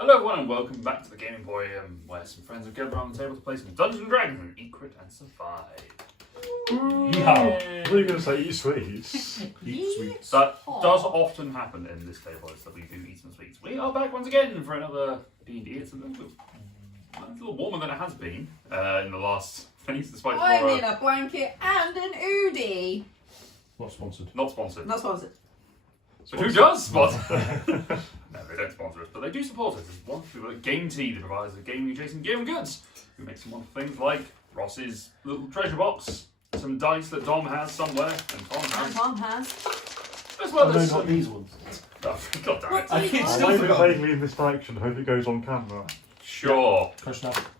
Hello everyone and welcome back to the Game Emporium, where some friends have gathered around the table to play some Dungeons & Dragons and eat, crit and survive. No, what are you going to say? Eat sweets? Eat sweets. That does often happen in this table, is that we do eat some sweets. We are back once again for another D&D. It's a little warmer than it has been in the last phase, despite I'm in a blanket and an Udi. Not sponsored. Not sponsored. Not sponsored. But who does sponsor? No, they don't sponsor us, but they do support us. There's wonderful people at Game Tea, the providers of gaming adjacent game goods, who make some wonderful things like Ross's little treasure box, some dice that Dom has somewhere, and Tom has. As well as not these ones. Oh, God damn it. What do you I'll want? wave it vaguely in this direction. Hope it goes on camera. Sure. Close enough.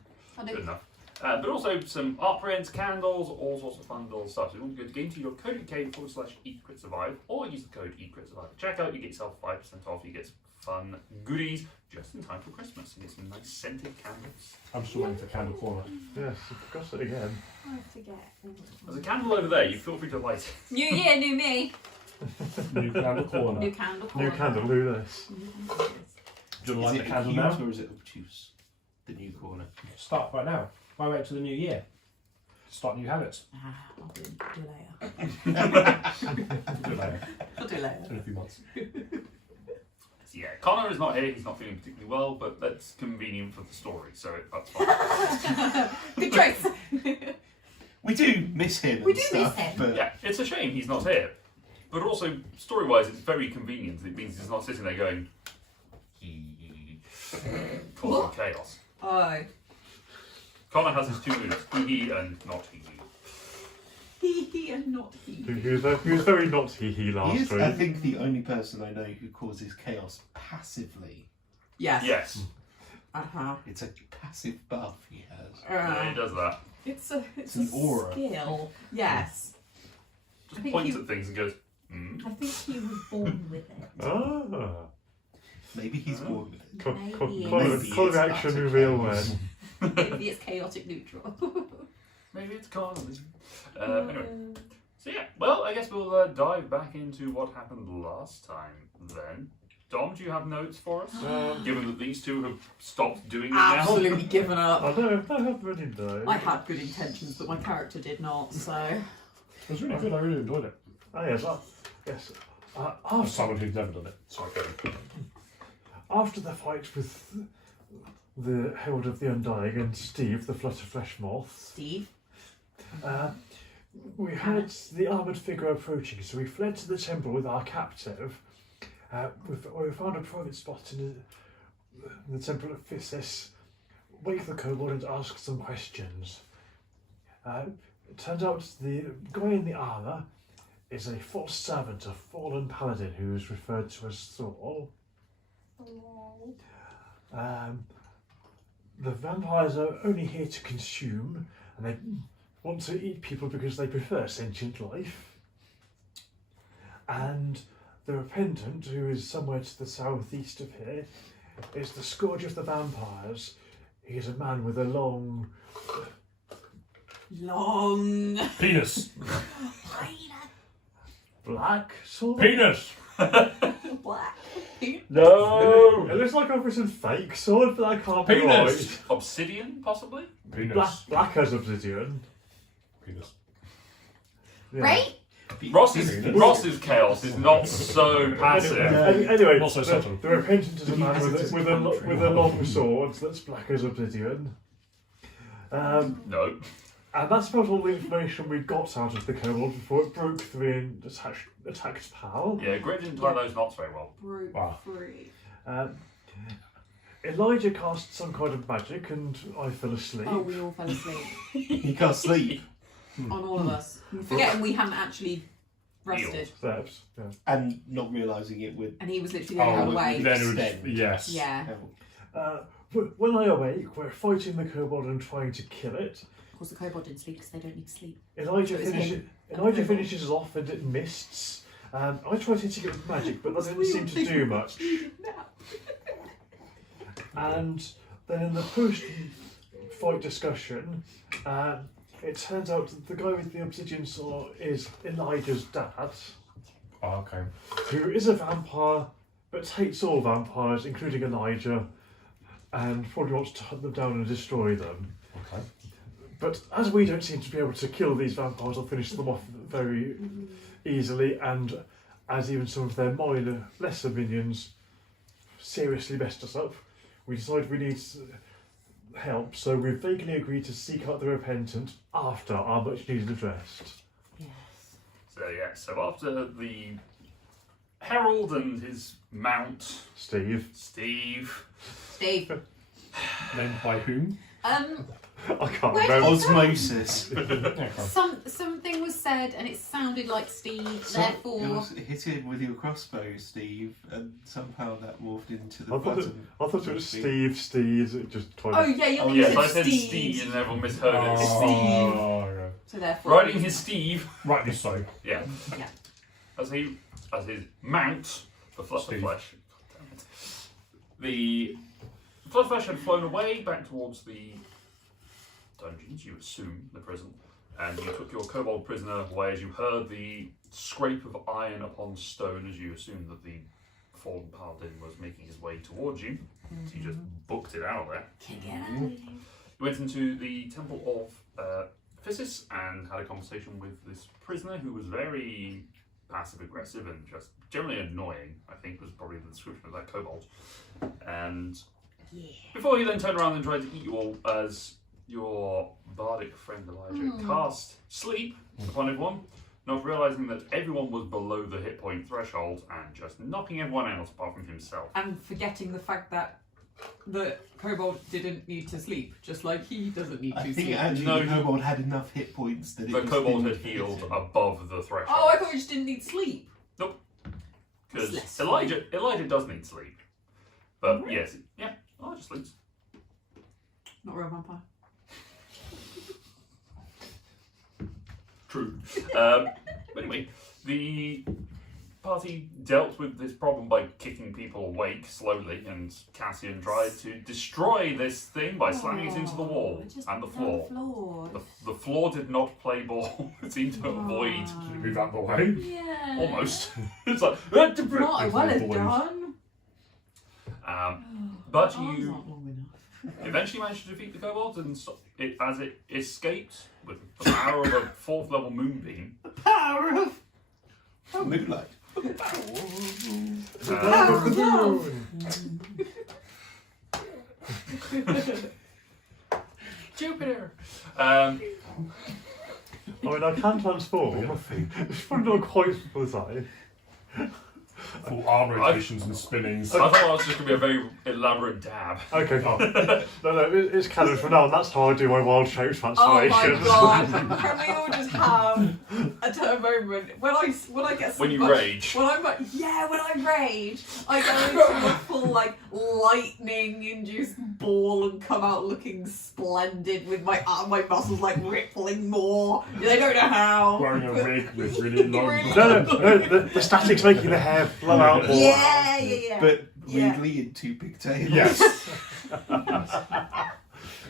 Good enough. But also some art prints, candles, all sorts of fun little stuff. So you want to go to gametea.co.uk/eatcritsurvive or use the code eatcritsurvive at checkout. You get yourself 5% off. You get some fun goodies just in time for Christmas. You get some nice scented candles. I'm still waiting for Candle Corner. Yes, I forgot it again. I forget. There's a candle over there. You feel free to light it. New year, new me. New Candle Corner. New candle. New candle, do this. Do you want to light the candle now? or is it obtuse? The new corner. Start right now. Why wait till the new year? Start new habits. I'll do later. Do it later. I'll do later. In a few months. So yeah, Connor is not here. He's not feeling particularly well, but that's convenient for the story, so that's fine. Good choice. We do miss him. We and do stuff, miss him. But Yeah, it's a shame he's not here. But also, story-wise, it's very convenient. It means he's not sitting there going, causing chaos. Oh. Connor has his two moves, hee and not hee. He and not he. He was very not hee he last is, week. I think, the only person I know who causes chaos passively. Yes. Yes, Uh-huh. It's a passive buff he has. yeah, he does that. It's an a aura. skill. Yes. Just think points he- at things and goes, I think he was born with it. Ah. Maybe he's born with it. Maybe Call it's of action utter reveal chaos. when. Maybe it's chaotic neutral. maybe it's Connor. Anyway, so yeah, well, I guess we'll dive back into what happened last time then. Dom, do you have notes for us? Given that these two have stopped doing it now? Absolutely given up. I don't have any though. I had good intentions, but my character did not, so... It was really good. I really enjoyed it. Oh yes, yes. As After, someone who's never done it. Sorry, go. after the fight with the Herald of the Undying and Steve, the Flutterflesh Moth, Steve? we had the armoured figure approaching, so we fled to the temple with our captive. We found a private spot in the temple of Physis, wake the kobold and ask some questions. It turns out the guy in the armour is a false servant, a fallen paladin who is referred to as Saul. The vampires are only here to consume, and they want to eat people because they prefer sentient life. And the Repentant, who is somewhere to the southeast of here, is the scourge of the vampires. He is a man with a long... Penis. black sword? Penis. Black. No! It looks like I've written fake sword, but that can't be Penis. right. Obsidian, possibly? Penis. Black as obsidian. Penis. Yeah. Right? Ross's chaos is not so passive. Anyway, Also subtle. the Repentant is a man has with it with a long sword that's black as obsidian. No. And that's about all the information we got out of the kobold before it broke through and attacked Pal. Yeah, Grit didn't tie those knots very well. Broke Wow. free. Elijah cast some kind of magic and I fell asleep. Oh, we all fell asleep. He can't sleep. On all of us. Forgetting we hadn't actually rested. Steps, yeah. And not realising it would And he was literally going Oh, away. then it would, Extend. yes. Yeah. help. When I awake, we're fighting the kobold and trying to kill it. Of course, the kobold didn't sleep because they don't need to sleep. Elijah So it's him. finishes off and it mists. I tried hitting it with magic, but that didn't seem to do much. And then in the post-fight discussion, it turns out that the guy with the obsidian sword is Elijah's dad, Oh, okay. who is a vampire but hates all vampires, including Elijah, and probably wants to hunt them down and destroy them. Okay. But as we don't seem to be able to kill these vampires or finish them off very easily, and as even some of their minor, lesser minions seriously messed us up, we decided we need help, so we've vaguely agreed to seek out the repentant after our much needed rest. So after the Herald and his mount, Steve. Steve. Named by whom? I can't Where remember. Osmosis. Something was said and it sounded like Steve, It therefore. was hit him with your crossbow, Steve, and somehow that morphed into the I thought it was Steve. It just tried Oh to... yeah, you Oh mean yes, I said Steve. Steve and everyone misheard it. Oh, yeah. So therefore. Riding his Steve. Rightly so. Yeah. Yeah. As his mount, the Fluff of Steve. Flesh. God damn it. The Fluff of Flesh had flown away back towards the dungeons, you assume, the prison, and you took your kobold prisoner away as you heard the scrape of iron upon stone as you assumed that the fallen paladin was making his way towards you. So you just booked it out there. You went into the temple of Physis and had a conversation with this prisoner who was very passive aggressive and just generally annoying, I think was probably the description of that kobold. And before he then turned around and tried to eat you all as your bardic friend Elija cast sleep upon everyone, not realising that everyone was below the hit point threshold and just knocking everyone out apart from himself. And forgetting the fact that the kobold didn't need to sleep, just like he doesn't need to I think sleep. actually No, the kobold had enough hit points that it The was kobold had still healed hit him. above the threshold. Oh, I thought he just didn't need sleep. Because It's less Elija does need sleep. But yes, yeah, Elija sleeps. Not a real vampire. True. But anyway, the party dealt with this problem by kicking people awake slowly, and Cassian tried to destroy this thing by slamming it into the wall and the floor. The floor did not play ball. It seemed to avoid. Should it be that the way? Yeah. Almost. It's like. Not as well as Boys. done. But Arm's you not long enough. eventually managed to defeat the kobolds, and as it escaped with the power of a 4th level moonbeam. Power of. Oh, moonlight. Power of love. Jupiter. I mean, I can transform. It's probably not quite for the side. Full arm rotations and spinnings. I thought that was just going to be a very elaborate dab. Okay, fine. No, it's canon for now, and that's how I do my wild shape Oh transformations. my god! Can we all just have a moment when I get When you much- rage. When I'm when I rage, I go into a full lightning induced ball and come out looking splendid with my muscles rippling more. They don't know how. Wearing a wig with really long. Really No, the static's making the hair flow out more. Yeah. But Yeah. weirdly in 2 pigtails. Yes.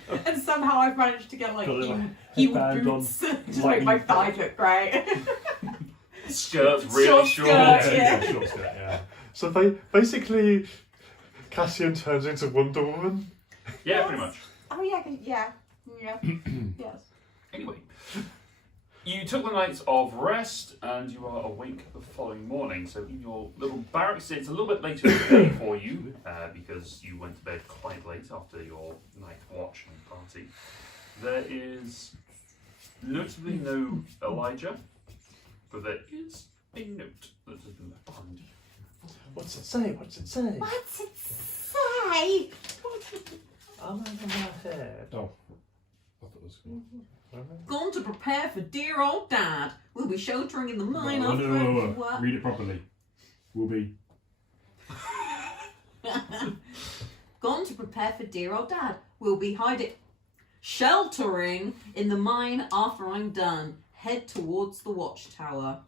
And somehow I've managed to get Got a little heel headband on, boots to make lightning my thighs look great. Skirt's really Short short. skirt. Yeah, short skirt, yeah. So basically, Cassian turns into Wonder Woman. Yeah, pretty much. Oh yeah. Yes. Anyway, you took the night of rest and you are awake the following morning. So in your little barracks, it's a little bit later in the day for you because you went to bed quite late after your night watch and party. There is notably no Elija, but there is a note that has been left behind you. What's it say? What's it say? I'm over my head. Oh. I thought it was cool. Gone to prepare for dear old dad. We'll be sheltering in the mine No, after no. what? Read it properly. Will be. Gone to prepare for dear old dad. We'll be sheltering in the mine after I'm done. Head towards the watchtower.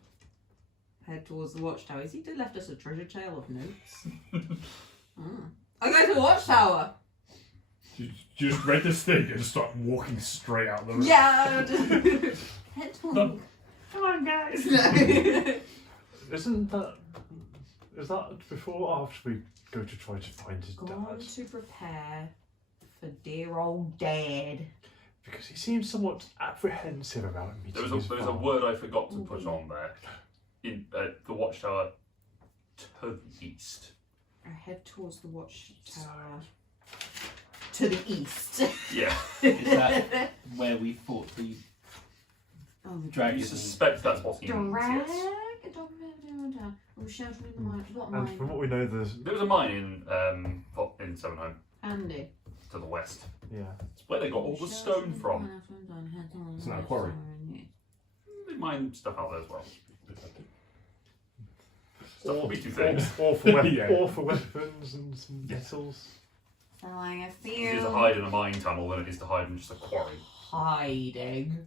Head towards the watchtower. Has he left us a treasure trail of notes? I go to the watchtower. You just read this thing and just start walking straight out the room. Yeah. Head towards. No. Come on, guys. Is that before or after we go to try to find his Gone dad? to prepare for dear old Dad. Because he seems somewhat apprehensive about meeting There was his a father. word I forgot to put on there. In the watchtower to the east. I head towards the watchtower. To the east. Yeah. Is that where we fought the Oh, the dragon? You suspect that's what he means, drag. yes. Oh, shelter in the mine. What And mine? from what we know, there's There was a mine in Sevenholme Andy. to the west. yeah. It's where they got all the stone from. It's not a quarry. They mine stuff out there as well. Stuff will be two things. Or for, Yeah. or for weapons and some metals. So I Easier to feel hide in a mine tunnel than it is to hide in just a quarry. hiding.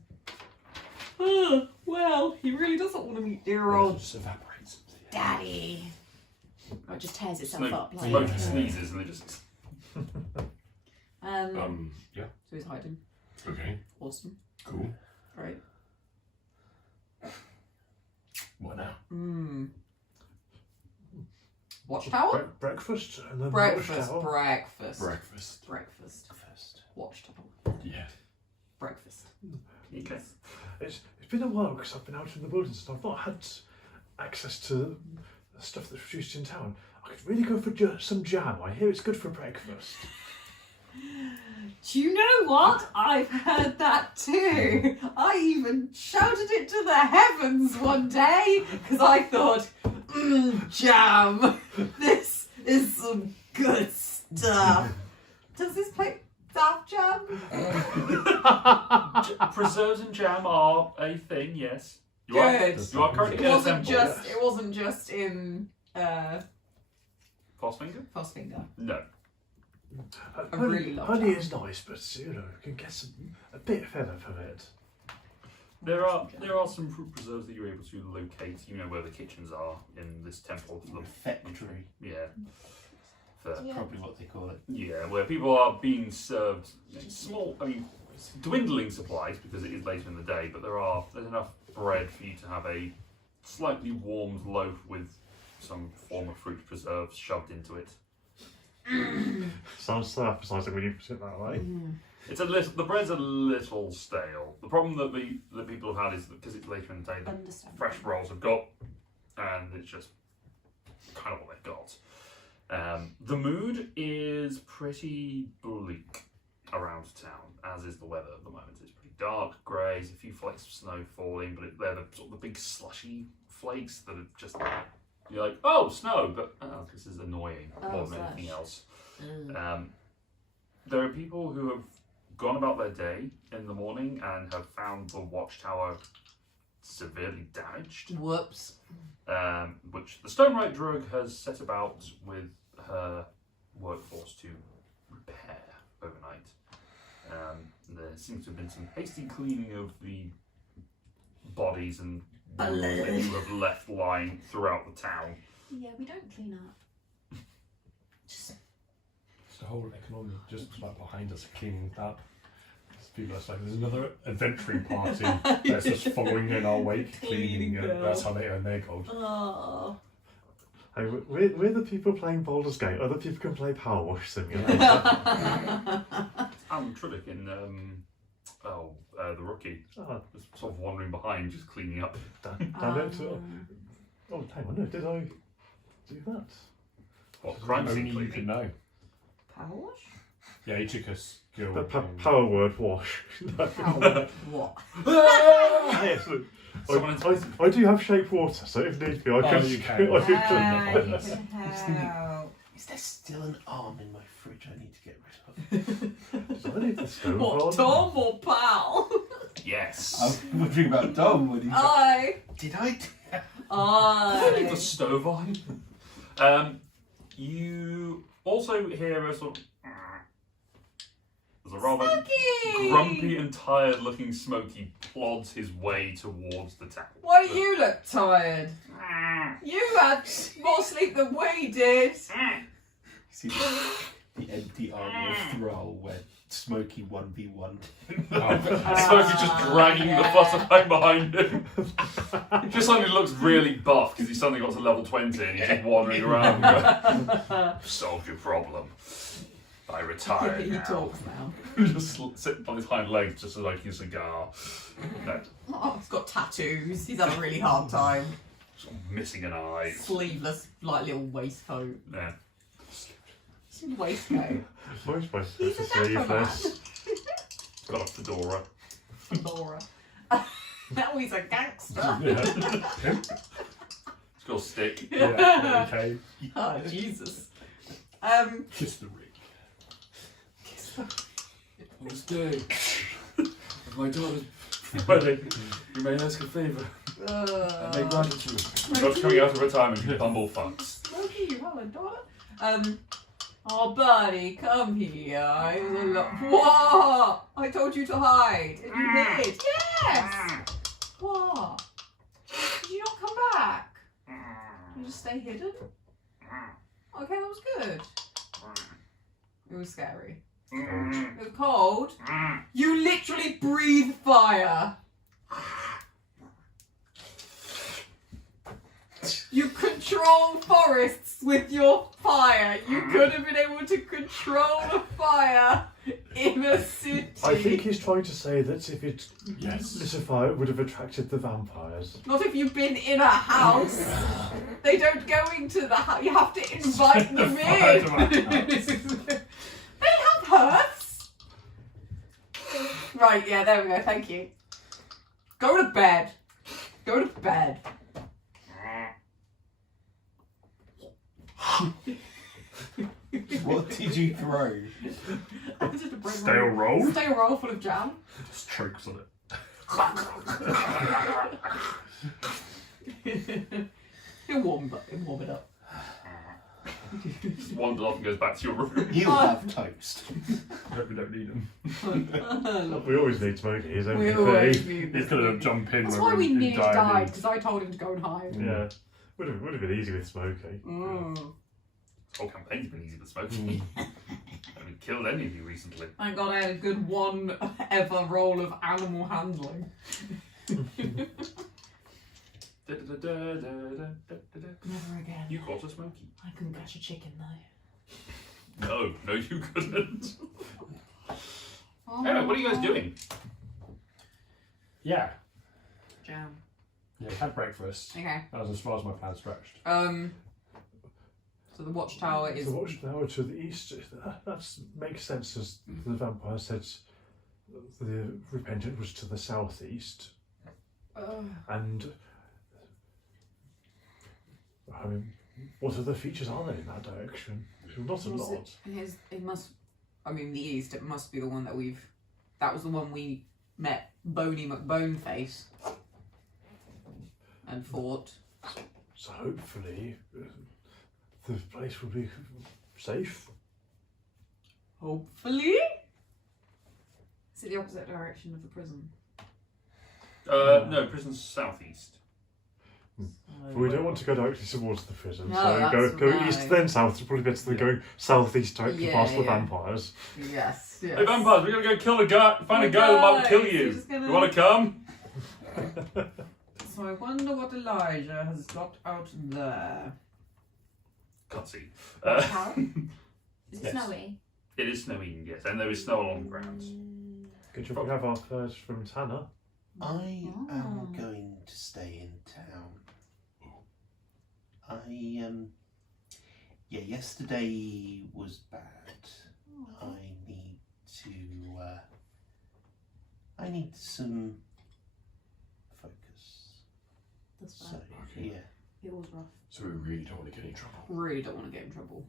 Well, he really doesn't want to meet dear It old just evaporates. Daddy. Oh, it just tears itself Smoke, up. Like, Smokey sneezes and it just. Yeah. So he's hiding. Okay. Awesome. Cool. Right. What now? Watchtower? Breakfast and then Breakfast. watchtower. Breakfast. Breakfast. Breakfast. First. Watchtower. Yeah. Breakfast. Okay. It's been a while because I've been out in the wilderness and I've not had access to the stuff that's produced in town. I could really go for some jam. I hear it's good for breakfast. Do you know what? I've heard that too. I even shouted it to the heavens one day because I thought, jam. This is some good stuff. Does this play Daft Jam? Preserves and jam are a thing, yes. You are currently in a temple. It wasn't just in Frostfinger? Frostfinger. No. I really love honey jam. is nice, but you know, you can get a bit of feather from it. There are some fruit preserves that you're able to locate. You know where the kitchens are in this temple. Refectory. Yeah. For, Probably what they call it. yeah, where people are being served small, I mean, dwindling supplies because it is later in the day, but there's enough bread for you to have a slightly warmed loaf with some form of fruit preserves shoved into it. Sounds so appetizing when you put it that way. It's the bread's a little stale. The problem that the people have had is that because it's later in the day, the Understand. fresh rolls have got, and it's just kind of what they've got. The mood is pretty bleak around town, as is the weather at the moment. It's pretty dark, grey, there's a few flakes of snow falling, but they're the sort of the big slushy flakes that are just, you're like, oh, snow, but this is annoying more than anything else. There are people who have gone about their day in the morning and have found the watchtower severely damaged. Whoops. Which the Stonewright Drug has set about with her workforce to repair overnight. There seems to have been some hasty cleaning of the bodies and wounds that you have left lying throughout the town. Yeah, we don't clean up. It's the whole economy just like behind us cleaning up. People are saying there's another adventuring party that's just following in our wake, cleaning it. That's how they earn their gold. Oh. Hey, we're the people playing Baldur's Gate. Other people can play Power Wash Simulator. Alan Truddick in The Rookie, just sort of wandering behind, just cleaning up. Damn it. Oh, hang on, no, did I do that? What crime scene Only you cleaning? can know. Power wash? Yeah, he took a skill. The power word wash. No. Power what? Yes, look, Someone I do have shape water, so if need be, I can. you can. I can You can help. Is there still an arm in my fridge I need to get rid of? I need the stone What, farm. Tom or Pal? Yes. I was wondering about Dom when he said, I. did I? The I. stove on. You also hear a sort of. There's a rather Smokey! grumpy and tired looking Smokey plods his way towards the town. Why do you look tired? You had more sleep than we did. See the empty army of Thrall where Smokey 1v1. Smokey just dragging the flutterfly behind him. He just suddenly looks really buff because he's suddenly got to level 20 and he's just wandering around. Going, solved your problem. I retire He now. talks now. Just sitting on his hind legs, just like a cigar. No, Oh, he's got tattoos. He's had a really hard time. sort of missing an eye. Sleeveless, like little waistcoat. Yeah. Waistcoat. Most my He's a sleeveless. Got a fedora. Laura. Now he's a gangster. Yeah. It's got a stick. Yeah. Okay. Oh, Jesus. Kiss the ring. On this day, of my daughter's wedding, you may ask a favour. I make gratitude. Not coming out of retirement, you bumble fucks. Okay, you have a daughter? Oh, buddy, come here. I was a lot. What? I told you to hide, and you hid. Yes. What? Did you not come back? Did you just stay hidden? Okay, that was good. It was scary. It was cold. You literally breathe fire. You control forests with your fire. You could have been able to control a fire in a city. I think he's trying to say that if it Yes. lit a fire, it would have attracted the vampires. Not if you've been in a house. They don't go into the house. You have to invite them Fire in. to my house. They have hearths. Right, yeah, there we go. Thank you. Go to bed. Go to bed. What did you throw? Just a bread Stale roll? Stale roll full of jam. Just chokes on it. He'll warm it up. Just wanders off and goes back to your room. You have toast. We don't need him. We always need Smokey, he's We MVP. always need He's gonna jump in. That's when why we he nearly died died, in- because I told him to go and hide. Yeah. Would have been easy with Smokey. Mm. This whole campaign's been easy with smoking. I haven't killed any of you recently. Thank God I had a good one ever roll of animal handling. Never Never again. You caught a smoky. I couldn't catch a chicken though. No, you couldn't. Oh, Anyway, what are you guys doing? Yeah. Jam. Yeah, we had breakfast. Okay. That was as far as my plan stretched. So the watchtower is. The watchtower to the east, that makes sense as the vampire said the repentant was to the southeast. And I mean, what other features are there in that direction? Not a Was lot. It must. I mean, the east. It must be the one that we've. That was the one we met Boney McBoneface and fought. So hopefully the place will be safe. Hopefully. Is it the opposite direction of the prison? No, prison's southeast. But we don't want to go directly towards the prison, No, so that's go right. east then south. It's probably better than going southeast directly Yeah, past the yeah. vampires. Yes. Yes. Hey vampires, we're gonna go kill a guy, find a Oh, guy that might guys, kill we're you. just gonna- You wanna come? So I wonder what Elijah has got out there. Cutscene. Is it Yes. snowy? It is snowing, yes, and there is snow along the grounds. Good job we have our first from Tanner. I Oh. am going to stay in town. Yesterday was bad. I need some focus. That's So, bad. yeah. It was rough. So we really don't want to get in trouble. Really don't want to get in trouble.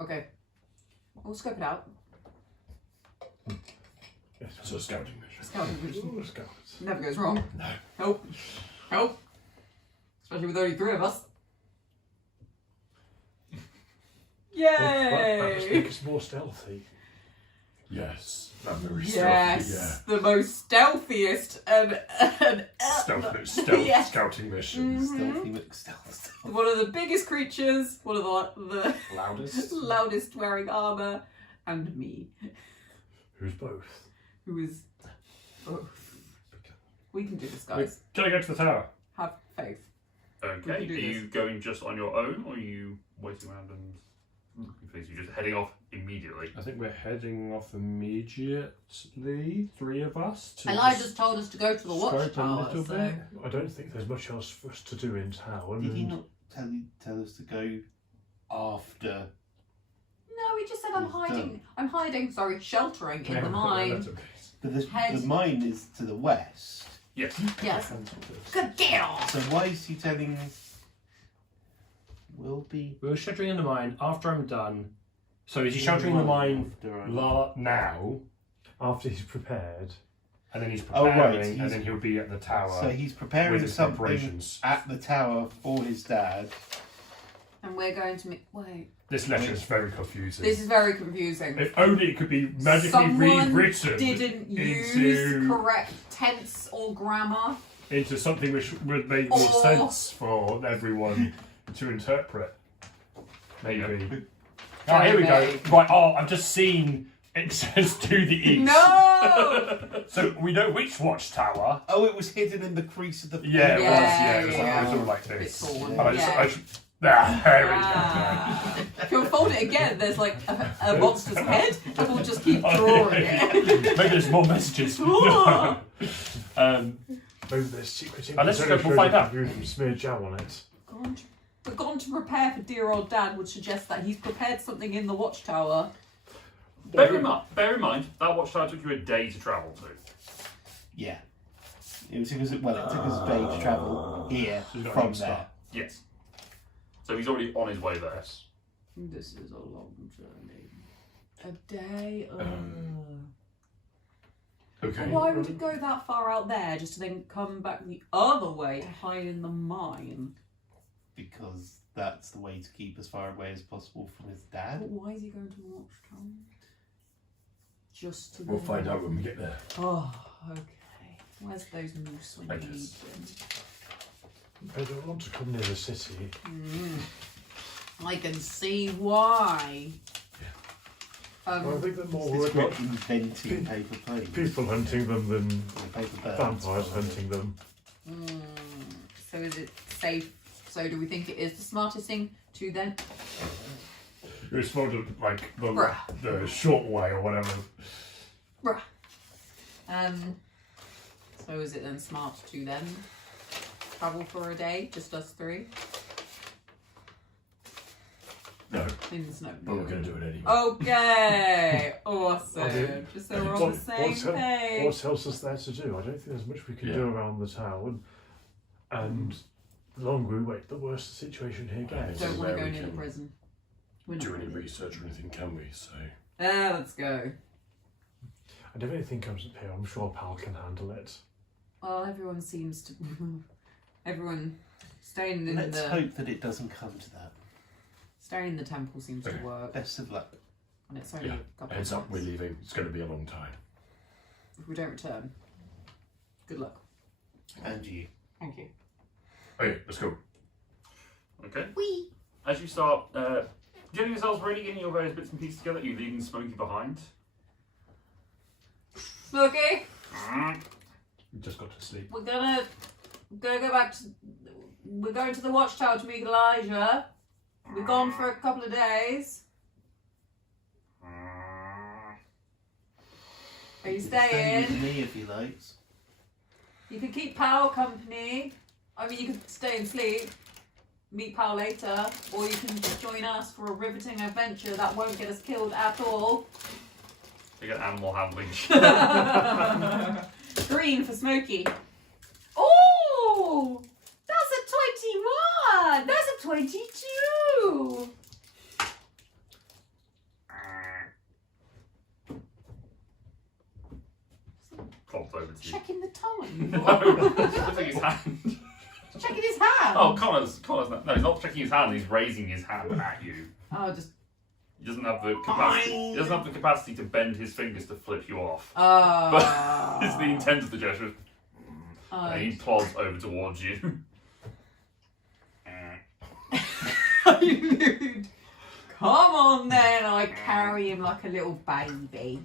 Okay. We'll scope it out. Yes. So a scouting mission. Scouting vision. Ooh, scouts. Never goes wrong. No. Help. Help. Especially with only 3 of us. Perhaps Yay! make us more stealthy. Yes. That very Yes, the most stealthiest and stealth Yes. scouting mission. Stealthy McStealth. one of the biggest creatures, one of the Loudest. loudest wearing armor, and me, Who's both? who is both. We can do this, guys. Can I go to the tower? Have faith. Okay, We can do are you going just on your own, or are you waiting around and You're just heading off immediately. I think we're heading off immediately, 3 of us. To Elijah's told us to go to the scope a watchtower, little so... bit. I don't think there's much else for us to do in town. Did he and- not tell us to go after? No, he just said I'm He's hiding. I'm hiding. Sorry, sheltering in Yeah, the mine. But Head. the mine is to the west. Yes. Yes. Good girl. So why is he telling will be We're sheltering in the mine after I'm done. So is he sheltering in the mine now, After he's prepared. and then he's Oh, preparing, right, and he's- then he'll be at the tower So he's with preparing his something preparations. at the tower for his dad. And we're going to meet. Wait. This letter is very confusing. This is very confusing. If only it could be magically Someone rewritten didn't use into correct tense or grammar. into something which would make more Or- sense for everyone to interpret. Maybe. Yeah. Oh, here we go. Maybe. Right. Oh, I've just seen it says to the east. No! So we know which watchtower. Oh, it was hidden in the crease of the. Yeah, it was. Yeah, Yeah, it was, yeah. it was all like Bit this. torn. And I just, Yeah. I should, there we go. Ah. If you fold it again, there's like a monster's head, and we'll just keep drawing it. Maybe there's more messages. Maybe there's secret let's info go, we'll find out. with some smeared jam on it. But gone to prepare for dear old dad would suggest that he's prepared something in the watchtower. Bear in mind, that watchtower took you a day to travel to. Yeah. It took us a day to travel here So he's got from a there. Yes. So he's already on his way there. This is a long journey. A day. Okay. Why would it go that far out there just to then come back the other way to hide in the mine? Because that's the way to keep as far away as possible from his dad. But why is he going to the watchtower? Just to We'll there. find out when we get there. Oh, okay. Where's those moose when I you need guess. them? They don't want to come near the city. I can see why. I think they're more It's worried not about inventing paper planes. people hunting them than Or paper birds. vampires hunting them. So is it safe? So do we think it is the smartest thing to then? You're supposed to like Bruh. the short way or whatever. So is it then smart to then travel for a day, just us three? No, In the snow. but we're going to do it anyway. Okay, awesome. Okay. Just so we're on the same page. What else is there to do? I don't think there's much we can do around the town. And the longer we wait, the worse the situation here gets. Don't want to where go we near the can prison. We're not do any ready. research or anything, can we? So Let's go. And if anything comes up here, I'm sure Pal can handle it. Well, everyone seems to. Everyone staying in Let's the hope that it doesn't come to that. staying in the temple seems to work, Best of luck. and it's only yeah, a couple heads of up, we're months. leaving. It's going to be a long time. If we don't return, good luck. And you. Thank you. Okay, let's go. Okay. Wee. As you start getting yourselves ready, getting your various bits and pieces together, you're leaving Smokey behind. Smokey, We just got to sleep. we're gonna go back to. We're going to the watchtower to meet Elijah. We're gone for a couple of days. Are you Stay staying? with me if he likes. You can keep Pal company. I mean, you can stay and sleep. Meet Pal later, or you can join us for a riveting adventure that won't get us killed at all. You get animal handling. Green for Smokey. Oh, that's a 21. That's a 22. Clomped over to you. Checking the time. No, lifting his hand. Checking his hand. Oh, Connor's not, no, he's not checking his hand. He's raising his hand at you. Oh, just. He doesn't have the capacity. He doesn't have the capacity to bend his fingers to flip you off. Oh. But it's the intent of the gesture. Oh. And he plods over towards you. Come on then, I carry him like a little baby.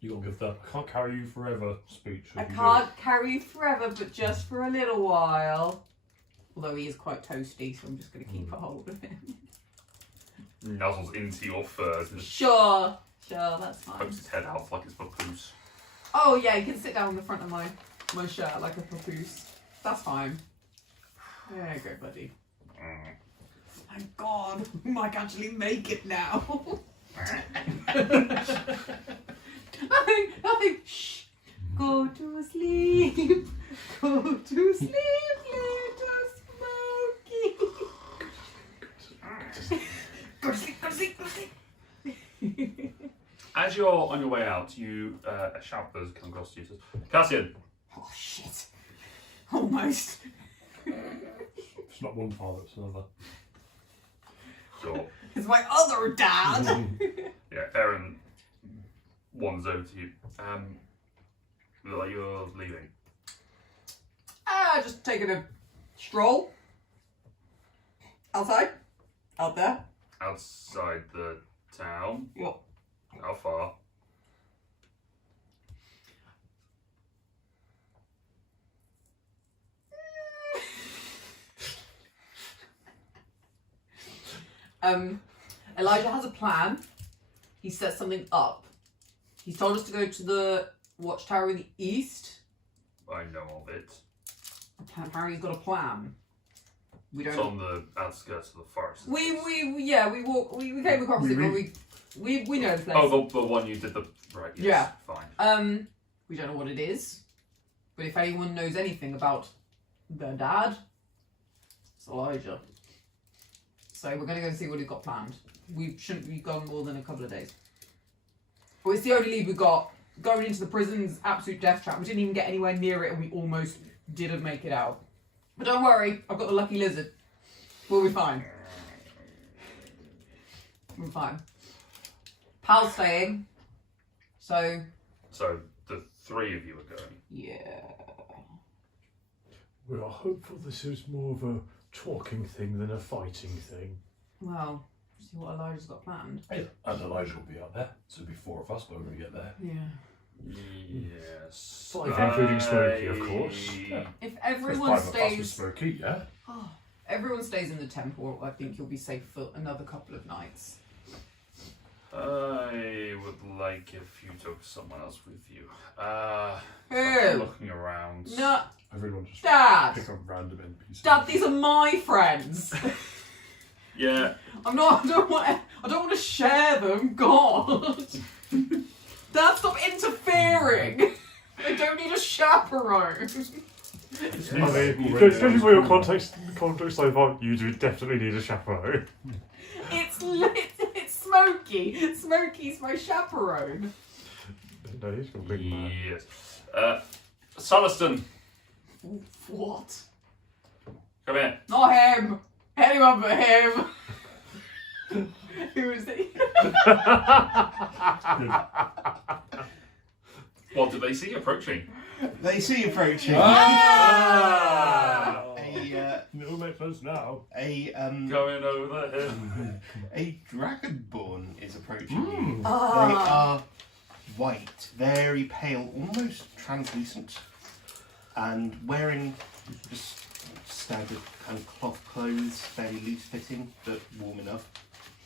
You got to give that "I can't carry you forever" speech. I as you can't carry you forever, but just for a little while. Although he is quite toasty, so I'm just going to keep a hold of him. nuzzles into your fur and just Sure, that's fine. pokes its head out like it's papoose. Oh yeah, you can sit down on the front of my shirt like a papoose. That's fine. There you go, buddy. Thank God, we might actually make it now. Nothing. Shh. Go to sleep. Go to sleep, little Smokey. Go to sleep. As you're on your way out, you a shout does come across to you. Says, Cassian. Oh shit. Almost. It's not one father, it's another. Sure. It's my other dad. Yeah, Aaron wanders over to you. Look like you're leaving. Just taking a stroll. Outside. Out there. Outside the town. Yep. How far? Elijah has a plan. He set something up. He's told us to go to the watchtower in the east. I know of it. Apparently he's got a plan. We It's don't. on the outskirts of the forest. We came across it, but we know the place. Oh, the one you did the right. Yes, Yeah. Fine. We don't know what it is, but if anyone knows anything about their dad, it's Elijah. So we're gonna go and see what he's got planned. We shouldn't be gone more than a couple of days. Well, it's the only lead we got. Going into the prison's absolute death trap. We didn't even get anywhere near it, and we almost didn't make it out. But don't worry, I've got the lucky lizard. We'll be fine. We're fine. Pal's staying. So the three of you are going. yeah. We are hopeful this is more of a talking thing than a fighting thing. Well, see what Elijah's got planned. Hey, and Elijah will be out there, so it'll be four of us when we get there. Yeah. Yes. Five, including Smokey, of course. Yeah. If There's everyone five of us with stays, Smokey, yeah? everyone stays in the temple, I think you'll be safe for another couple of nights. I would like if you took someone else with you. Who? I'm looking around. No, Everyone just Dad. pick up random NPCs. Dad, these are my friends. Yeah. I don't want to share them. God. Dad, stop interfering. I don't need a chaperone. I mean, especially for your context so far, you do definitely need a chaperone. It's Smokey. Smokey's my chaperone. No, he's got a big man. Yes. Sulliston, What? come here. Not him. Anyone but him. Who is he? What did they see approaching? They see approaching. Ah! It'll make sense now. Going over the hill. A dragonborn is approaching you. They Ah. are white, very pale, almost translucent, and wearing just standard kind of cloth clothes, fairly loose fitting, but warm enough,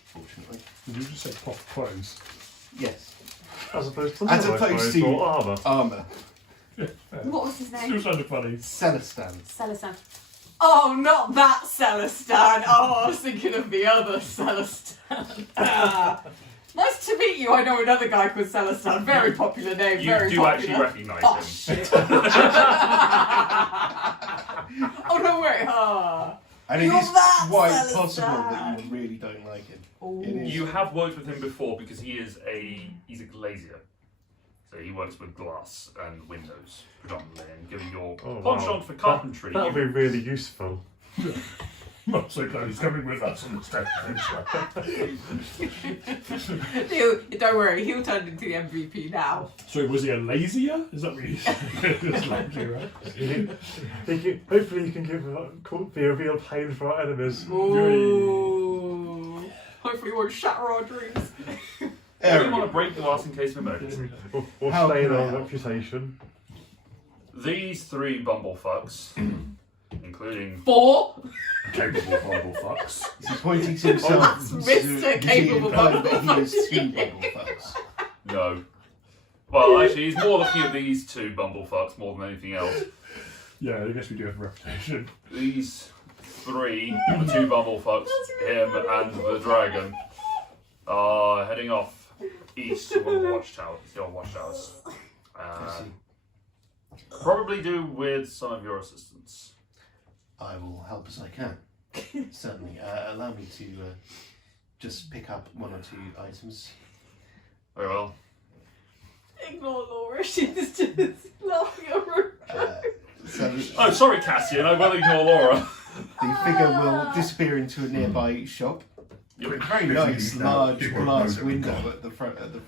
fortunately. Did you just say cloth clothes? Yes. As opposed to As leather opposed clothes to- or armour. Armour. Yeah, fair. What was his Still name? sounded funny. Celestan. Celestin. Oh, not that Celestin. Oh, I was thinking of the other Celestin. Nice to meet you. I know another guy called Celestin. Very popular name. You very do popular. actually recognise Oh him. shit. Oh no, wait. And it You're is that quite Celestan. possible that you really don't like him. It is. You have worked with him before because he's a glazier. So he works with glass and windows predominantly, and given your Oh, penchant wow. for carpentry, That'll be you- really useful. Not so glad he's coming with us on the step. Don't worry, he'll turn into the MVP now. So was he a lazier? Is that what you said? Just lazy, right? Hopefully you can be a real pain for our enemies. Ooh. Hopefully, it won't shatter our dreams. you Aaron, want to break glass in case of emergency. Or How stain can I our help? reputation. These three bumblefucks, including 4. Capable bumble fucks. He's pointing to himself. That's Mr. Capable Bumble Bumble He is 2 bumble fucks. no. Well, actually, he's more looking at these 2 bumblefucks more than anything else. Yeah, I guess we do have a reputation. These 3, the 2 bumblefucks, him and the dragon, are heading off east to one of the watchtowers. The old watchtowers. Probably do with some of your assistance. I will help as I can. Certainly. Allow me to just pick up 1 or 2 items. Very well. Ignore Laura, she's just laughing at her. So Oh, sorry, Cassian. I will ignore Laura. the figure will disappear into a nearby shop. You're Very nice, large glass window at the front of the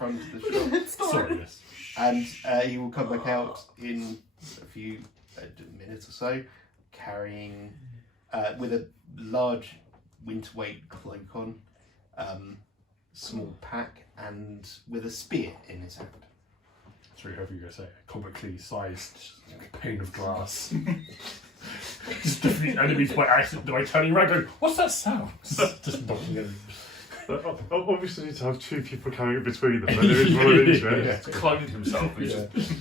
shop. Sorry, yes. And he will come back out in a few minutes or so, carrying with a large winter weight cloak on, small pack, and with a spear in his hand. Sorry, however you go say it. Comically sized pane of glass. Just defeat enemies by accident by turning around going, what's that sound? Just knocking enemies. Obviously, need to have 2 people carrying it between them. But there is one of each. Right? He's cloned himself and he just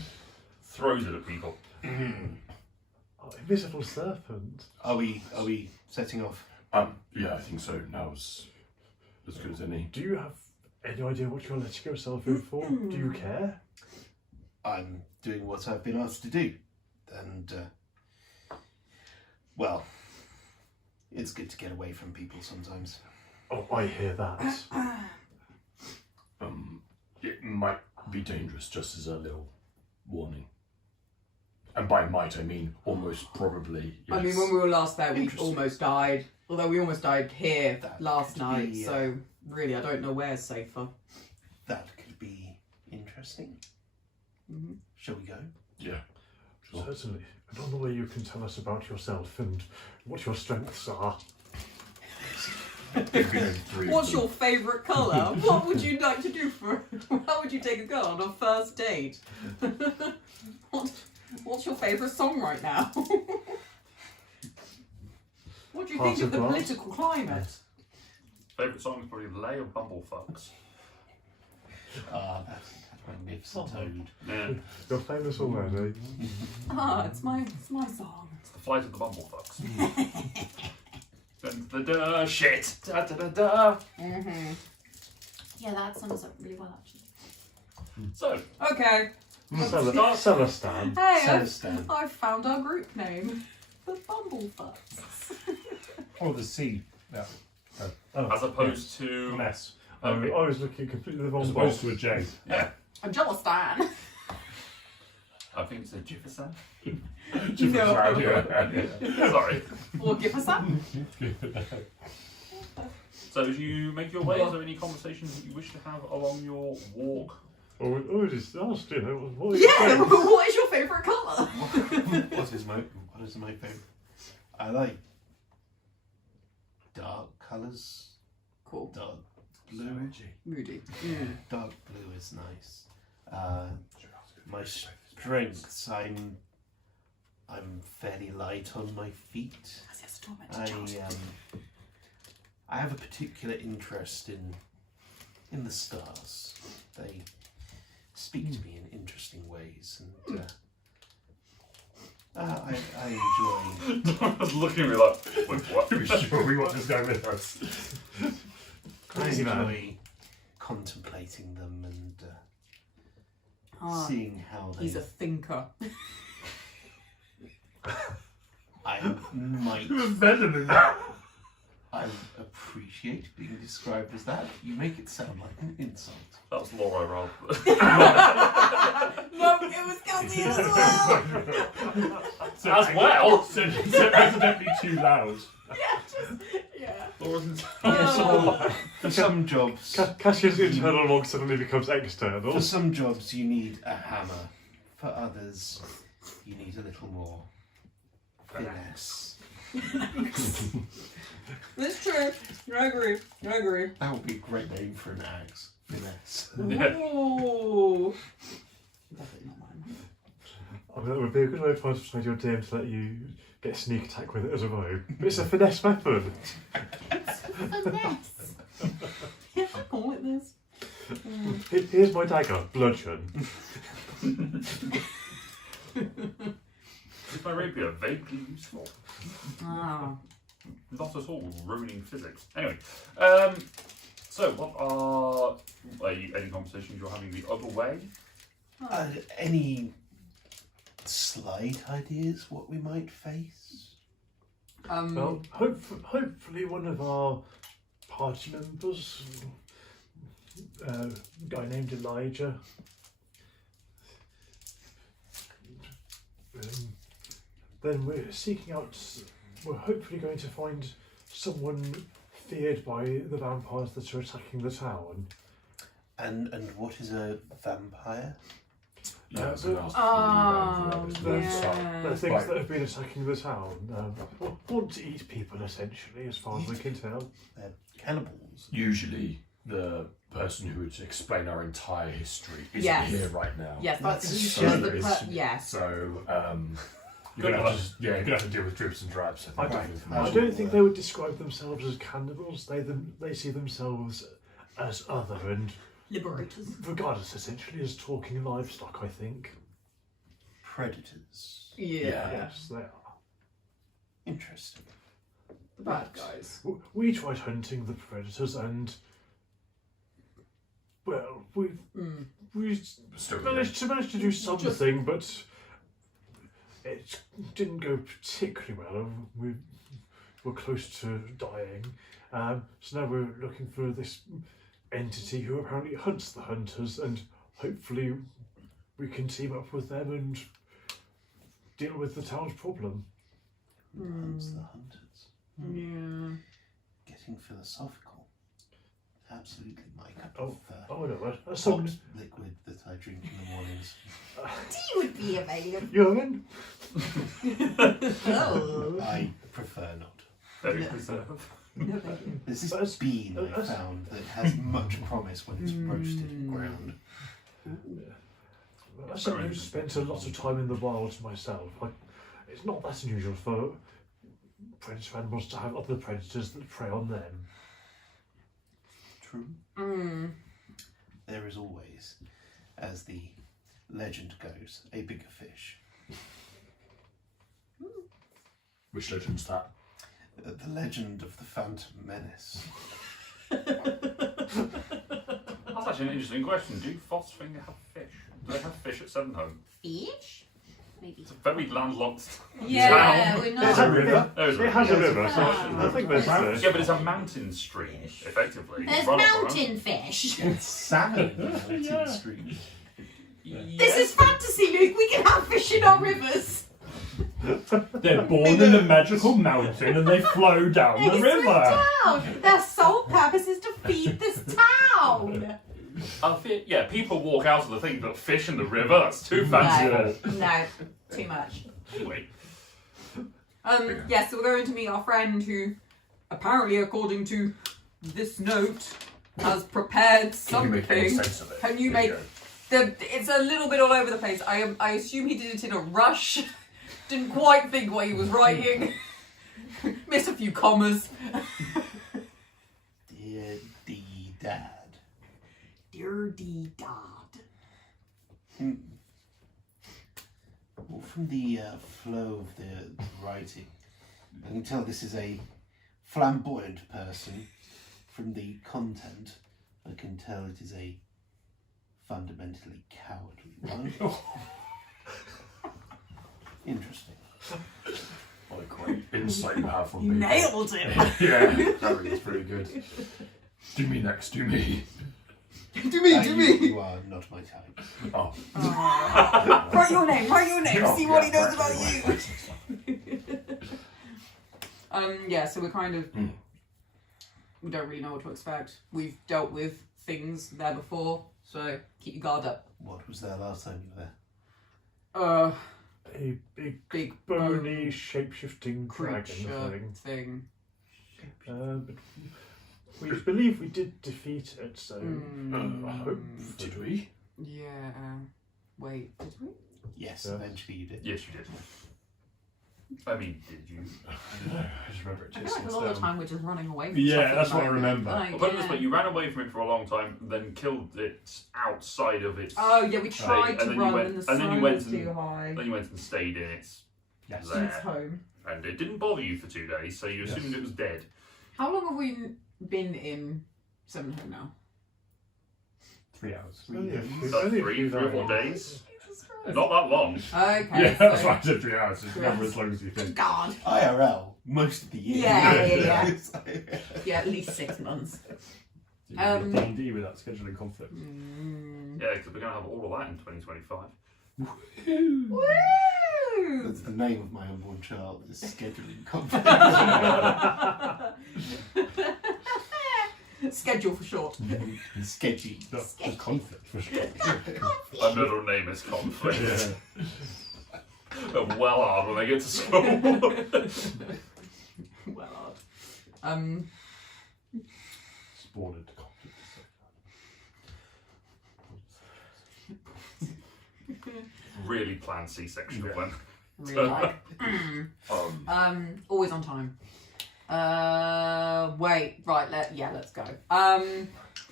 throws it at people. Oh, invisible serpent. Are we setting off? Yeah, I think so. Now's as good as any. Do you have any idea what you're letting yourself in for? Do you care? I'm doing what I've been asked to do, and well, it's good to get away from people sometimes. Oh, I hear that. It might be dangerous, just as a little warning. And by might, I mean almost probably. Yes. I mean, when we were last there, we Interesting. almost died. Although we almost died here That last could night, be, so really, I don't know where's safer. That could be interesting. Mm-hmm. Shall we go? Yeah. Sure. Certainly. And on the way, you can tell us about yourself and what your strengths are. What's your favourite colour? What would you like to do for? How would you take a girl on a first date? What's your favourite song right now? What do you think Heart of of the Glass? political climate? Favourite song is probably Lay of Bumblefucks. Ah, that's magnificent toad. Yeah. You're famous already. Ah, it's my song. It's the Flight of the Bumblefucks. Da-da-da, shit! Da-da-da-da. Mm-hmm. Yeah, that sums up really well, actually. So, Okay. Celestan. Hey, Celestan. I've found our group name. The Bumblefucks. Oh, the C. Yeah. as opposed to... An S. I Okay. was looking completely the wrong As way. opposed to a J. Yeah, I'm Jellistan. I think it's a Jefferson. No. Sorry. Or Gifferson. So as you make your way, is there any conversations that you wish to have along your walk? Oh, just asked, you know, what are your Yeah, strengths? what is your favourite colour? What is my favourite? I like dark colours. Cool. Dark blue. Moody. Dark blue is nice. My strengths, I'm fairly light on my feet. I have a particular interest in the stars. They speak to me in interesting ways, and I enjoy. I was looking at me like, wait, what? Are we sure we want this guy with us? I Crazy man. enjoy contemplating them and seeing how they. He's a thinker. I might. Better than that. I appreciate being described as that. You make it sound like an insult. That was Laura roll. No, it was Cassian as well. As well? So accidentally too loud. Yeah. Laura's For some jobs, Cassian's internal log suddenly becomes external. for some jobs you need a hammer. For others, you need a little more finesse. That's true. I agree. That would be a great name for an axe. Finesse. Yeah. Ooh. Definitely not mine. I mean, that would be a good way to persuade your DM to let you get sneak attack with it as well. But it's a finesse weapon. Finesse. Yeah, I call it this. Here's my dagger, bludgeon. Is my rapier vaguely useful? Ah. Not at all ruining physics. Anyway, so what are any conversations you're having the other way? Any slight ideas what we might face? Well, hopefully one of our party members, a guy named Elija, then we're hopefully going to find someone feared by the vampires that are attacking the town. And what is a vampire? Yeah, so- The things Right. that have been attacking the town want to eat people, essentially, as far as I can tell. They're cannibals. Usually, the person who would explain our entire history is Yes. here right now. Yes, that's That's usually so the it's- yes. So, you're Good gonna luck. have to, you're gonna have to deal with dribs and drabs. I don't think they would describe themselves as cannibals. They see themselves as other and Liberators. regardless, essentially, as talking livestock, I think. Predators. Yeah. Yes, they are. Interesting. The bad guys. We tried hunting the predators and, well, we Still managed to do something, but it didn't go particularly well. We were close to dying. So now we're looking for this entity who apparently hunts the hunters, and hopefully we can team up with them and deal with the town's problem. Hunts the hunters. Yeah. Getting philosophical. Absolutely my cup Oh, of oh no, hot liquid that I drink in the mornings. Tea would be available. Urine? Oh. I prefer not. Very preserved. No, thank you. There's this That's- bean I that's- found that has much promise when it's roasted and ground. As someone who's spent a lot of time in the wild myself, it's not that unusual for predator animals to have other predators that prey on them. True. There is always, as the legend goes, a bigger fish. Which legend's that? The legend of the Phantom Menace. That's actually an interesting question. Do Frostfinger have fish? Do they have fish at Sevenholm? Fish? Maybe. It's a very landlocked Yeah, town. we're It not. has a river, so Ah. I think there's fish. Yeah, but it's a mountain stream, effectively. There's Run up the mountain fish. Salmon mountain stream. mountain. This is fantasy, Luke. We can have fish in our rivers. They're born in a magical mountain and they flow down the It's river. town. Their sole purpose is to feed this town. Yeah, people walk out of the thing, but fish in the river, that's too fanciful. No, too much. Anyway, Yes, so we're going to meet our friend who, apparently, according to this note, has prepared Can you something. make any sense of it? Can you make it's a little bit all over the place. I assume he did it in a rush. Didn't quite think what he was writing. Missed a few commas. Dear D Dad. Dear D Dad. Well, from the flow of the writing, I can tell this is a flamboyant person. From the content, I can tell it is a fundamentally cowardly one. Interesting. What a great insight you have from You me. nailed it. Yeah, it's very good. Do me next, do me. Do me, do me. You are not my type. Oh. Write your name, see what he knows about right, you. Yeah, so we're kind of we don't really know what to expect. We've dealt with things there before, so keep your guard up. What was there last time you were there? A big, Big bony, shape-shifting dragon creature thing. thing. But we believe we did defeat it, so I hope. Did we? Yeah. Wait, did we? Yes, Yeah. eventually you did. yes, you did. I mean, did you? I just remember it I feel chasing like us a lot of the down. time we're just running away from Yeah, stuff at that's the what I moment. remember. Like, Well, put it this way, you ran away from it for a long time, then killed it outside of its... Oh yeah, we tried and to then you run went- and the and then you sun went was and- too high. Then you went and stayed in its Yes. there. It's home. And it didn't bother you for 2 days, so you Yes. assumed it was dead. How long have we been in Seven Home now? 3 hours. Only a few- About only a 3 few or 4 days. days. Not that long. Okay. Yeah, so- that's why I said 3 hours. It's never as long as you think. God. IRL, most of the year. Yeah. Yeah, at least 6 months. D&D without scheduling conflict. Yeah, because we're going to have all of that in 2025. Woo! That's the name of my unborn child, is scheduling conflict. Schedule for short. Sketchy. No, there's conflict for sure. My middle name is Conflict. Yeah. They're well hard when they get to school. Well, Spawned into conflict. Really planned C-section Yeah. then. really like. Always on time. Wait, right, let's go.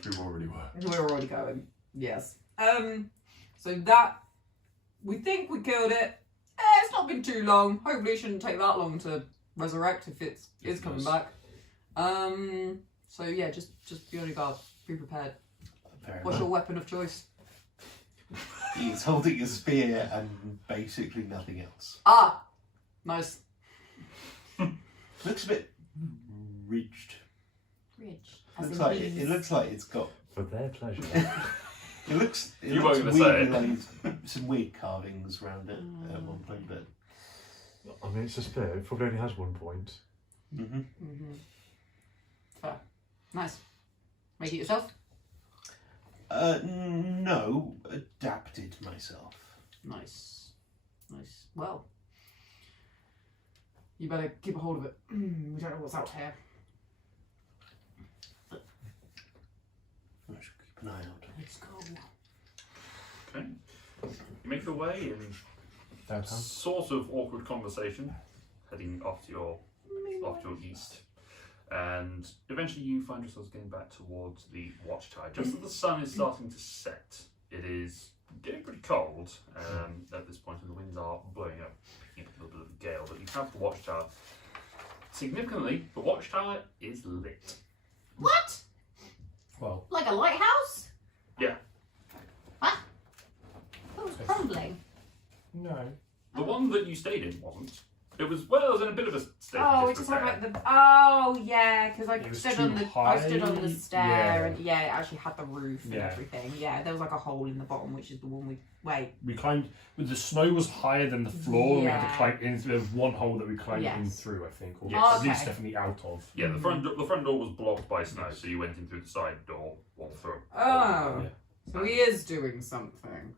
We already were. We're already going. Yes. So that we think we killed it. It's not been too long. Hopefully it shouldn't take that long to resurrect if it is coming back. So yeah, just be on your guard. Be prepared. What's your weapon of choice? He's holding a spear and basically nothing else. Ah! Nice. Looks a bit ridged. Ridge. It looks like it's got. For their pleasure. It looks You weren't gonna weird, say like some weird carvings around it at one point, but I mean, it's a spear. It probably only has 1 point. Fair. Nice. Make it yourself? no, adapted myself. Nice. Nice. Well, you better keep a hold of it. We don't know what's out here. I should keep an eye out. Let's go. Okay. You make your way in Downtown. sort of awkward conversation, heading off to your east. And eventually you find yourselves getting back towards the watchtower. Just as the sun is starting to set, it is getting pretty cold at this point, and the winds are blowing up, picking up a little bit of a gale. But you have the watchtower. Significantly, the watchtower is lit. What? Well, Like a lighthouse? Yeah. What? It was crumbling. no. The one that you stayed in wasn't. It was, well, it was in a bit of a state Oh, of we're just talking disrepair. about the. Oh, yeah, because It was I too stood on the high. stair, Yeah. and yeah, it actually had the roof and Yeah. everything. Yeah, there was like a hole in the bottom, which is the one we. Wait. We climbed. The snow was higher than the floor. We had Yeah. to climb in. There was one hole that we climbed in Yes. through, I think, or Yes. at least Okay. definitely out of. Yeah, the front door was blocked by snow, so you went in through the side door or through. Oh, Yeah. so he is doing something.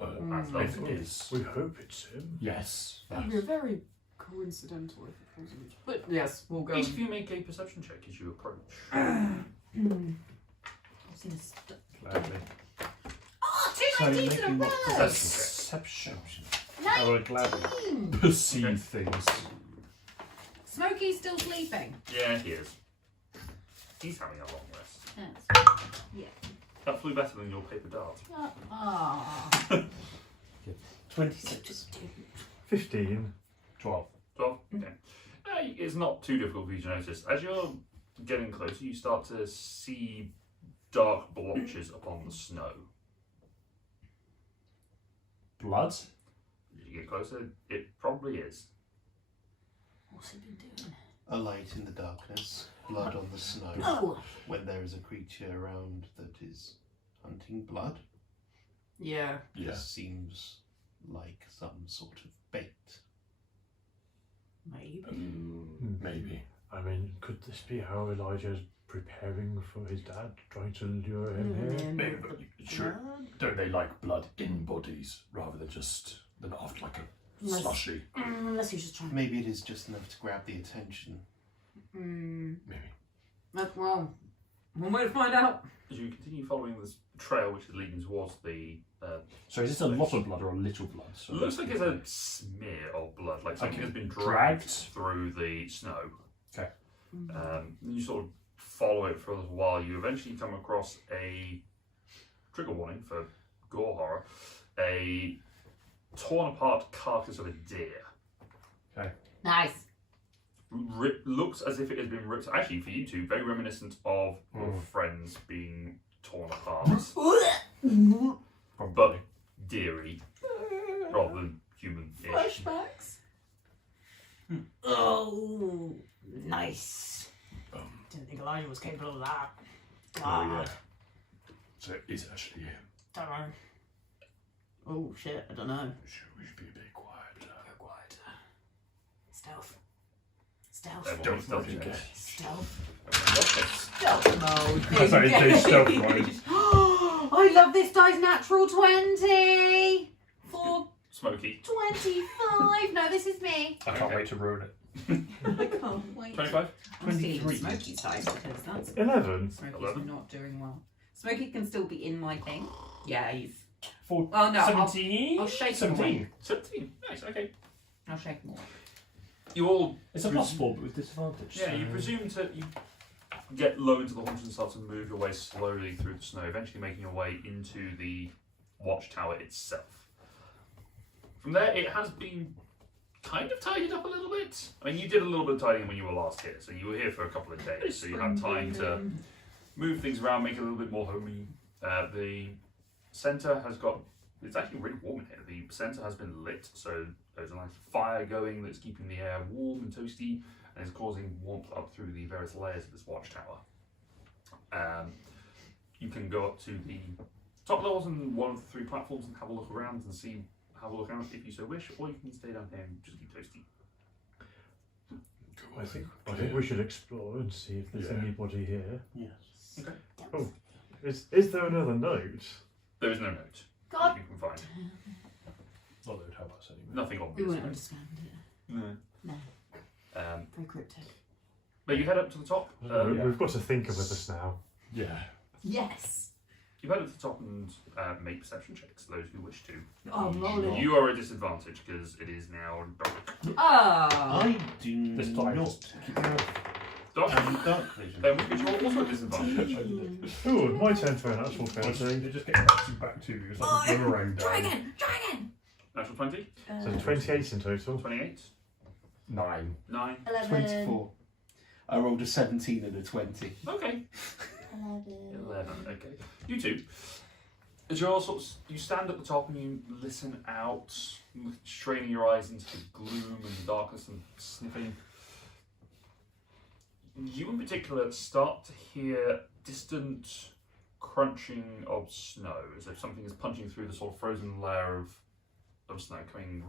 That's If it lovely. is, We hope it's him. yes. That'd be very coincidental if it wasn't. But yes, we'll go. Each of you make a perception check as you approach. Gladly. Oh, So 2 19s in a making what row! Perception. I would gladly 19! perceive Okay. things. Smokey's still sleeping. Yeah, he is. He's having a long rest. Yes. That flew better than your paper dart. Ah. 26. 15. 12. 12? Okay. It's not too difficult for you to notice. As you're getting closer, you start to see dark blotches upon the snow. Blood? As you get closer, it probably is. What's he been doing? A light in the darkness, blood on the snow. Oh! When there is a creature around that is hunting blood, Yeah. Yeah. this seems like some sort of bait. Maybe. Maybe. I mean, could this be how Elijah's preparing for his dad, trying to lure him here? Maybe, but sure. Don't they like blood in bodies rather than just after like a Unless- slushy? Unless he's just trying. Maybe it is just enough to grab the attention. Maybe. Well, one way to find out. As you continue following this trail, which is leading towards the So is this a lot of blood or a little blood? So Looks like it's a smear of blood, like something Okay. has been Dragged. dragged through the snow. Okay. You sort of follow it for a little while. You eventually come across a trigger warning for gore horror, a torn apart carcass of a deer. Nice. Looks as if it has been ripped. Actually, for you two, very reminiscent of your friends being torn apart, but deery rather than human-ish. Flashbacks. Oh, nice. Didn't think Elijah was capable of that. Oh yeah. So it is actually him. Don't know. Oh shit, I don't know. We should be a bit quiet. Go quiet. Stealth. Stealth. Don't stealth Okay. check. Stealth. Stealth mode. Sorry, it's stealth mode. I love this dice natural 20 for Smoky. 25. No, this is me. I can't wait to ruin it. I can't wait. 25. I'm stealing 23. Smokey's dice because that's 11. Smokey's 11. not doing well. Smokey can still be in my thing. Yeah, he's. For Oh no, 17? I'll shake him 17. away. 17. Nice, okay. I'll shake him away. You all. It's a +4 but with disadvantage. Yeah, you presume to. You get low into the haunch and start to move your way slowly through the snow, eventually making your way into the watchtower itself. From there, it has been kind of tidied up a little bit. I mean, you did a little bit of tidying when you were last here, so you were here for a couple of days, so you had time to move things around, make it a little bit more homey. The centre has got. It's actually really warm in here. The centre has been lit, so there's a nice fire going that's keeping the air warm and toasty, and is causing warmth up through the various layers of this watchtower. You can go up to the top levels and one of the 3 platforms and have a look around and have a look around if you so wish, or you can stay down here and just keep toasty. I think we should explore and see if there's Yeah. anybody here. Yes. Okay. Oh, is there another note? There is no note God. you can find. Not that it would help us anyway. Nothing We obvious. won't understand it. No. No. Very cryptic. But you head up to the top. Yeah. We've got a thinker with us now. Yeah. Yes. You head up to the top and make perception checks, those who wish to. Oh, lolly. You are at a disadvantage because it is now dark. Oh. I do This time. not Dark? have dark vision. Which you're also at a disadvantage. Ooh, my turn for an actual Once fancy. you just get back to you, it's like a boomerang Try down. again. Try again. Natural 20, So 28 in total. 28, 9. 9. 11. 24. I rolled a 17 and a 20. Okay. 11. 11. Okay. You two. As you're sort of, you stand at the top and you listen out, straining your eyes into the gloom and the darkness and sniffing. You in particular start to hear distant crunching of snow, as if something is punching through the sort of frozen layer of snow coming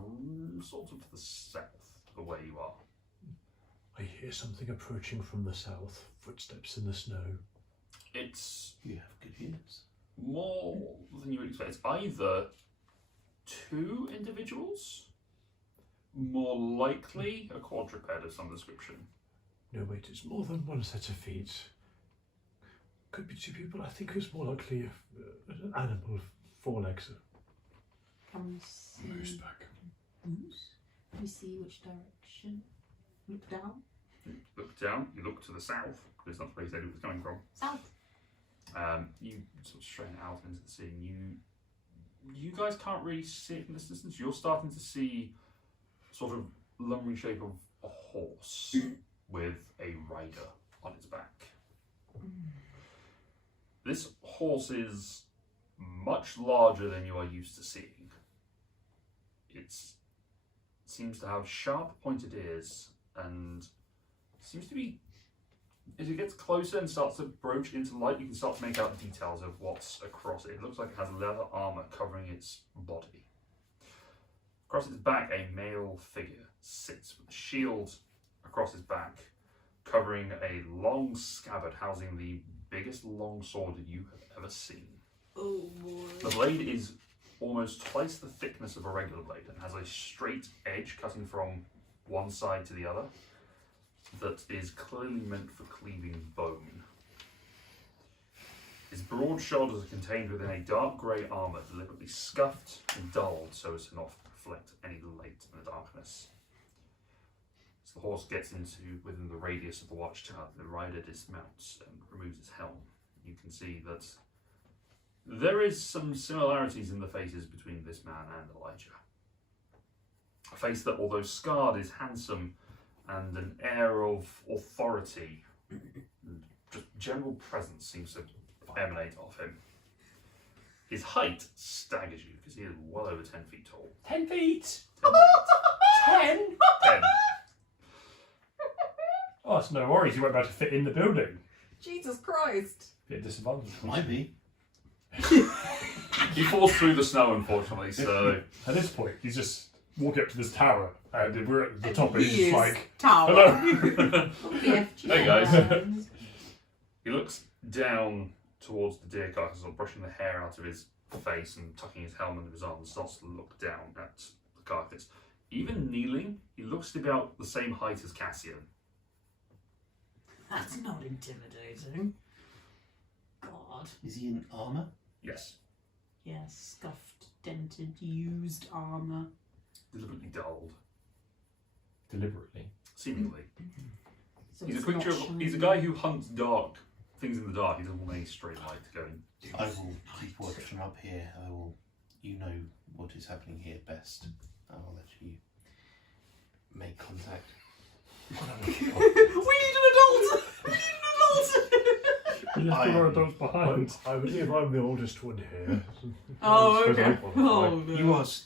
sort of to the south of where you are. I hear something approaching from the south. Footsteps in the snow. It's You have good ears. more than you would expect. It's either 2 individuals, more likely a quadruped of some description. No, wait, it's more than one set of feet. Could be 2 people. I think it's more likely an animal with 4 legs. Can we see? Moose back. Moose? Can we see which direction? Look down. Look down, you look to the south, because that's where you said it was coming from. South. You sort of strain out into the sea, and you guys can't really see it from this distance. You're starting to see sort of lumbering shape of a horse with a rider on its back. This horse is much larger than you are used to seeing. It seems to have sharp pointed ears and seems to be, as it gets closer and starts to broach into light, you can start to make out details of what's across it. It looks like it has leather armour covering its body. Across its back, a male figure sits with a shield across his back, covering a long scabbard housing the biggest long sword that you have ever seen. Oh boy. The blade is almost twice the thickness of a regular blade and has a straight edge cutting from one side to the other that is clearly meant for cleaving bone. His broad shoulders are contained within a dark grey armour, deliberately scuffed and dulled so as to not reflect any light in the darkness. As the horse gets within the radius of the watchtower, the rider dismounts and removes his helm. You can see that there is some similarities in the faces between this man and Elijah. A face that, although scarred, is handsome and an air of authority and just general presence seems to emanate off him. His height staggers you because he is well over 10 feet tall. 10 feet! 10? 10. Oh, it's no worries. You won't be able to fit in the building. Jesus Christ. Be a disadvantage. Might be. He falls through the snow, unfortunately, so... At this point, he's just walking up to this tower, and we're at the top, and he's He just is like, tower. hello. Hey, guys. He looks down towards the deer carcass, or brushing the hair out of his face and tucking his helmet under his arm, and starts to look down at the carcass. Even kneeling, he looks to be about the same height as Cassian. That's not intimidating. God. Is he in armour? Yes. Yes, scuffed, dented, used armour. Deliberately dulled. Deliberately. Seemingly. So He's a it's creature not of, he's a shiny. guy who hunts dark things in the dark. He doesn't want any straight light going. I will keep watch from up here. I will. You know what is happening here best. I will let you make contact. We need an adult! We need an adult! You left all our adults behind. I believe I'm the oldest one here. Oh, I suppose okay. I qualify. Oh, no.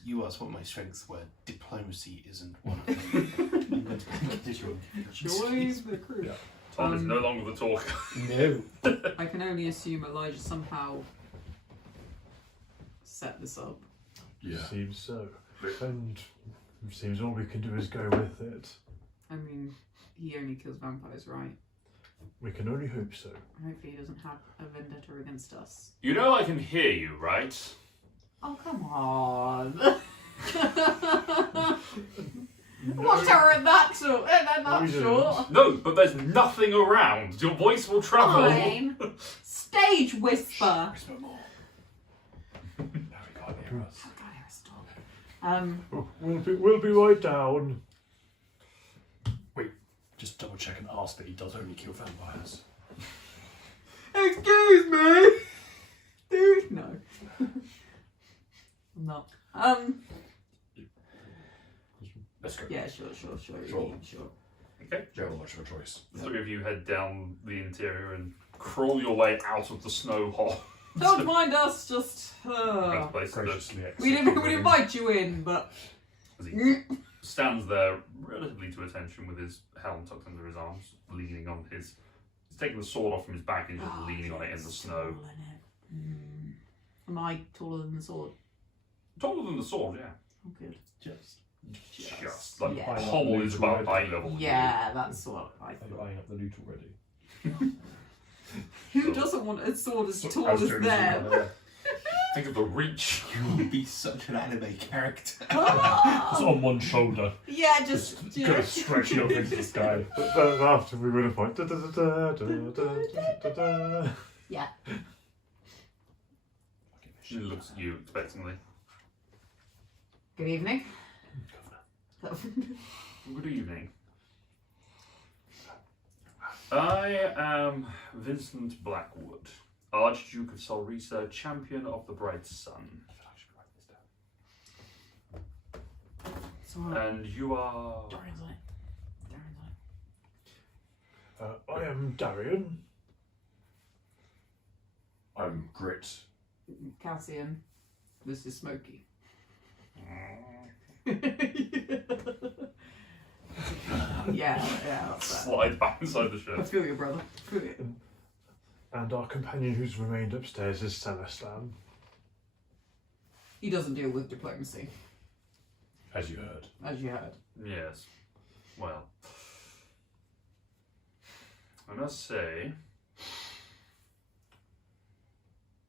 You asked what my strengths were. Diplomacy isn't one of them. I'm going to consider Join the crew. Yeah. Tom is no longer the talker. No. I can only assume Elijah somehow set this up. Yeah. Seems so. And it seems all we can do is go with it. I mean, he only kills vampires, right? We can only hope so. Hopefully he doesn't have a vendetta against us. You know I can hear you, right? Oh, come on. What are in that short? No, we didn't. short? No, but there's nothing around. Your voice will travel. Fine. Stage whisper. Whisper more. Now we can't hear us. How can I hear a stop? We'll be right down. Just double check and ask that he does only kill vampires. Excuse me. Dude, no. I'm not. Let's go. Yeah, sure. Sure. Okay. You have much of a choice. The three of you head down the interior and crawl your way out of the snow hole. Don't mind us, just. Best place to look. Graciously exit. We didn't invite you in, but. As he stands there, relatively to attention, with his helm tucked under his arms, leaning on his. He's taken the sword off from his back and just leaning on it in the snow. Am I taller than the sword? Taller than the sword, yeah. Oh, good. Just like Yeah. pommel is about eye level. Yeah, that's what I Are you thought. eyeing up the loot already? Who doesn't want a sword as tall as Jonas is them? right there. Think of the reach. You would be such an anime character. Just on one shoulder. Yeah, just. Kind of stretching up into the sky. But then after we would have went da da da da da da da da. Yeah. She looks at you expectantly. Good evening. Good evening. I am Vincent Blackwood, Archduke of Solrisa, champion of the Bright Sun. Sorry. And you are... Darian's on it. I am Darian. I'm Grit. Cassian. This is Smokey. Yeah, that's that. Slide back inside the I shirt. feel you, brother. I feel you. And our companion who's remained upstairs is Celestan. He doesn't deal with diplomacy, As you heard. as you heard. Yes. Well, I must say,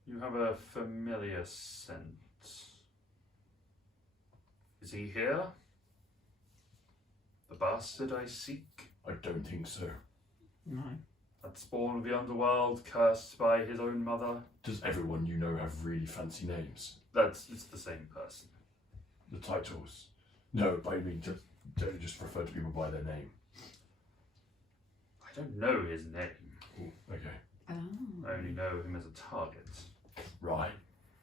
you have a familiar scent. Is he here? The bastard I seek? I don't think so. No. That spawn of the underworld, cursed by his own mother. Does everyone you know have really fancy names? It's the same person. The titles? No, but I mean, don't just refer to people by their name. I don't know his name. Ooh, okay. Oh. I only know him as a target Right.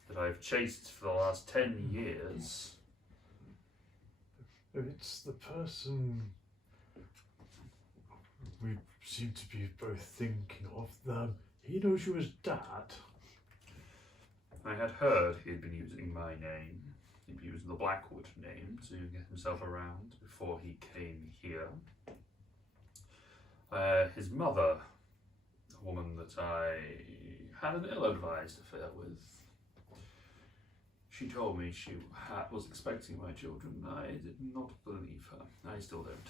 that I've chased for the last 10 years. If it's the person we seem to be both thinking of, he knows you as Dad. I had heard he had been using my name. He'd been using the Blackwood name to get himself around before he came here. His mother, a woman that I had an ill-advised affair with, she told me she was expecting my children. I did not believe her. I still don't.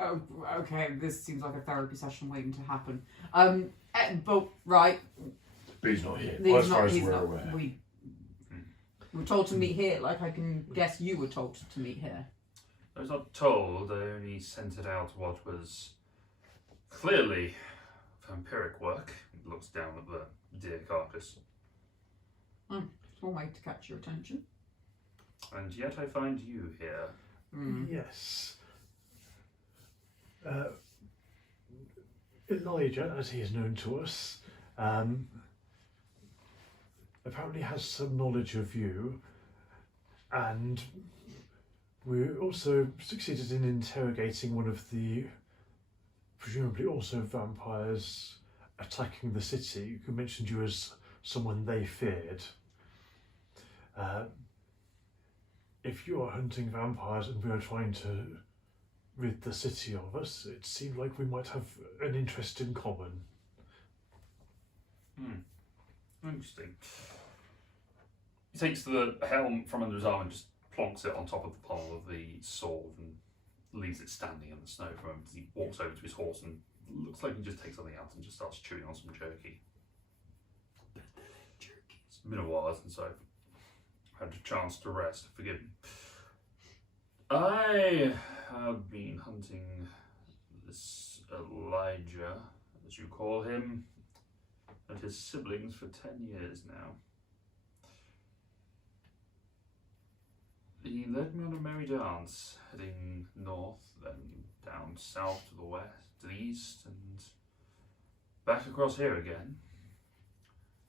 Oh, okay. This seems like a therapy session waiting to happen. But right, But he's not here. he's As far not. as He's we're not. aware. We were told to meet here. Like I can guess you were told to meet here. I was not told. I only scented out what was clearly vampiric work. He looks down at the deer carcass. Small way to catch your attention. And yet I find you here. Yes. Elija, as he is known to us, apparently has some knowledge of you, and we also succeeded in interrogating one of the presumably also vampires attacking the city, who mentioned you as someone they feared. If you are hunting vampires and we are trying to rid the city of us, it seemed like we might have an interest in common. Interesting. He takes the helm from under his arm and just plonks it on top of the pommel of the sword and leaves it standing in the snow for a moment as he walks over to his horse and looks like he just takes something out and just starts chewing on some jerky. It's been a while since I've had a chance to rest. Forgive me. I have been hunting this Elija, as you call him, and his siblings for 10 years now. He led me on a merry dance, heading north, then down south to the west, to the east, and back across here again.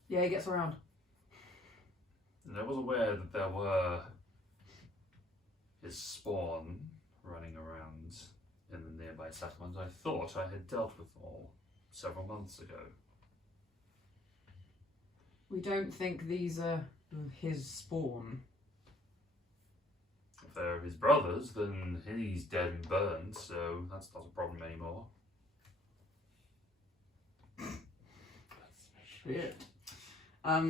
Yeah, he gets around. And I was aware that there were his spawn running around in the nearby settlement. I thought I had dealt with all several months ago. We don't think these are his spawn. If they're his brothers, then he's dead and burned, so that's not a problem anymore. Shit. Are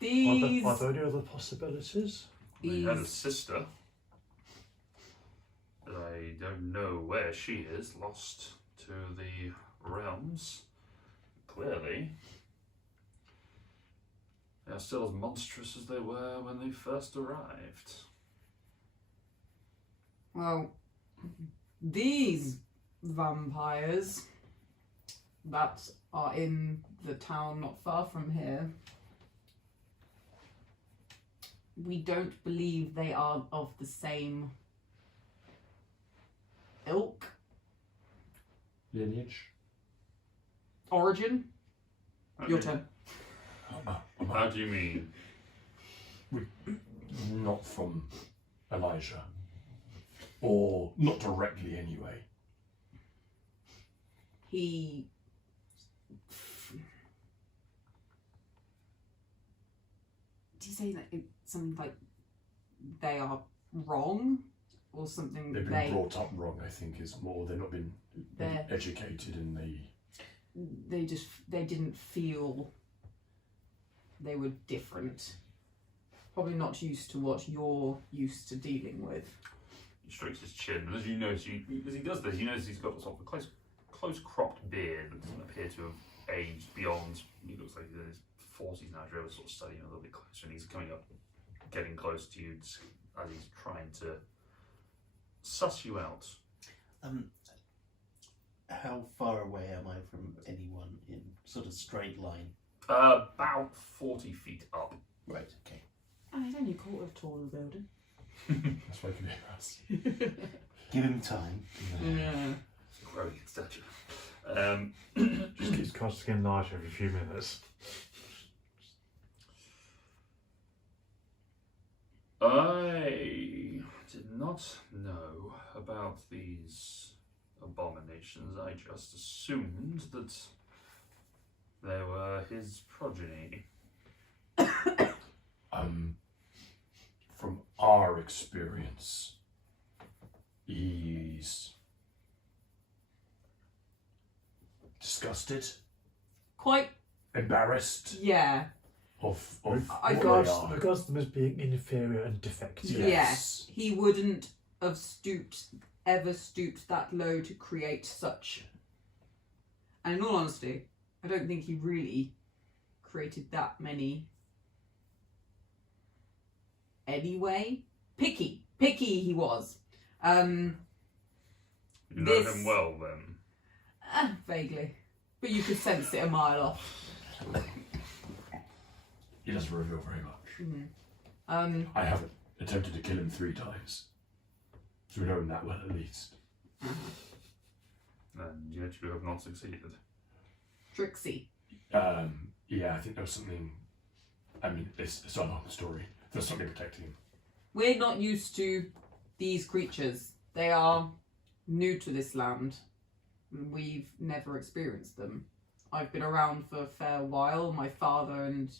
there any other possibilities? He had a sister, but I don't know where she is, lost to the realms, clearly. They are still as monstrous as they were when they first arrived. Well, these vampires that are in the town not far from here, we don't believe they are of the same ilk, Lineage. origin. Your turn. How do you mean? Not from Elija. Or not directly anyway. He... Did you say that something like they are wrong? Or something They've been brought up wrong, I think, is more. They've not been They're- educated in the... they didn't feel they were different. Probably not used to what you're used to dealing with. He strokes his chin, and as you notice, as he does this, you notice he's got sort of a close cropped beard that doesn't appear to have aged beyond. He looks like he's in his 40s now. If you're sort of studying a little bit closer, and he's coming up, getting close to you as he's trying to suss you out. How far away am I from anyone in sort of straight line? About 40 feet up. Right, okay. Oh, he's only a quarter of tall of the building. That's why you can hear us. Give him time. Yeah. Growing in stature. Just keeps casting large every few minutes. I did not know about these abominations. I just assumed that they were his progeny. From our experience, he's disgusted, Quite, embarrassed yeah. of I what they Regards are. them as being inferior and defective. Yes. He wouldn't have ever stooped that low to create such. And in all honesty, I don't think he really created that many anyway. Picky he was. You know This- him well, then. Vaguely. But you could sense it a mile off. He doesn't reveal very much. I haven't attempted to kill him 3 times, so we know him that well at least. And yet you have not succeeded. Trixie. Yeah, I think there was something. I mean, it's a long story. There's something protecting him. We're not used to these creatures. They are new to this land. We've never experienced them. I've been around for a fair while. My father and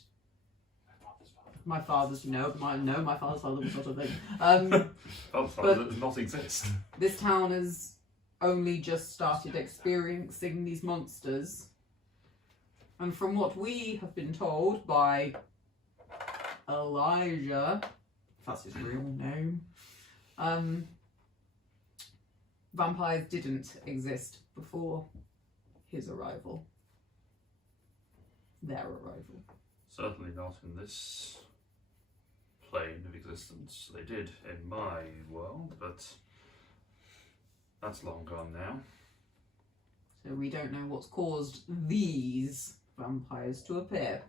my father's my father's father was not a thing. Father does not exist. This town has only just started experiencing these monsters. And from what we have been told by Elija, if that's his real name, vampires didn't exist before his arrival. Their arrival. Certainly not in this plane of existence. They did in my world, but that's long gone now. So we don't know what's caused these vampires to appear.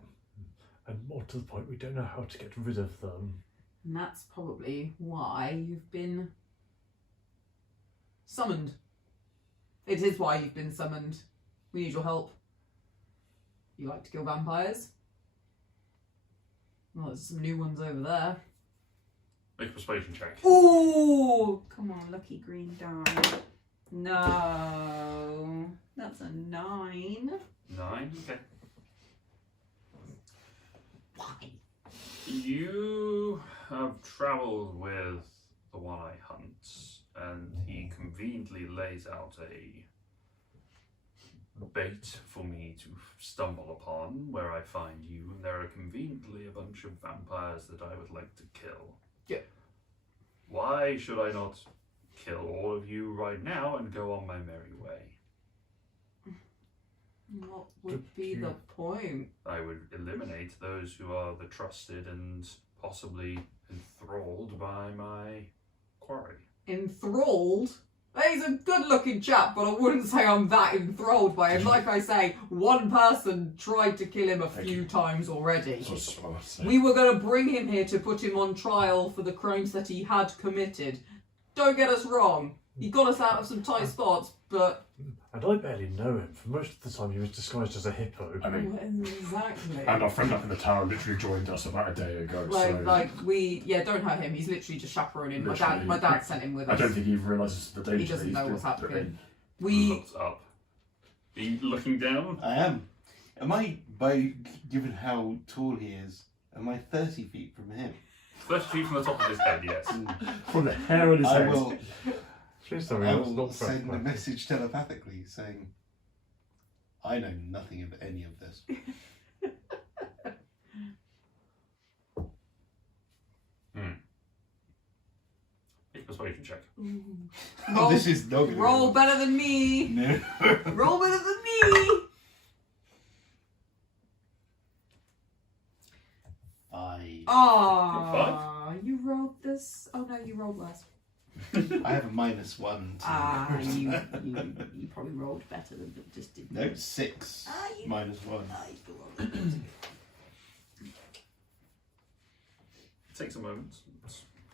And more to the point, we don't know how to get rid of them. And that's probably why you've been summoned. It is why you've been summoned. We need your help. You like to kill vampires? Well, there's some new ones over there. Make a persuasion check. Ooh! Come on, lucky green die. No. That's a 9. 9, okay. Why? You have travelled with the one-eye hunt, and he conveniently lays out a bait for me to stumble upon, where I find you, and there are conveniently a bunch of vampires that I would like to kill. Yeah. Why should I not kill all of you right now and go on my merry way? What would be the point? I would eliminate those who are the trusted and possibly enthralled by my quarry. Enthralled? He's a good-looking chap, but I wouldn't say I'm that enthralled by him. Like I say, one person tried to kill him a few times already. That's what I was saying. We were going to bring him here to put him on trial for the crimes that he had committed. Don't get us wrong. He got us out of some tight spots, but... And I barely know him. For most of the time, he was disguised as a hippo. I mean, Exactly. and our friend up in the tower literally joined us about a day ago. Don't hurt him. He's literally just chaperoning. Literally. My dad sent him with I us. don't think he realises the danger. He doesn't that know he's what's been put happening. in. We Looks up. Are you looking down? I am. Am I, by given how tall he is, am I 30 feet from him? 30 feet from the top of his head, yes. From the hair on his I head. will, Please tell me I that's will not send a correct. message telepathically saying, I know nothing of any of this. Make a persuasion check. roll, This is not gonna roll better than me. No. Roll better than me. 5. Ah, you rolled this. Oh no, you rolled less. I have a -1 to You probably rolled better than just did. No, 6 -1. It takes a moment,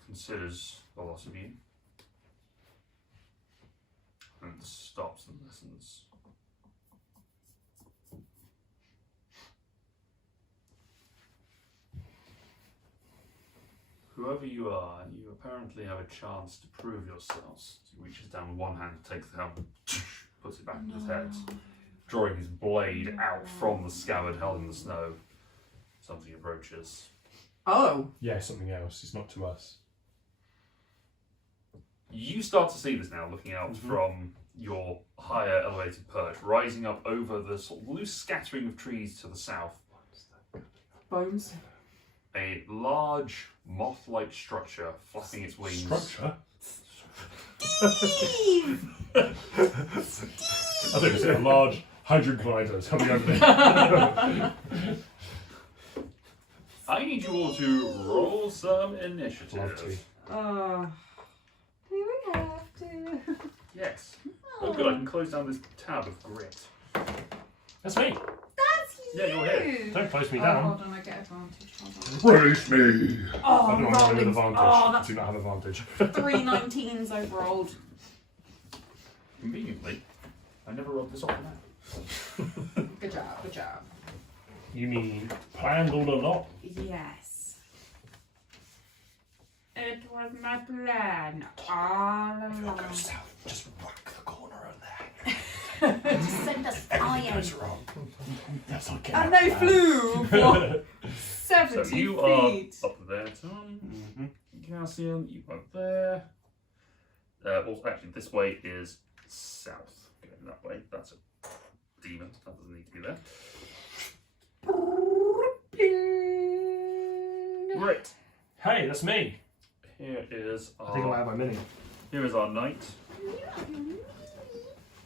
considers the loss of you, and stops and listens. Whoever you are, you apparently have a chance to prove yourselves. He reaches down one hand, takes the helmet, puts it back in his head, drawing his blade out from the scabbard held in the snow. Something approaches. Oh. Yeah, something else. It's not to us. You start to see this now, looking out from your higher elevated perch, rising up over the sort of loose scattering of trees to the south. Bones. A large moth-like structure flapping its wings. Structure? Steve! I think it's a large hydrogen collider coming over there. I need you all to roll some Love initiative. to. Do we have to? Yes. Oh good, I can close down this tab of grit. That's me. That's you! Yeah, you're here. Don't close me Oh, down. hold on, I get advantage. Hold on. Raise me! Oh, I don't want to rolling. with advantage. Oh, I that's do not have advantage. 3 19s I've rolled. Conveniently, I never rolled this off now. Good job, good job. You mean planned all along? Yes. It was my plan all along. south, just whack the corner of there. Just send us iron. wrong. That's not And they flew for 70 So you are feet. up there, Tom. Cassian, you are there. Well, actually, this way is south. Going that way. That's a demon. That doesn't need to be there. Right. Hey, that's me. Here is I think I might have our. my mini. Here is our knight.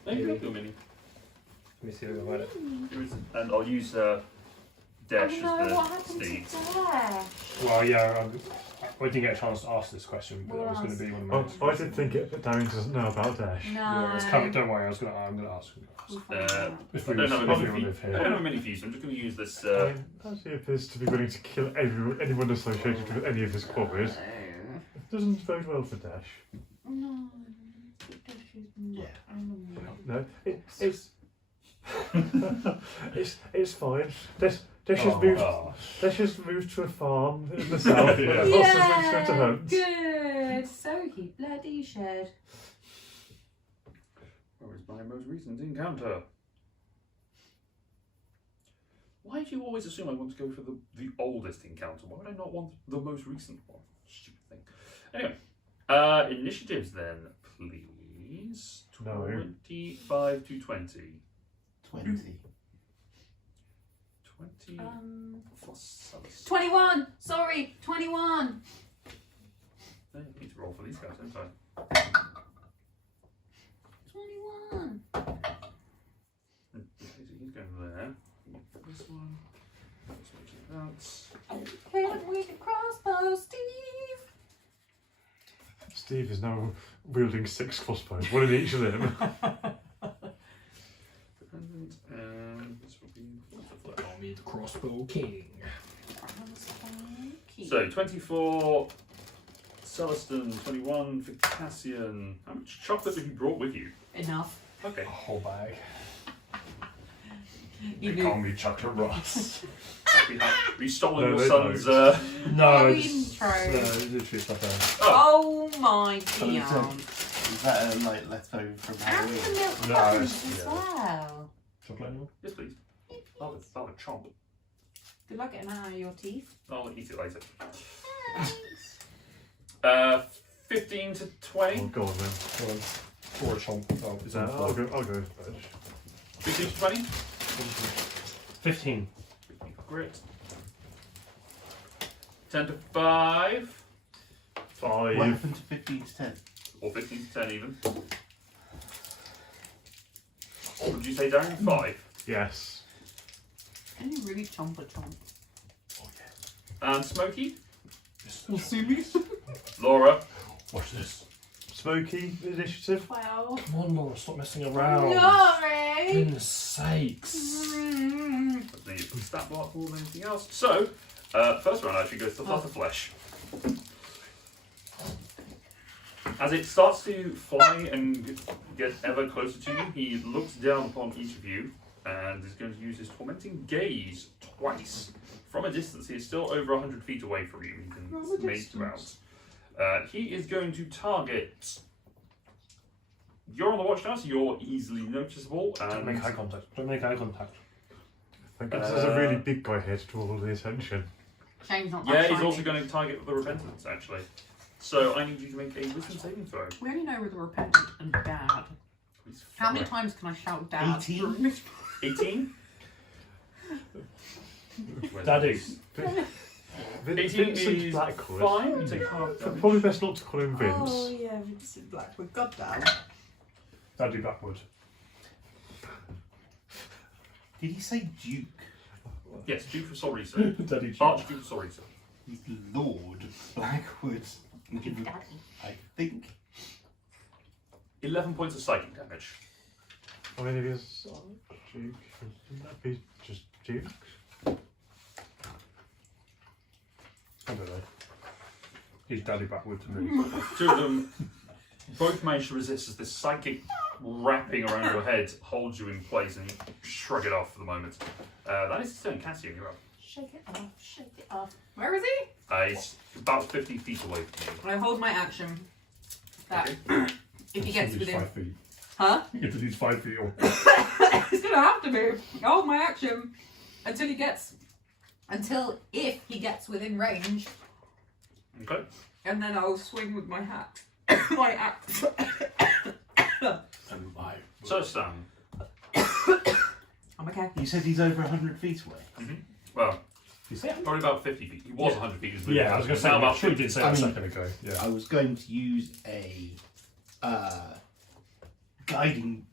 There you go, mini. Let me see if I can find it. Here is, and I'll use Dash Oh no, what as the happened steed. to Dash? Well, yeah, I didn't get a chance to ask this question, but We'll it was going to ask. be one of my. I did think it, but Darren doesn't know about Dash. No. Yeah, it's coming. Don't worry, I'm going to ask. We'll find out. If I we don't have a if we mini live fuse. I here. don't have a mini fuse. I'm just going to use this. I mean, actually appears to be willing to kill anyone associated with any of his quarries. It doesn't bode well for Dash. No. Dash is not No, it's fine. Dash has moved to a farm in the south. Yeah. Lots of things going to hunt. Good. So he bloody shed. Where is my most recent encounter? Why do you always assume I want to go for the oldest encounter? Why would I not want the most recent one? Stupid thing. Anyway, initiatives then, please. No. 25 to 20. 20. 20 for Sullus. 21. Sorry, 21. I need to roll for these guys, don't I? 21. Okay, so he's going there. This one. This one, Hit with the crossbow, Steve. Steve is now wielding 6 crossbows, one in each of them. and this will be. Call me the crossbow king. So 24 Celestin, 21 for Cassian. How much chocolate have you brought with you? Enough. Okay. A whole bag. You They call me Chuck Ross. Have you stolen No, your they son's? No, Intro. literally it's like a. Oh my Oh, god. Is that a like leftover from And Halloween? the milk No, buns it's- as yeah. well. Chocolate anyone? Yes, please. I'll have a chomp. Good luck getting that out of your teeth. I'll eat it later. Thanks. 15 to Oh, 20. go on then. Go on. Or a chomp. Oh, it's on I'll 4. go with Dash. 15 to 20. 15. 15 for grit. 10 to 5. 5. What happened to 15 to 10? Or 15 to 10 even. What did you say, Darren? 5. Yes. Can you really chomp a chomp? And Smokey. You'll see me? Laura. Watch this. Smoky initiative. 12. Come on, Laura, stop messing around. Sorry. Goodness sakes. Let's need some stat block more than anything else. So, first round actually goes to Flutterflesh. As it starts to fly and get ever closer to you, he looks down upon each of you and is going to use his Tormenting Gaze twice. From a distance, he is still over 100 feet away from you. He can make you out. He is going to target. You're on the watch now, so you're easily noticeable. And Don't make eye contact. Don't make eye contact. I think there's a really big guy here to draw all the attention. Shane's not yeah, that he's shiny. also going to target the Repentance, actually. So I need you to make a Wisdom saving throw. We only know with the repentant and dad. Please. How many times can I shout dad? 18? 18? Daddy. 18 Vincent is Blackwood. fine. You take half damage. Probably best not to call him Vince. Oh, yeah, Vincent Blackwood. Goddamn. Daddy backward. Did he say Duke? Yes, Duke of Sorisa. Daddy. Archduke of Sorisa. He's Lord Blackwood. I think. 11 points of psychic damage. I mean, if he's Duke, wouldn't that be just Duke? I don't know. He's daddy backward to me. Two of them both manage to resist as this psychic wrapping around your head holds you in place and you shrug it off for the moment. That is his turn. Cassian, you're up. Shake it off, shake it off. Where is he? He's about 50 feet away from I hold my action. That you. if he gets He's within, 5 feet. huh? If he's 5 feet or He's gonna have to be. I hold my action until if he gets within range, Okay. and then I'll swing with my hat, my axe. and my. So, Sam. I'm okay. You said he's over 100 feet away. Well, He's, probably about 50 feet. He was 100 feet. yeah, I was going to say, now I'm about sure you 50. did say I that a mean- second ago. Yeah. I was going to use a guiding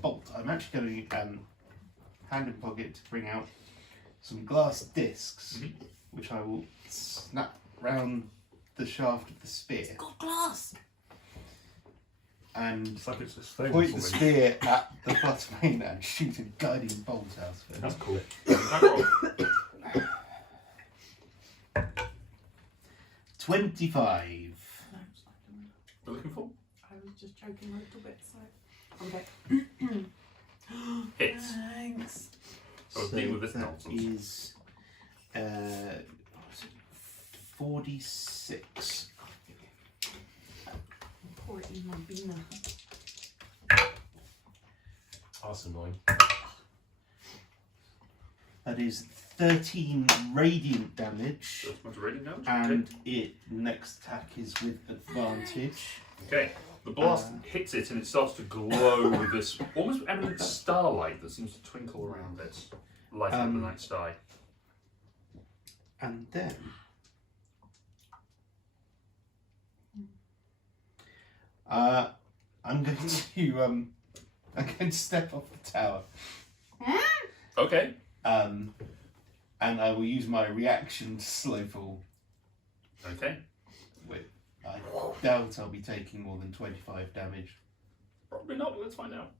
bolt. I'm actually going to hand in pocket to bring out some glass discs, which I will snap round the shaft of the spear Got glass. and It's like it's a stable point the something. spear at the Fluttermane and shoot a guiding bolt out of it. That's cool. Attack roll. 25. We're looking for I was just joking a little bit, so. Okay. hits. Thanks. So deal with this that nonsense. is what was it? 46. Pour it in my beaner. That's annoying. That is 13 radiant damage. So it's much rating damage. And it next attack is with advantage. Okay. The blast hits it and it starts to glow with this almost eminent starlight that seems to twinkle around it, lighting up the night sky. And then I'm going to step off the tower. Okay. And I will use my reaction to slow fall. Okay. I doubt I'll be taking more than 25 damage. Probably not, but let's find out.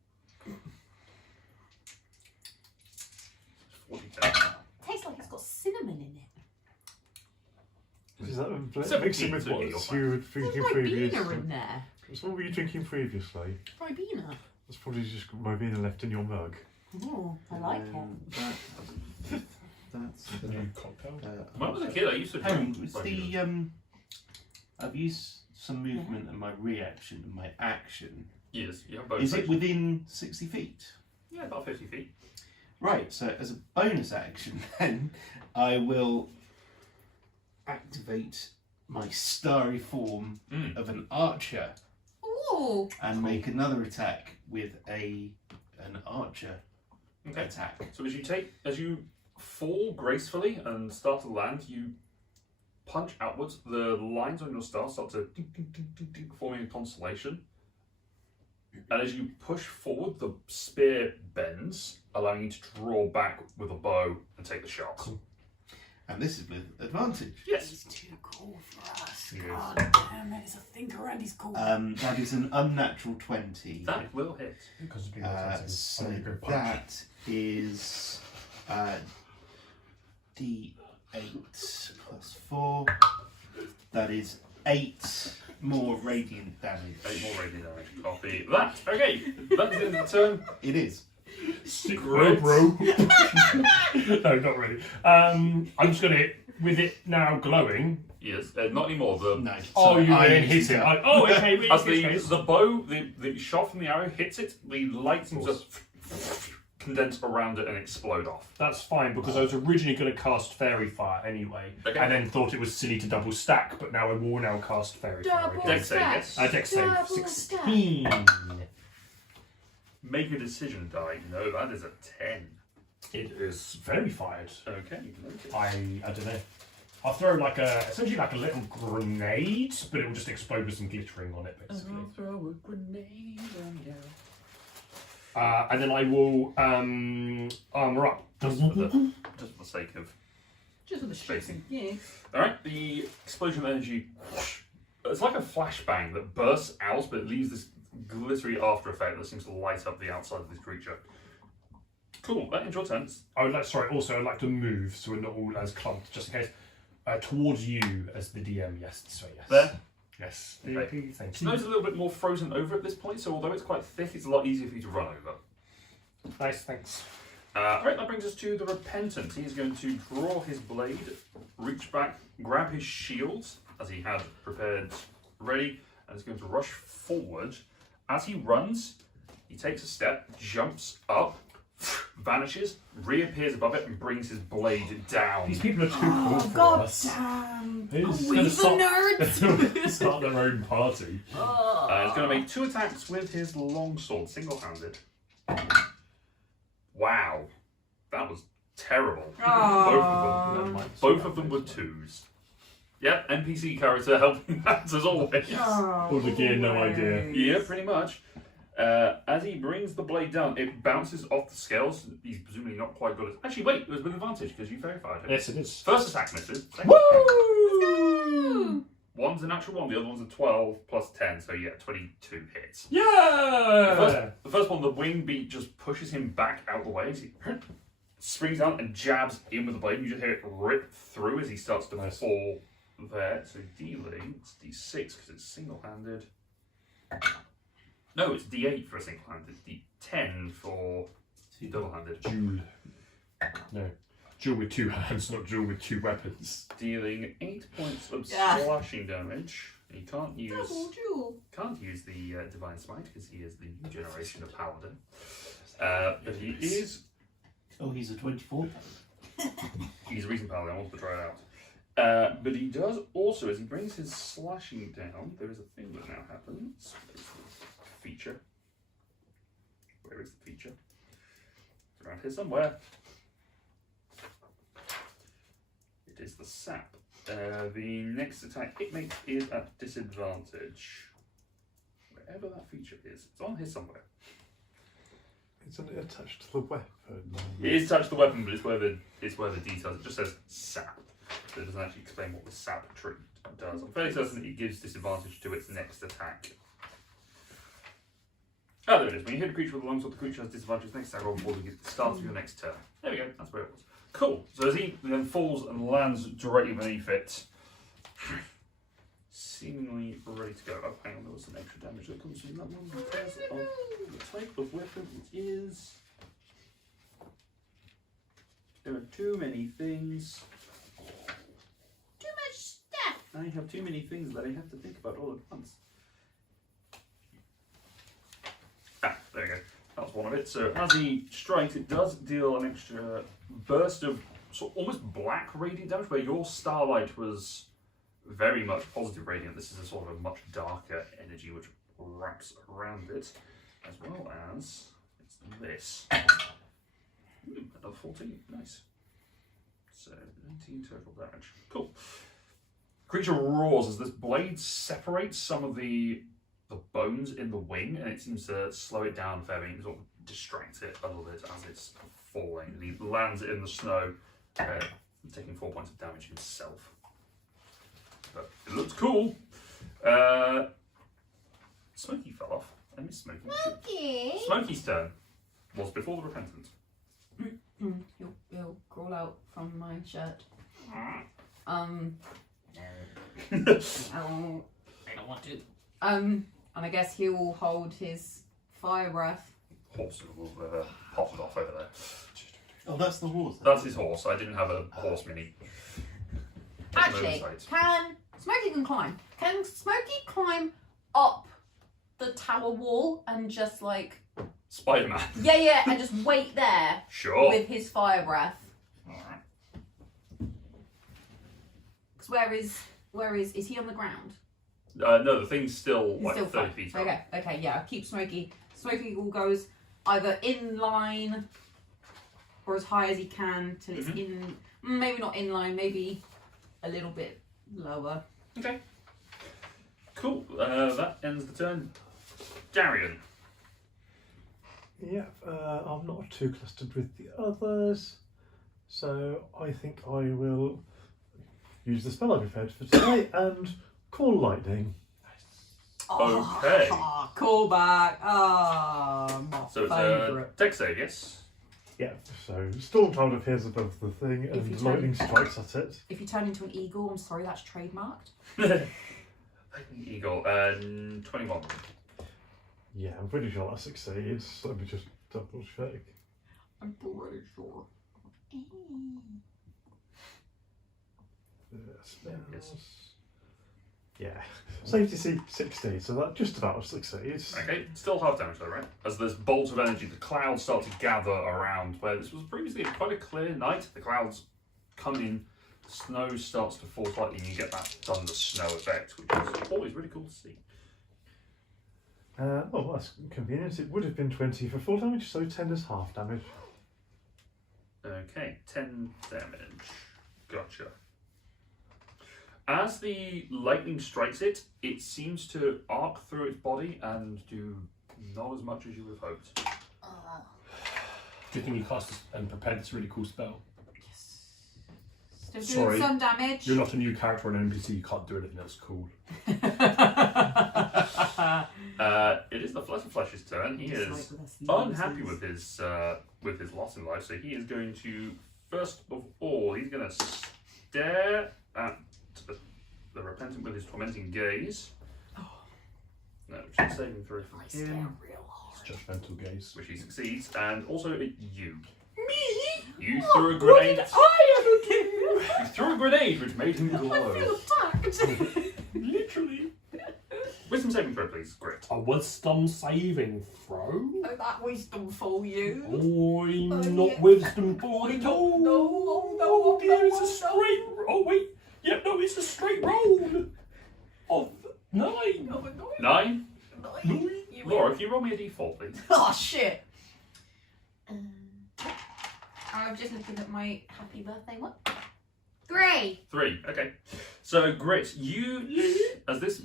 40 damage. Tastes like it's got cinnamon in it. Is that Seven mixing beans, with what you'll you find. were There's drinking my previously? beaner in there. So what were you drinking previously? Ribena. That's probably just my beaner left in your mug. Oh, I like it. That's A new cocktail. When I was a kid, I used to Hang drink. on, it's the I've used some movement and my reaction and my action. Yes, you have both. Is it actions. within 60 feet? Yeah, about 50 feet. Right, so as a bonus action, then I will activate my starry form of an archer Ooh. and make another attack with an archer Okay. attack. So as you fall gracefully and start to land, you punch outwards. The lines on your star start to ding, ding, ding, ding, ding, forming a constellation. And as you push forward, the spear bends, allowing you to draw back with a bow and take the shot. And this is with advantage. Yes. He's too cool for us. Yes. God damn it, he's a thinker and he's cool. That is an unnatural 20. That will hit. Because of being offensive. So I need to go punch. that is D8 plus 4. That is 8 more radiant damage. 8 more radiant damage. Copy that. Okay, that's the end of the turn. It is. Stick row, bro. No, not really. I'm just going to, with it now glowing. Yes, not anymore. The No. Oh, you I then used hit to it. go. Oh, okay. as the bow, the shot from the arrow hits it, the light seems to condense around it and explode off. That's fine because I was originally going to cast Fairy Fire anyway, Okay. and then thought it was silly to double stack, but now I will now cast Fairy Fire Double again. Dex save, yes. Dex save Double 16. Make a decision die. No, that is a 10. It is Fairy Fired. Okay, you can make it. I don't know. I'll throw like essentially like a little grenade, but it will just explode with some glittering on it, basically. Throw a grenade on you. And then I will armor up. Just for the sake of Just for the spacing. Yeah. Alright, the explosion of energy, it's like a flashbang that bursts out, but it leaves this glittery after effect that seems to light up the outside of this creature. Cool, that ends your turn. I would like. Sorry. Also, I'd like to move so we're not all as clumped, just in case. Towards you as the DM. Yes. So yes. There. Yes. Okay. Thank you. Snow's a little bit more frozen over at this point, so although it's quite thick, it's a lot easier for you to run over. Nice. Thanks. Alright, that brings us to the Repentant. He is going to draw his blade, reach back, grab his shield, as he had prepared ready, and is going to rush forward. As he runs, he takes a step, jumps up, vanishes, reappears above it, and brings his blade down. These people are too cool for God us. damn. They're just We gonna the nerds. start their own party. He's going to make 2 attacks with his longsword, single-handed. Wow, that was terrible. Both of them were 2s. Yep, NPC character helping that as always. All the gear, no idea. Yeah, pretty much. As he brings the blade down, it bounces off the scales. He's presumably not quite good at. Actually, wait, it was with advantage because you verified it. Yes, it is. First attack misses. Second Woo! One's a natural 1, the other one's a 12 plus 10, so yeah, 22 hits. Yeah. The first one, the wing beat just pushes him back out the way as he springs down and jabs in with the blade. You just hear it rip through as he starts to fall there. So dealing, it's D6 because it's single-handed. No, it's D8 for a single-handed. D10 for double-handed. Duel. No. Duel with 2 hands, not duel with 2 weapons. Dealing 8 points of Yeah. slashing damage. He can't use Double jewel. the Divine Smite because he is the new generation of Paladin. But he is. Oh, he's a 24. He's a recent Paladin. I want to try it out. But he does also, as he brings his slashing down, there is a thing that now happens. There's the feature. Where is the feature? It's around here somewhere. It is the sap. The next attack it makes is at disadvantage. Wherever that feature is, it's on here somewhere. It's only attached to the weapon. It is touch the weapon, but it's where the details. It just says sap. So it doesn't actually explain what the sap tree does. I'm fairly certain that it gives disadvantage to its next attack. Oh, there it is. When you hit a creature with a longsword, the creature has disadvantage next attack roll before the start of your next turn. There we go. That's where it was. Cool. So as he then falls and lands directly beneath it, seemingly ready to go. Oh, hang on. There was some extra damage that comes from that one because of the type of weapon it is. There are too many things. Too much stuff. I have too many things that I have to think about all at once. Ah, there we go. That's one of it. So as he strikes, it does deal an extra burst of sort of almost black radiant damage, where your starlight was very much positive radiant. This is a sort of a much darker energy which wraps around it, as well as it's this. Ooh, another 14. Nice. So 19 total damage. Cool. Creature roars as this blade separates some of the bones in the wing, and it seems to slow it down a fair bit, sort of distract it a little bit as it's falling. And he lands it in the snow, taking 4 points of damage himself. But it looks cool. Smokey fell off. I miss Smokey. Smokey's turn was before the Repentant. He'll crawl out from my shirt. No. I don't want to. And I guess he will hold his fire breath. Horse will pop it off over there. Oh, that's the horse. That's his horse. I didn't have a horse mini. Actually, can Smokey climb? Can Smokey climb up the tower wall and just like Spider-Man. yeah, and just wait there Sure. with his fire breath? Alright. Because where is he on the ground? No, the thing's still He's like still 30 fine. feet up. Okay, yeah. Keep Smokey. Smokey will goes either in line or as high as he can till it's in. Maybe not in line. Maybe a little bit lower. Okay. Cool. That ends the turn. Darian. Yeah, I'm not too clustered with the others, so I think I will use the spell I prepared for today and call lightning. Okay. Call back. My So it's favourite. a deck save, yes? Yeah, so Storm Cloud appears above the thing you and turn- lightning strikes at it. If you turn into an eagle, I'm sorry, that's trademarked. Eagle. 21. Yeah, I'm pretty sure that succeeds. Let me just double check. I'm pretty sure. Yes. Yeah, safety 60, so that just about succeeds. Okay, still half damage though, right? As this bolt of energy, the clouds start to gather around where this was previously quite a clear night. The clouds come in, the snow starts to fall slightly, and you get that thunder snow effect, which is always really cool to see. Oh, that's convenient. It would have been 20 for full damage, so 10 is half damage. Okay, 10 damage. Gotcha. As the lightning strikes it, it seems to arc through its body and do not as much as you would have hoped. Good thing you cast and prepared this really cool spell. Still doing Sorry. some damage. You're not a new character or an NPC, you can't do anything else cool. It is the Flesh's turn. He Just is like with us unhappy losers. with his loss in life, so he is going to first of all he's going to stare at the Repentant with his tormenting gaze. No, which is saving throw for I stare him, real hard. Judgmental gaze. which he succeeds, and also at you. Me? You threw a grenade. I ever do? You threw a grenade, which made him I feel glow. attacked. Literally. Wisdom saving throw, please. Great. A wisdom saving throw? Oh, that wisdom for you. Oh, Oh, not yeah. wisdom for you. No, no, Oh dear, no, it's a no. straight. Oh wait, yep, no, it's a straight roll of 9. Oh, but no, 9. no, No. you Laura, can you roll me a d4, please? Oh, shit. I'm just looking at my happy birthday one. 3. 3. Okay. So, Grit, as this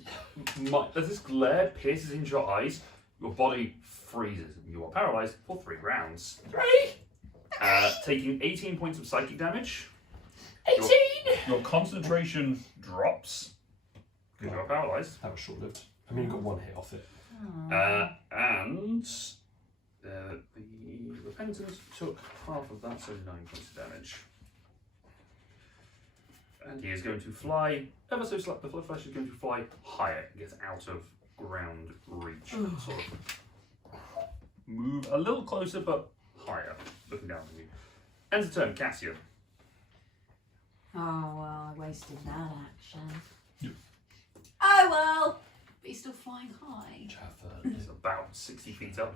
glare pierces into your eyes, your body freezes and you are paralyzed for 3 rounds. 3. Taking 18 points of psychic damage. 18. Your concentration drops because you are paralyzed. That was short lived. I mean, you got 1 hit off it. And the Repentant took half of that, so 9 points of damage. And he is going to fly ever so slightly. The Flesh is going to fly higher and get out of ground reach. Sort of move a little closer, but higher, looking down on you. Ends the turn, Cassian. Oh well, I wasted that action. Yep. Oh well, but he's still flying high. He's about 60 feet up.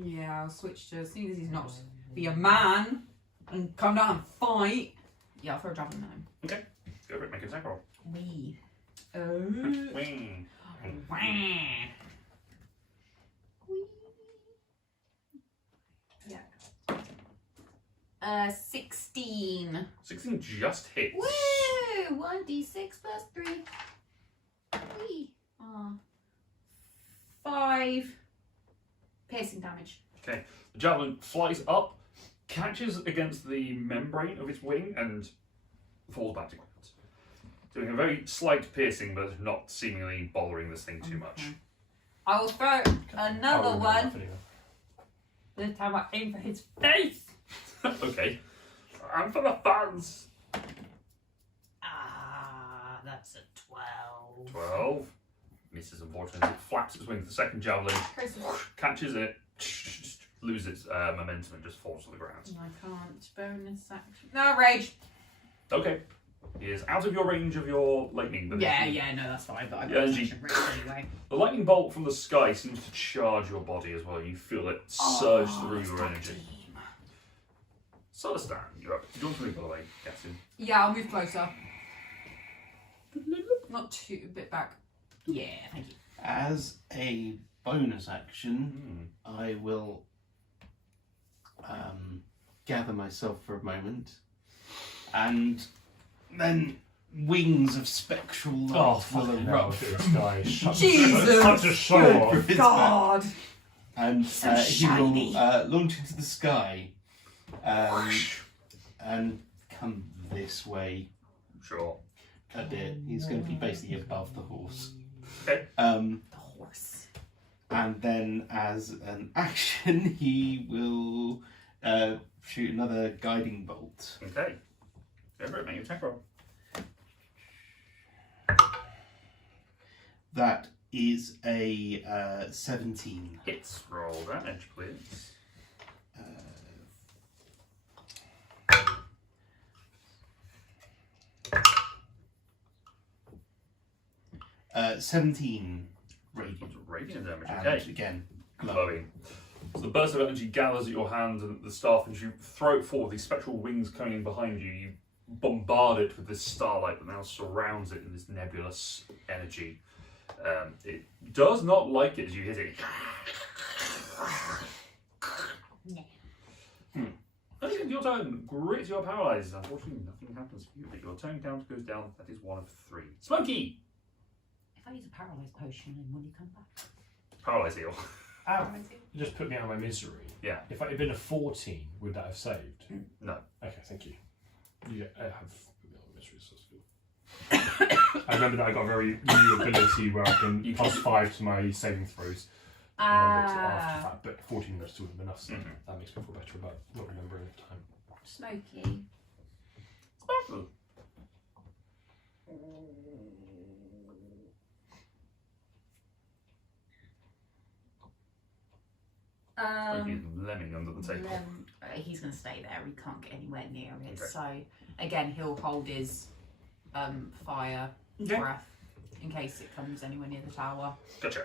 Yeah, I'll switch to, seeing as he's not be a man and come down and fight. Yeah, I'll throw a javelin at him. Okay, go for it. Make an attack roll. Wee. Wing. Yeah. 16. 16 just hits. Woo! 1d6 plus 3. Wee. 5 piercing damage. Okay, the javelin flies up, catches against the membrane of its wing, and falls back to ground. Doing a very slight piercing, but not seemingly bothering this thing too much. I will throw another I'll one. remember that This time I aim for his face. Okay. And for the fans. Ah, that's a 12. 12. Misses, unfortunately. It flaps its wings. The second javelin catches it, loses its momentum, and just falls to the ground. I can't bonus action. No, rage. Okay. He is out of your range of your lightning. But Yeah, no, that's fine. But I Yeah, got and action rage anyway. the lightning bolt from the sky seems to charge your body as well. You feel it surge through your energy. Solastan, you're up. You don't move, by the way, Captain. Yeah, I'll move closer. Not too, a bit back. Yeah, thank you. As a bonus action, I will gather myself for a moment, and then wings of spectral light will fucking hell, erupt this guy is Jesus! such a show off. from his back, God! and So he will shiny. launch into the sky and come this way Sure. a bit. He's going to be basically above the horse. Okay. The horse. And then, as an action, he will shoot another guiding bolt. Okay. Go for it, make your attack roll. That is a 17. Hits. Roll damage, please. 17 radiant. Radiant damage. And Okay. again, glowing. Glowing. So the burst of energy gathers at your hand and the staff, and you throw it forward. These spectral wings coming in behind you. You bombard it with this starlight that now surrounds it in this nebulous energy. It does not like it as you hit it. At the end of your turn, Grit, you are paralysed. Unfortunately, nothing happens for you, but your turn count goes down. That is one of 3. Smokey! If I use a paralyze potion, then will you come back? Paralyze heal. Ow. You just put me out of my misery. Yeah. If I had been a 14, would that have saved? No. Okay, thank you. You have put me out of my misery, so that's good. I remember that I got a very new ability where I can You plus can- 5 to my saving throws. I remembered after that, but 14 would still have been enough, so that makes me feel better about not remembering at the time. Smoky. Sparkle. Smokey's lemming under the table. He's going to stay there. He can't get anywhere near it. Okay. So again, he'll hold his fire Okay. breath in case it comes anywhere near the tower. Gotcha.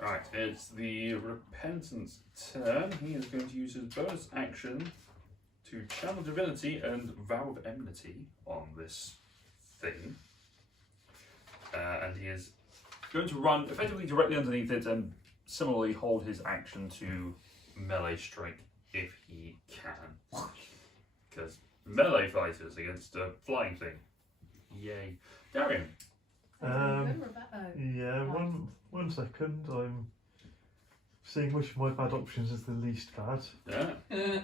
Alright, it's the Repentance turn. He is going to use his bonus action to channel divinity and vow of enmity on this thing. And he is going to run effectively directly underneath it and similarly hold his action to melee strike if he can. Because melee fighters against a flying thing. Yay. Darian. Yeah, one second. I'm seeing which of my bad options is the least bad. Yeah.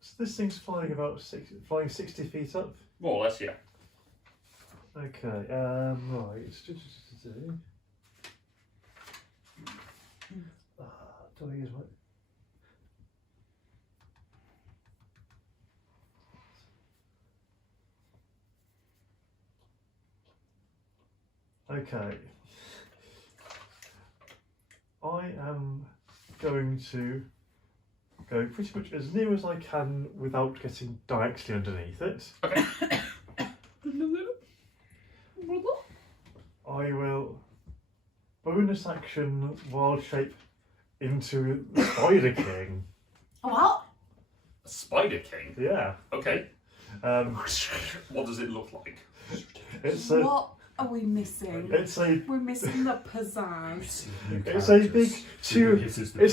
So this thing's flying about 60 feet up. More or less, yeah. Okay, right. Do I use my... Okay. I am going to go pretty much as near as I can without getting directly underneath it. Okay. I will bonus action wild shape into the Spider King. What? A Spider King? Yeah. Okay. What does it look like? It's a What are we missing? We're missing the pizzazz. it's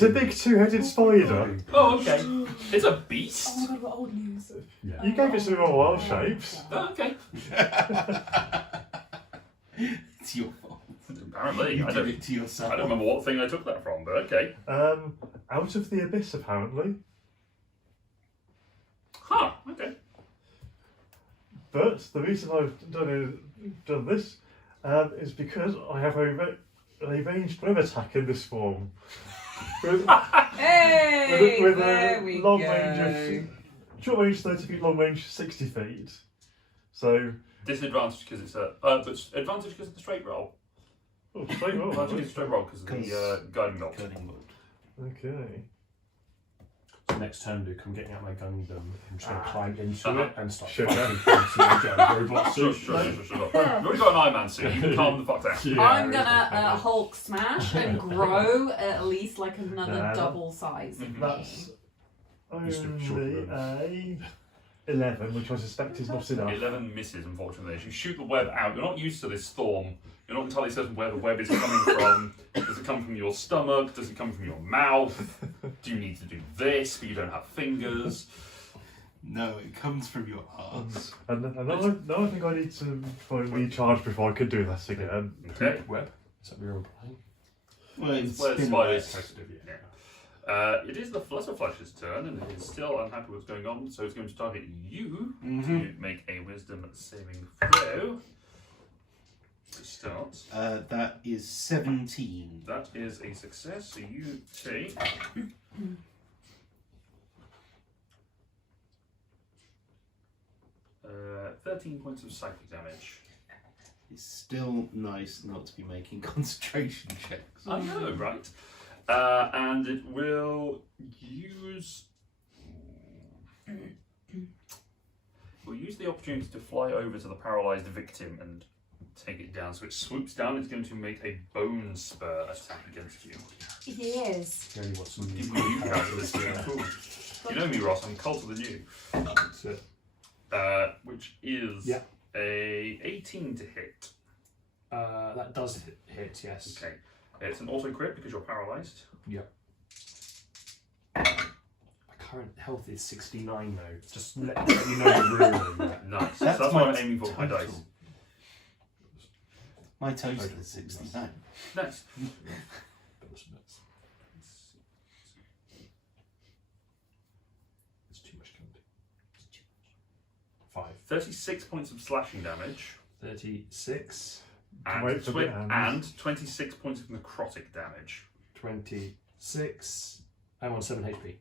a big two-headed spider. Oh, okay. It's a beast? Oh my god, what old news? Yeah. You gave it some more wild shapes. Oh, okay. It's your fault. Apparently. You I did don't, it to yourself. I don't remember what thing I took that from, but okay. Out of the abyss, apparently. Ah, okay. But the reason I've done this is because I have a ranged web attack in this form. Hey, with there a we long go. range of short range 30 feet, long range 60 feet. So Disadvantage because it's a. But advantage because of the straight roll. straight roll. Advantage because straight roll because of the guiding bolt. Guiding bolt. Okay. So next turn, Luke, I'm getting out my Gundam. I'm just going to climb into Uh-huh. it and start Sure. fighting things and get a robot Sure. suit. You've already got an Iron Man suit. You can calm the fuck down. Yeah, I'm it's gonna okay. Hulk smash and grow at least like another Nah. double size. of That's me. Used to short only rows. a 11, which I suspect is not enough. 11 misses, unfortunately. As you shoot the web out, you're not used to this storm. You're not entirely certain where the web is coming from. Does it come from your stomach? Does it come from your mouth? Do you need to do this, but you don't have fingers? No, it comes from your arse. And now I think I need to find recharge before I could do this again. Okay. Web? Is that what you're implying? Well, it's Where's spin spiders? Positive, yeah. It is the Flutterflash's turn, and it is still unhappy with what's going on, so it's going to target you Mm-hmm. to make a wisdom saving throw. To start. That is 17. That is a success, so you take 13 points of psychic damage. It's still nice not to be making concentration checks. I know, right? And it will use. We'll use the opportunity to fly over to the paralysed victim and take it down. So it swoops down. It's going to make a bone spur attack against you. Yes. You only want some Give me you guys this game. Cool. You know me, Ross. I'm cult of the new. That's it. Which is Yeah. a 18 to hit. That does hit, yes. Okay. It's an auto crit because you're paralysed. Yep. My current health is 69 though. Just let you know the rule. Nice. That's so that's my what I'm aiming for with my total. dice. My total is 69. Nice. It's too much counting. 5. 36 points of slashing damage. 36. And, Wait for the hands. and 26 points of necrotic damage. 26. I'm on 7 HP.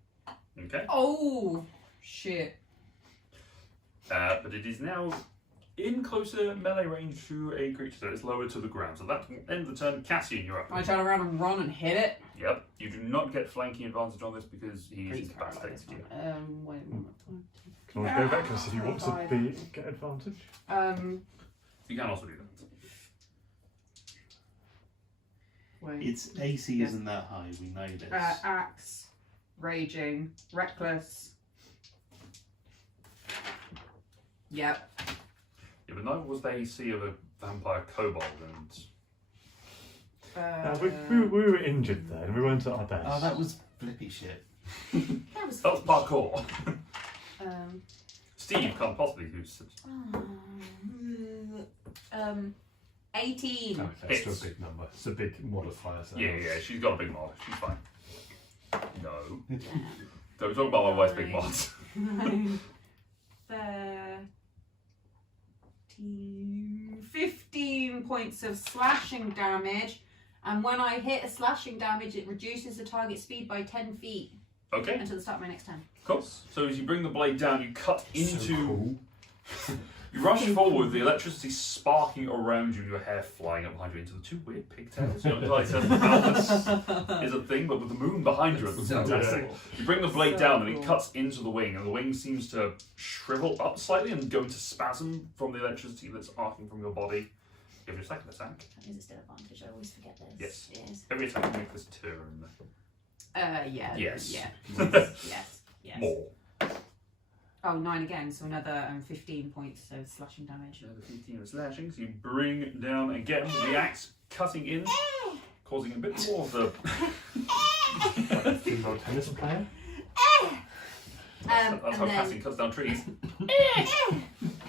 Okay. Oh shit. But it is now in closer melee range to a creature, so it's lower to the ground. So that will end the turn. Cassian, you're up. I turn around and run and hit it. Yep. You do not get flanking advantage on this because he is Pretty incapacitated you. Wait. Can I go back and see if he wants to get advantage? You can also do that. Wait. Its AC Yes. isn't that high, we know this. Axe, raging, reckless. Yep. Yeah, but neither was the AC of a vampire kobold, and We were injured then, and we weren't at our best. Oh, that was flippy shit. That was. that was parkour. Um. Steve can't possibly do such. 18. Okay, that's still a Hits. big number. It's a big modifier. So Yeah, she's got a big mod. She's fine. No. Don't talk about my wife's big mods. 15 points of slashing damage, and when I hit a slashing damage, it reduces the target speed by 10 feet Okay, until the start of my next turn. cool. So as you bring the blade down, you cut into. So cool. You rush forward, the electricity sparking around you, your hair flying up behind you into the two weird pigtails. You're not entirely certain how this is a thing, but with the moon behind you, it looks So fantastic. cool. You bring the blade So down and it cool. cuts into the wing, and the wing seems to shrivel up slightly and go into spasm from the electricity that's arcing from your body. Give your second attack. Is it still advantage? I always forget this. Yes. Every attack you make this turn. Yeah. Yes. Yeah. Yes. More. Oh, 9 again, so another 15 points of slashing damage. Another 15 of slashing, so you bring down again the axe, cutting in, causing a bit more of the. Like a female tennis player. That's how and Cassian cuts down trees.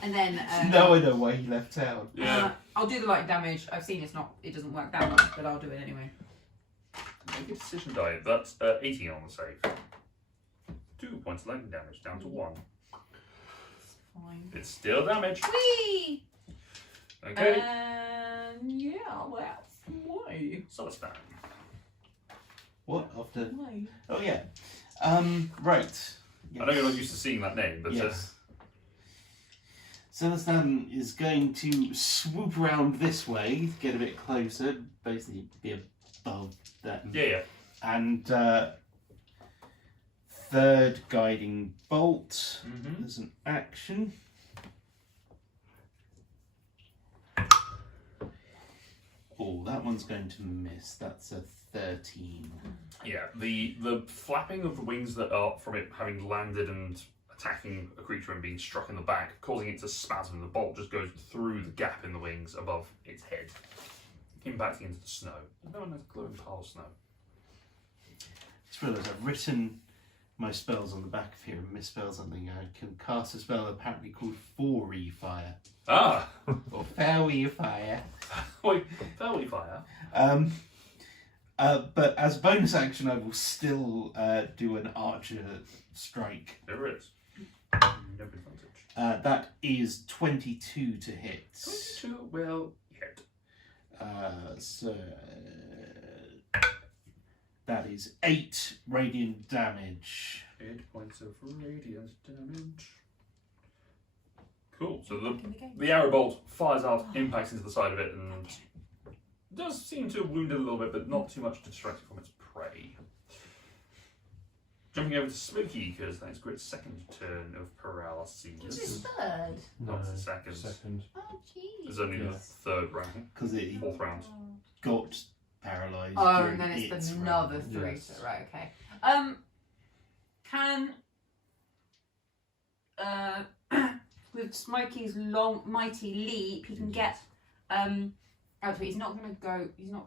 then Now I know why he left town. Yeah. I'll do the light damage. I've seen it doesn't work that much, but I'll do it anyway. Make a decision die. That's 18 on the save. 2 points of lightning damage, down to 1. fine. It's still damage. Whee! Okay. Yeah, that's why. So it's down. What? After? Why? Oh yeah. Right. I know you're not used to seeing that name, but Yes. Celestin is going to swoop around this way, get a bit closer, basically be above them. yeah. And third guiding bolt Mm-hmm. as an action. Oh, that one's going to miss. That's a 13. Yeah, the flapping of the wings that are from it having landed and attacking a creature and being struck in the back, causing it to spasm. The bolt just goes through the gap in the wings above its head, impacting into the snow. No one has a glowing pile of snow. Just realised I've written my spells on the back of here and misspelled something. I can cast a spell apparently called Fairy Fire. Ah! Or Fairy Fire. Wait, Fairy Fire? But as a bonus action, I will still do an Archer Strike. There it is. No advantage. That is 22 to hit. 22 will hit. So that is 8 radiant damage. 8 points of radiant damage. Cool. So In the game. the arrow bolt fires out, impacts into the side of it, and does seem to wound it a little bit, but not too much to distract it from its prey. Jumping over to Smokey, because that is Grit's second turn of paralysis. This is third. No, it's the second. Second. Oh, jeez. It's only the Yes. third round, Because it fourth round. got paralysed. Oh, during and then it's its another round. 3. Yes. So, right, okay. Can with Smokey's long mighty leap, he can get actually he's not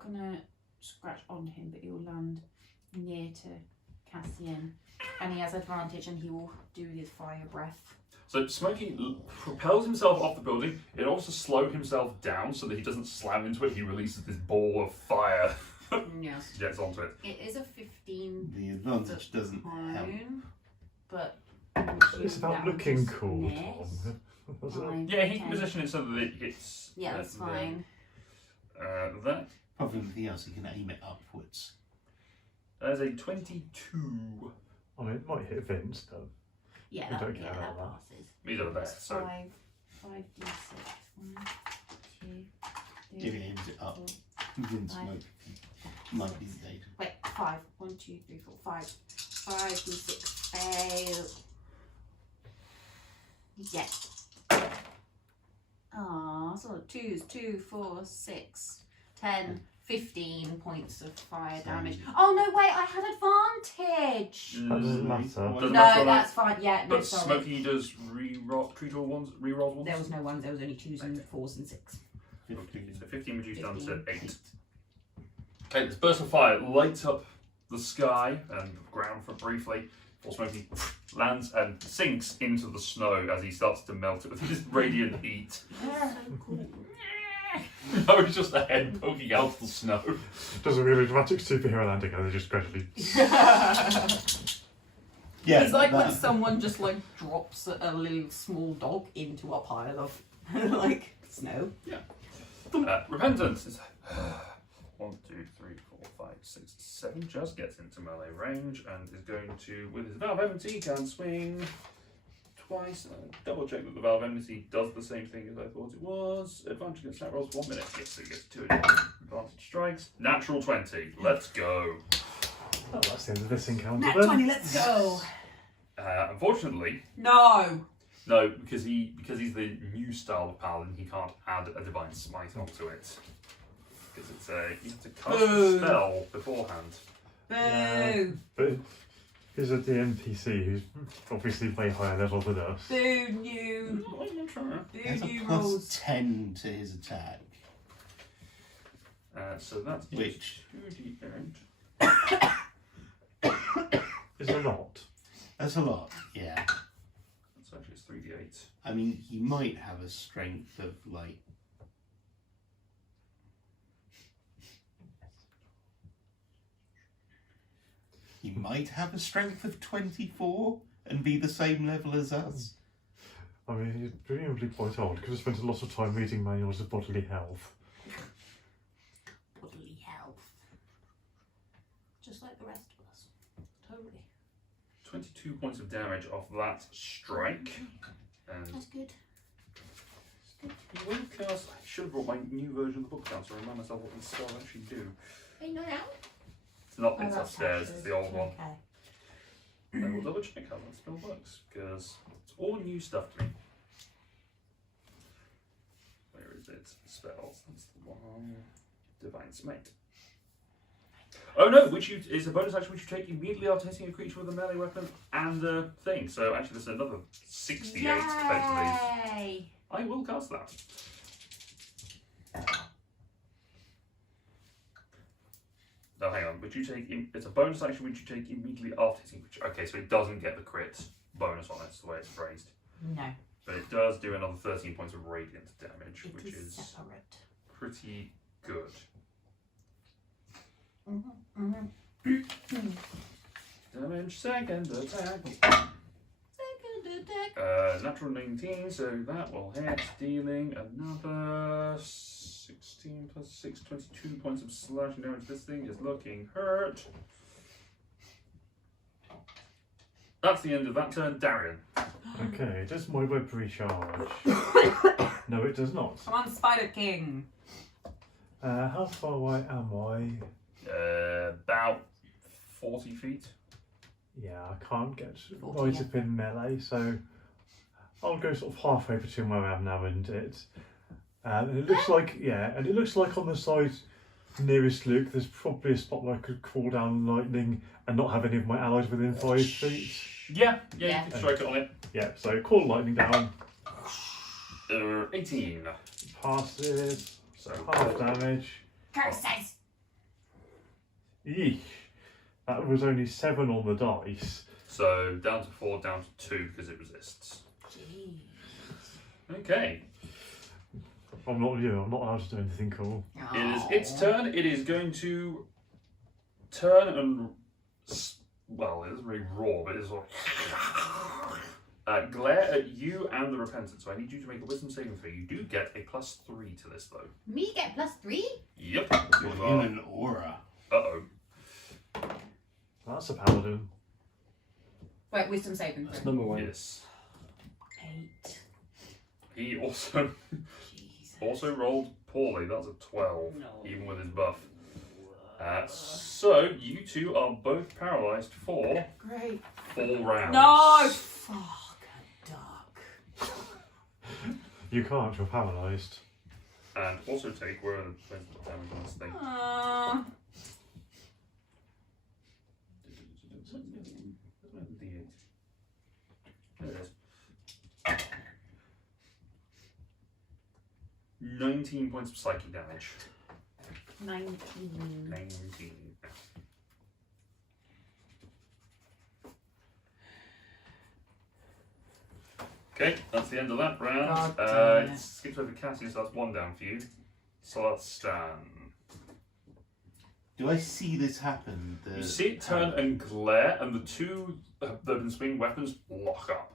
gonna scratch onto him, but he'll land near to Cassian, and he has advantage, and he will do his fire breath. So Smokey propels himself off the building. It also slows himself down so that he doesn't slam into it. He releases this ball of fire. Yes. Gets onto it. It is a 15 The advantage doesn't help. time, but It's about that looking just cool, miss. Tom. Was it? 5, Yeah, he can 10. position it so that it hits. Yeah, that's fine. That Probably anything else, you can aim it upwards. is a 22. I mean, it might hit Vince, though. Yeah, I that, don't yeah, care that about that. passes. These are the best. So 5d6. 1, 2, If 3. it aims it up, four. Vince Five. might be later. Wait, 5. 1, 2, 3, 4, 5. 5d6. Fail. Yeah. Ah, so 2's 2, 4, 6, 10, 15 points of fire damage. Oh no, wait, I had advantage. That doesn't matter. Doesn't No, matter, that's fine. Yeah, no, But sorry. Smokey does re-roll ones. There was no ones. There was only 2s and 4s and 6. 15. So 15 reduced down to 15. 8. Okay, this burst of fire lights up the sky and the ground for briefly. Before Smokey lands and sinks into the snow as he starts to melt it with his radiant heat. So cool. No, it's just a head poking out of the snow. Does a really dramatic superhero landing and they just gradually. Yeah, It's like when that- someone just like drops a little small dog into a pile of like snow. Repentance is 1, 2, 3, 4, 5, 6, 7. Just gets into melee range and is going to, with his Valve Enmity, can swing twice. Double check that the Valve Enmity does the same thing as I thought it was. Advantage against that rolls 1 minute. Yes, so he gets 2 advantage strikes. Natural 20. Let's go. Oh, that's the end of this encounter Nat then. 20, let's go. Unfortunately, No. no, because he's the new style of paladin, he can't add a divine smite onto it. Because it's you have to cast a spell beforehand. Boo. But here's a DMPC who's obviously way higher level than us. Boo new. I'm not sure. There's a Boo new plus rolls. 10 to his attack. So that is Which? 2d8. Is a lot. That's a lot, yeah. So actually it's 3d8. I mean, he might have a strength of like. He might have a strength of 24 and be the same level as us. I mean, he's presumably quite old because I spent a lot of time reading manuals of bodily health. Bodily health. Just like the rest of us. Totally. 22 points of damage off that strike. And That's good. you will cast. I should have brought my new version of the book down to remind myself what these spells actually do. Hey, no, now? It's not, Oh, it's that's upstairs, how it's the old one. Okay. And we'll double check how that spell works, because it's all new stuff to me. Where is it? Spells. That's the one. Divine Smite. Oh no, which you is a bonus action which you take immediately after hitting a creature with a melee weapon and a thing. So actually there's another 68 effectively. Yay! I will cast that. No, hang on. Would you take? It's a bonus action which you take immediately after hitting creature. Okay, so it doesn't get the crit bonus on it. It's the way it's phrased. No. But it does do another 13 points of radiant damage, It which is is separate. pretty good. Damage, second attack. Second attack. Natural 19, so that will hit, dealing another 16 plus 6, 22 points of slashing damage. This thing is looking hurt. That's the end of that turn. Darian. Okay, does my web recharge? No, it does not. Come on, Spider King. How far away am I? About 40 feet. Yeah, I can't get 40, right yeah. up in melee, so I'll go sort of halfway between where I am now and it. And it looks like, yeah, and it looks like on the side nearest Luke, there's probably a spot where I could call down lightning and not have any of my allies within 5 feet. Yeah, Yeah. you can strike it on it. Yeah, so call lightning down, 18. passes, So half damage. Curses! Eesh. That was only 7 on the dice. So down to 4, down to 2 because it resists. Jeez. Okay. I'm not you, I'm not allowed to do anything cool. It is its turn. It is going to turn and, well, it doesn't really roar, but it's sort of glare at you and the Repentant. So I need you to make a wisdom saving throw. You do get a +3 to this, though. Me get +3? Yep. You're in an aura. Uh-oh. That's a paladin. Wait, wisdom saving That's throw. number 1. Yes. 8. He also Jesus. rolled poorly. That's a 12, No. even with his buff. So you two are both paralysed for Great. 4 rounds. No! Fuck a duck. You can't, you're paralysed. And also take where the damage on this thing. There it is. 19 points of psychic damage. 19. 19. Okay, that's the end of that round. God damn it. It skips over Cassie, so that's 1 down for you. So that's Stan. Do I see this happen? You see it turn and glare, and the two that have been swinging weapons lock up.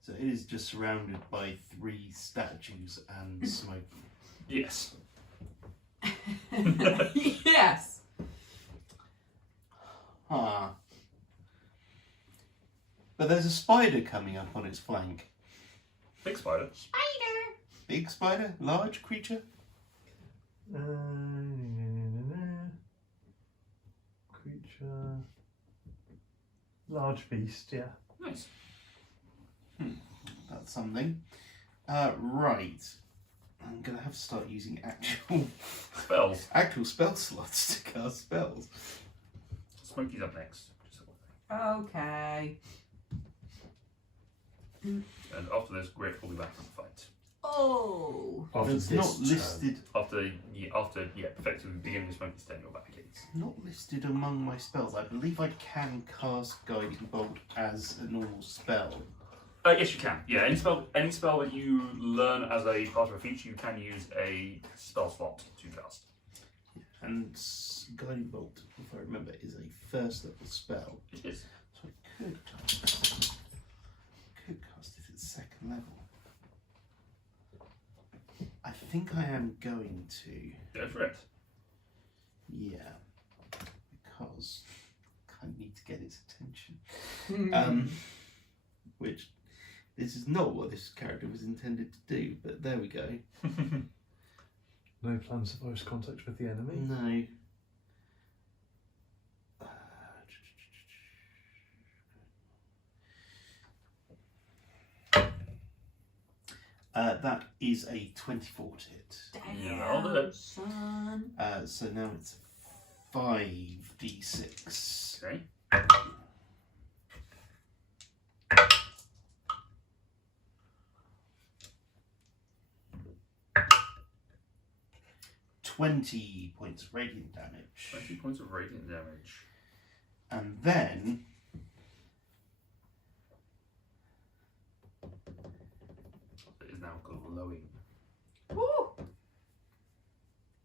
So it is just surrounded by 3 statues and smoke. Yes. Yes. Huh. But there's a spider coming up on its flank. Big spider. Spider! Big spider? Large creature? Creature. Large beast, yeah. Nice. That's something. Right. I'm gonna have to start using Spells. actual spell slots to cast spells. Smokey's up next. Okay. And after this, Grit will be back in the fight. Oh! After It's this not turn. listed. After effectively beginning of Smokey's turn, you're back. It's Not listed among my spells. I believe I can cast Guiding Bolt as a normal spell. yes, you can. Yeah, any spell that you learn as a part of a feature, you can use a spell slot to cast. And Guiding Bolt, if I remember, is a first level spell. It is. So I could cast it think I am going to. Go for it. Yeah. Because I need to get its attention. Which this is not what this character was intended to do, but there we go. No plans of close contact with the enemy. No. That is a 24 to hit. Yeah, I'll do it. Son. So now it's 5d6. Okay. $20 points of radiant damage. 20 points of radiant damage. And then It is now glowing. Woo!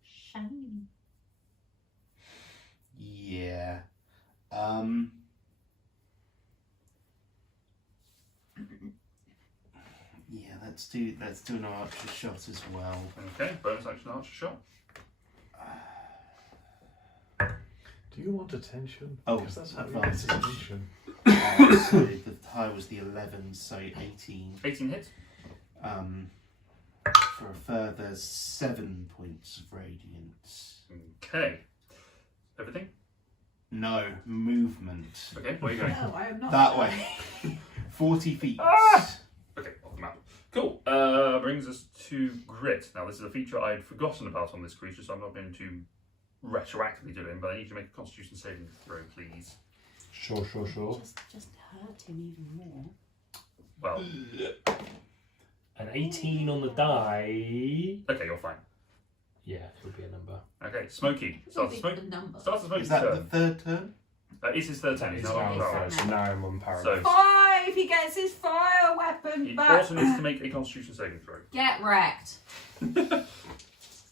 Shiny. yeah. Yeah, let's do an archer shot as well. Okay, bonus action archer shot. Do you want attention? Oh, Because that's how you get advantage. attention. So the high was the 11, so 18. 18 hits. For a further 7 points of radiance. Okay. Everything? No, movement. Okay, where are you going? No, I am not. That way. 40 feet. Okay, off the map. Cool. Brings us to Grit. Now, this is a feature I'd forgotten about on this creature, so I'm not going to retroactively do it, but I need you to make a Constitution saving throw, please. Sure. Just hurt him even more. Well, An 18 on the die. okay, you're fine. Yeah, it would be a number. Okay, Smokey. Starts Big the number. Smokey's Is that the turn. third turn? It's his third turn. He's It's now on now power. so now I'm on power. So 5! He gets his fire weapon he back. also needs to make a Constitution saving throw. Get wrecked.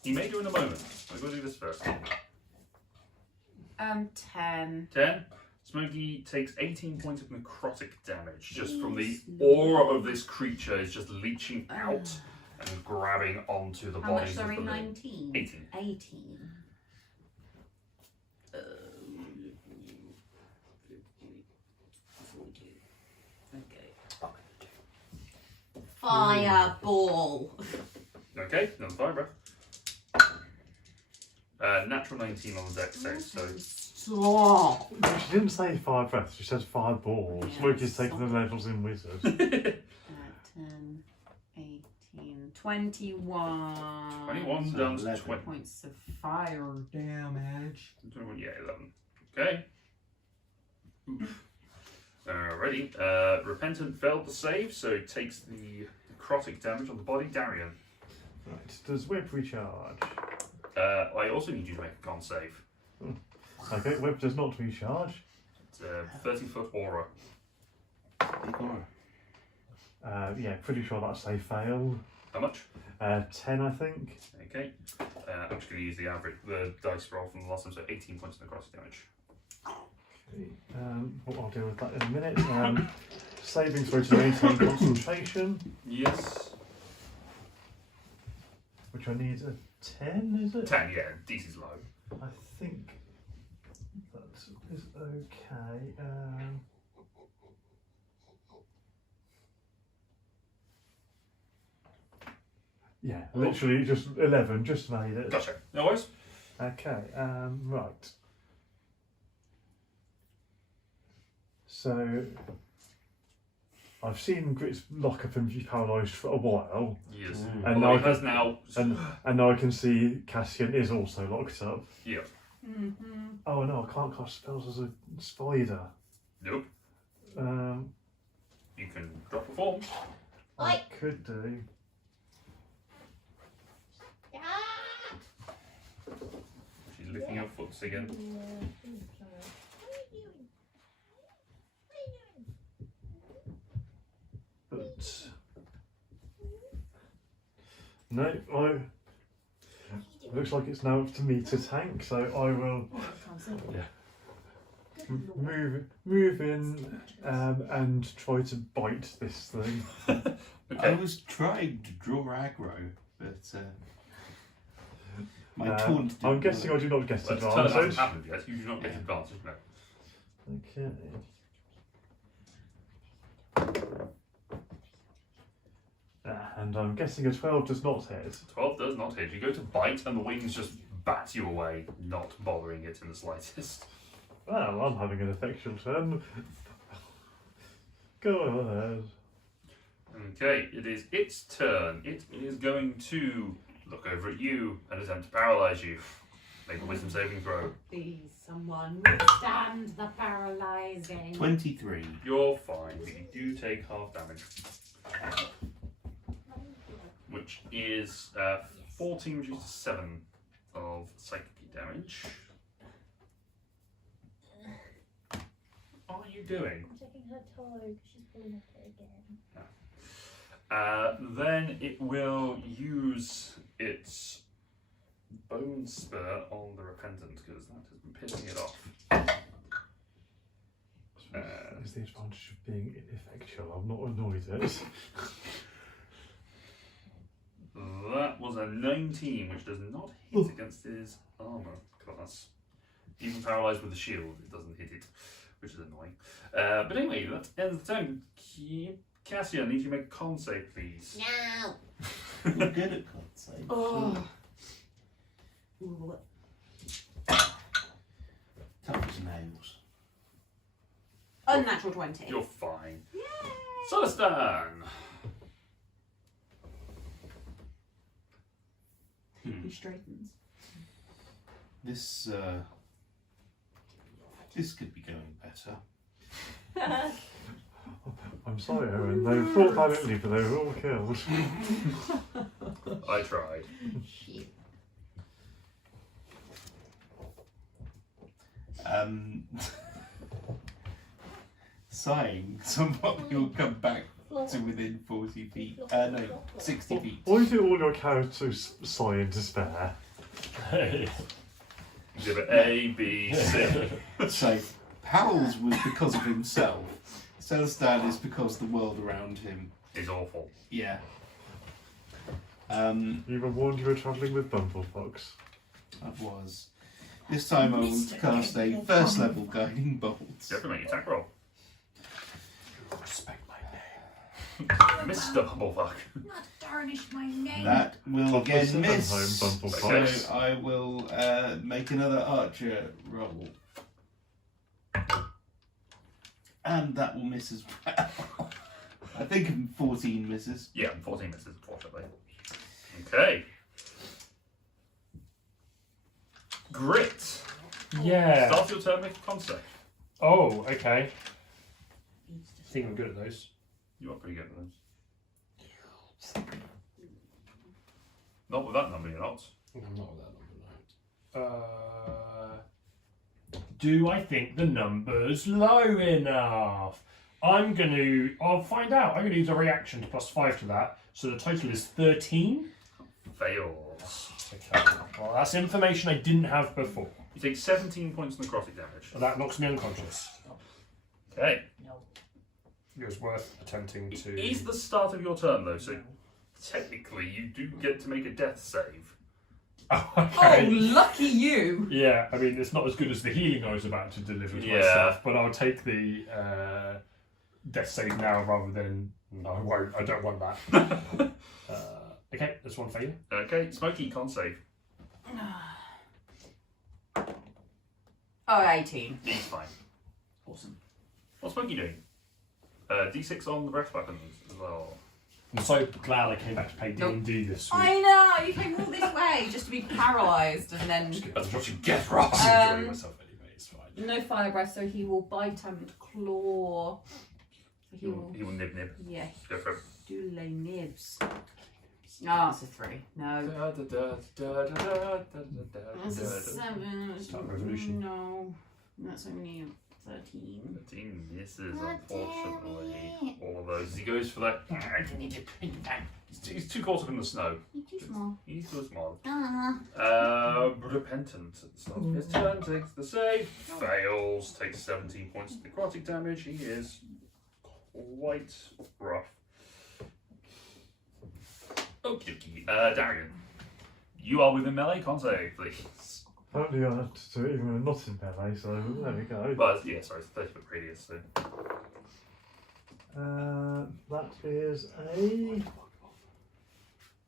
He may do in a moment. I'm going to do this first. 10. 10. Smokey takes 18 points of necrotic damage just from the aura of this creature is just leaching out and grabbing onto the How much, bodies sorry? of the living. 19? 18. 18. Fireball. Okay, another fire breath. Natural 19 on the deck save, so Stop. She didn't say fire breath, she said fireball. Yeah, Smokey's taking the stop. levels in wizard. 10, 18, 21. 21 So down to 11. 20. Points of fire damage. 21, yeah, 11. Okay. Alrighty. Repentant failed the save, so it takes the necrotic damage on the body. Darian. Right, does whip recharge? I also need you to make a con save. Okay, whip does not recharge. It's a 30-foot aura. Big aura. Yeah, pretty sure that's a fail. How much? 10, I think. Okay. I'm just going to use the dice roll from the last time, so 18 points of necrotic damage. Okay, I'll deal with that in a minute. Saving throw to maintain concentration, Yes. which I need a 10, is it? 10, yeah. DC's low. I think that is okay. Yeah, literally just 11, just made it. Gotcha. No worries. Okay, right. So, I've seen Grit's lock up and be paralysed for a while, Yes. And Although now he has now. and now I can see Cassian is also locked up. Yeah. Mm-hmm. Oh no, I can't cast spells as a spider. Nope. Um, You can drop a form. I could do. She's licking her foots again. But no, looks like it's now up to me to tank, so I will move in and try to bite this thing. I was trying to draw aggro, but My taunt didn't I'm guessing I work. do not get Well, turn hasn't advantage. happened yet. You do not get Yeah. advantage, no. Okay. And I'm guessing a 12 does not hit. 12 does not hit. You go to bite, and the wings just bat you away, not bothering it in the slightest. Well, I'm having an effectual turn. Go ahead. Okay, it is its turn. It is going to look over at you and attempt to paralyze you. Make a wisdom saving throw. Please, someone withstand the paralyzing. 23. You're fine, but you do take half damage, which is 14 reduced to 7 of psychic damage. What are you doing? I'm taking her toe because she's pulling at it again. Then it will use its bone spur on the repentant because that has been pissing it off. Is the advantage of being ineffectual? I'm not annoyed at it. That was a 19, which does not hit against his armor class. Even paralyzed with the shield, it doesn't hit it, which is annoying. But anyway, that ends the turn. Cassia, I need you to make a con save, please. No. You're good at con save. Oh. Tough as nails. Unnatural 20. You're fine. Celestan! He straightens. This could be going better. I'm sorry, Owen. They fought valiantly, but they were all killed. I tried. Sighing, somewhat you'll come back to within 40 feet. No, 60 feet. Why do all your characters sigh in despair? Exhibit A, B, C. So, Powell's was because of himself. Celestan is because the world around him. Is awful. Yeah. You were warned you were travelling with Bumblefox. That was. This time I will cast a first level guiding bolt. You have to make an attack roll. Respect my name. Mr. Bumblefuck. Not tarnish my name. That will again Home, miss. Bumblefox. So I will make another archer roll. And that will miss as well. I think 14 misses. Yeah, 14 misses, unfortunately. Okay. Grit. Yeah. Start your turn, make a concept. Oh, okay. I think I'm good at those. You are pretty good at those. Not with that number, you're not. I'm not with that number, no. Do I think the number's low enough? I'll find out. I'm gonna use a reaction to +5 to that. So the total is 13. Fails. Okay. Well, that's information I didn't have before. You take 17 points of necrotic damage. So that knocks me unconscious. Okay. It was worth attempting It to. is the start of your turn, though, so technically you do get to make a death save. Oh, Oh, okay. lucky you! Yeah, I mean, it's not as good as the healing I was about to deliver to Yeah. myself, but I'll take the death save now rather than. No, I won't. I don't want that. Okay, that's one failure. Okay, Smokey, con save. Oh, 18. He's fine. Awesome. What's Smokey doing? D6 on the breath weapons as well. I'm so glad I came back to play D&D this week. I know, you came all this way just to be paralysed and then That's what you get, Ross. I'm enjoying myself anyway, it's fine. no fire breath, so he will bite and claw. So He will nib. yeah, Go for it. do lay nibs. Ah, it's a 3. No. That's a 7. Start revolution. No, that's only 13. 13 misses, God unfortunately. damn it. All of those. He goes for that. He's too caught up in the snow. You're too small. He's too small. Repentant. Repentant. At the start of his turn, takes the save. Fails. Takes 17 points of necrotic damage. He is quite rough. Okie dokie. Darian. You are within melee. Contact, please. Apparently I have to do it even when I'm not in melee, so there we go. But yeah, sorry, it's 30-foot radius. So That is a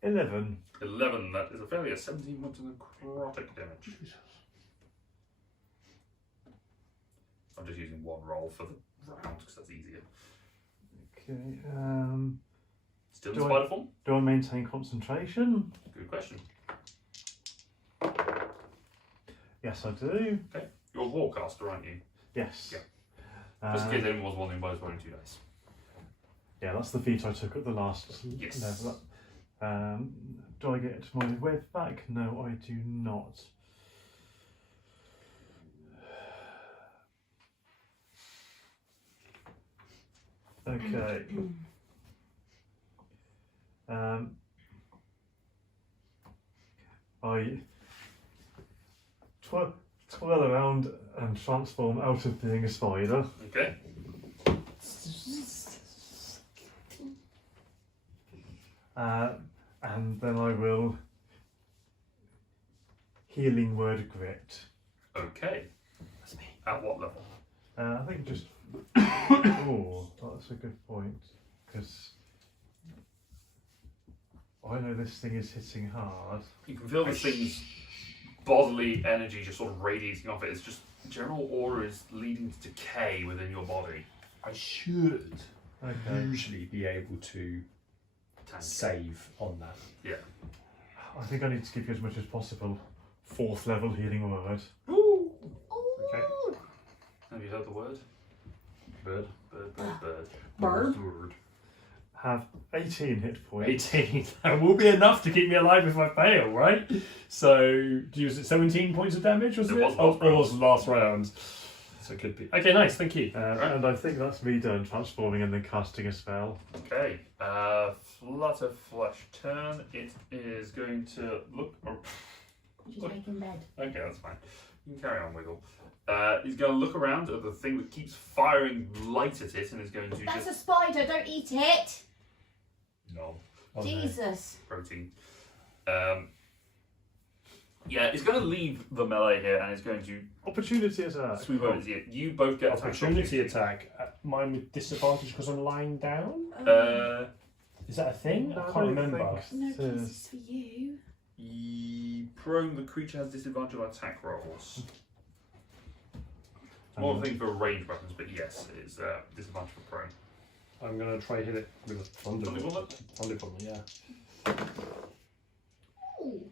11. 11. That is a failure. 17 points of necrotic damage. I'm just using one roll for the round because that's easier. Okay. Still in Do I- spider form? Do I maintain concentration? Good question. Yes, I do. You're a warcaster, aren't you? Yes. Yeah. Just in case anyone was wondering why I was rolling 2 dice. Yeah, that's the feat I took at the last Yes. level. Do I get my web back? No, I do not. Okay. I twirl around and transform out of being a spider. Okay. And then I will healing word grit. Okay. At what level? I think just. Oh, that's a good point. Because I know this thing is hitting hard. You can feel this thing's bodily energy just sort of radiating off it. It's just general aura is leading to decay within your body. I should Okay. usually be able to Tank. save on that. Yeah. I think I need to give you as much as possible. 4th level healing word. Okay. Have you heard the word? Bird. Bird, bird, bird. Bird? Have 18 hit points. 18. That will be enough to keep me alive if I fail, right? So, was it 17 points of damage? Was It it? was Oh, last it was last round. So it could be. Okay, nice. Thank you. And I think that's me done transforming and then casting a spell. Okay. Flutterflesh turn. It is going to look. She's making bed. Okay, that's fine. You can carry on, Wiggle. He's going to look around at the thing that keeps firing light at it and is going to That's just. a spider, don't eat it! No. Oh, no. Jesus. Protein. Yeah, it's going to leave the melee here and it's going to Opportunity attack. sweep over to you. You both get attack Opportunity attack. Mine with disadvantage because I'm lying down? Is that a thing? I I can't don't remember. No think it is. kisses for you. Prone, the creature has disadvantage on attack rolls. More of a thing for ranged weapons, but yes, it is disadvantage for prone. I'm going to try hit it with a thunder. Thunder bullet? Thunder bullet, yeah. Ooh.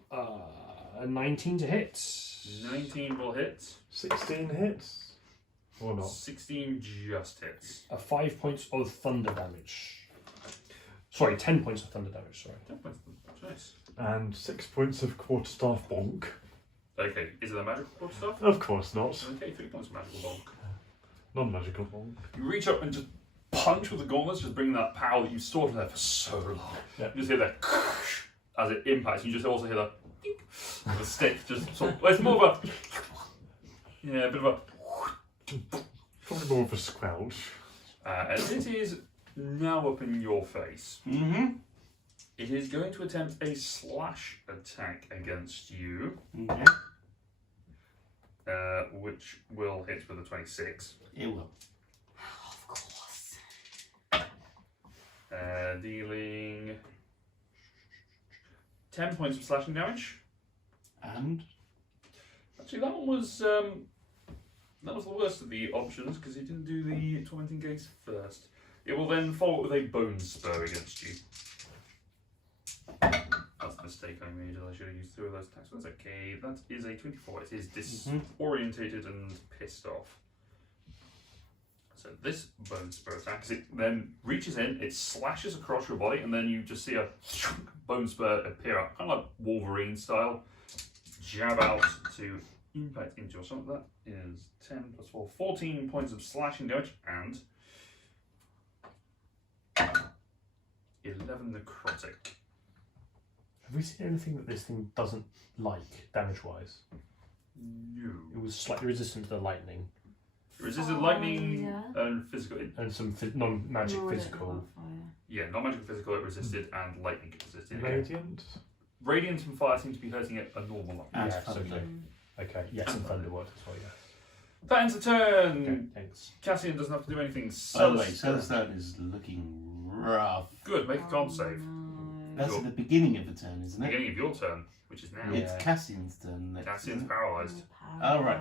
A 19 to hit. 19 will hit. 16 hits. Or not. 16 just hits. 5 points of thunder damage. Sorry, 10 points of thunder damage, sorry. 10 points. Nice. And 6 points of quarterstaff bonk. Okay, is it a magical stuff? Of course not. Okay, 3 points of magical bonk. Non-magical bonk. You reach up and just punch with the gauntlets, just bringing that power that you've stored in there for so long. Yeah. You just hear that as it impacts. You just also hear the stick just sort of, well, it's more of a yeah, a bit of a Probably more of a squelch. and it is now up in your face. Mm-hmm. It is going to attempt a slash attack against you, Okay. which will hit with a 26. It will. Of course. Dealing 10 points of slashing damage. And Actually, that one was the worst of the options because it didn't do the tormenting gaze first. It will then follow up with a bone spur against you. That's a mistake I made. I should have used 2 of those attacks. That's okay. That is a 24. It is disorientated and pissed off. So this bone spur attack, it then reaches in, it slashes across your body, and then you just see a bone spur appear up, kind of like Wolverine style, jab out to impact into your stomach. That is 10 plus 4, 14 points of slashing damage, and 11 necrotic. Have we seen anything that this thing doesn't like, damage-wise? No. It was slightly resistant to the lightning, Resisted lightning Yeah. and physical. and some non-magic No, I don't physical. know about fire. Yeah, non magical physical it resisted, and lightning it resisted. Radiant. radiant and fire seem to be hurting at a normal level. And Yes, thunder. okay. Okay, yes, and thunder works as well, yeah. That ends the turn. Okay, thanks. Cassian doesn't have to do anything. By the way, Celestine is looking rough. Good, make a con save. That's Sure. at the beginning of the turn, isn't it? Beginning of your turn, which is now. Yeah. It's Cassian's turn next. Cassian's isn't it? paralysed. Oh, right.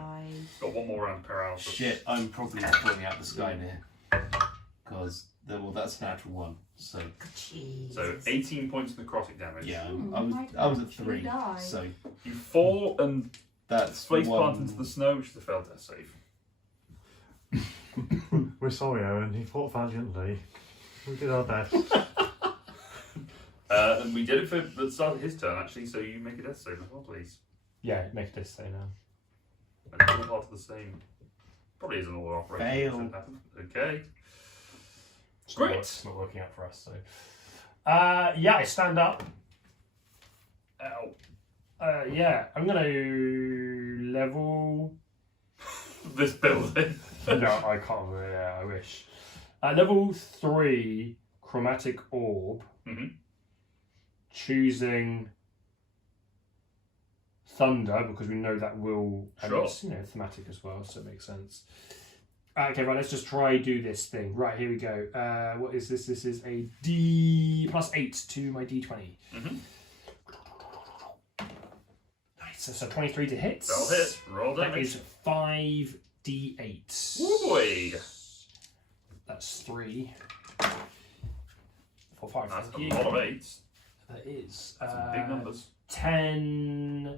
Got one more round of paralysis. Shit, I'm probably falling out the sky now. Because, well, that's a natural one. So, So 18 points of necrotic damage. yeah, Hmm, I was at actually 3. die. So, You fall and that's face one. plant into the snow, which is a failed death save. We're sorry, Owen. He fought valiantly. We did our best. And we did it for the start of his turn, actually, so you make a death save as well, please. Yeah, make a death save now. And it's all part of the same. Probably isn't all operation. Fail. Shouldn't happen. Okay. It's Great. It's not working out for us, so. Yeah, I stand up. Ow. Yeah, I'm gonna level. This building. No, I can't. Yeah, I wish. Level 3 chromatic orb. Mhm. Choosing thunder because we know that will. And Sure. it's, thematic as well, so it makes sense. Okay, right. Let's just try do this thing. Right, here we go. What is this? This is a D plus 8 to my D20. Mhm. Nice. So 23 to hit. That'll hit. Roll That damage. is 5d8. Oh boy. That's 3. 4, 5. That's Thank a you. lot of 8s. That is Some big numbers. 10.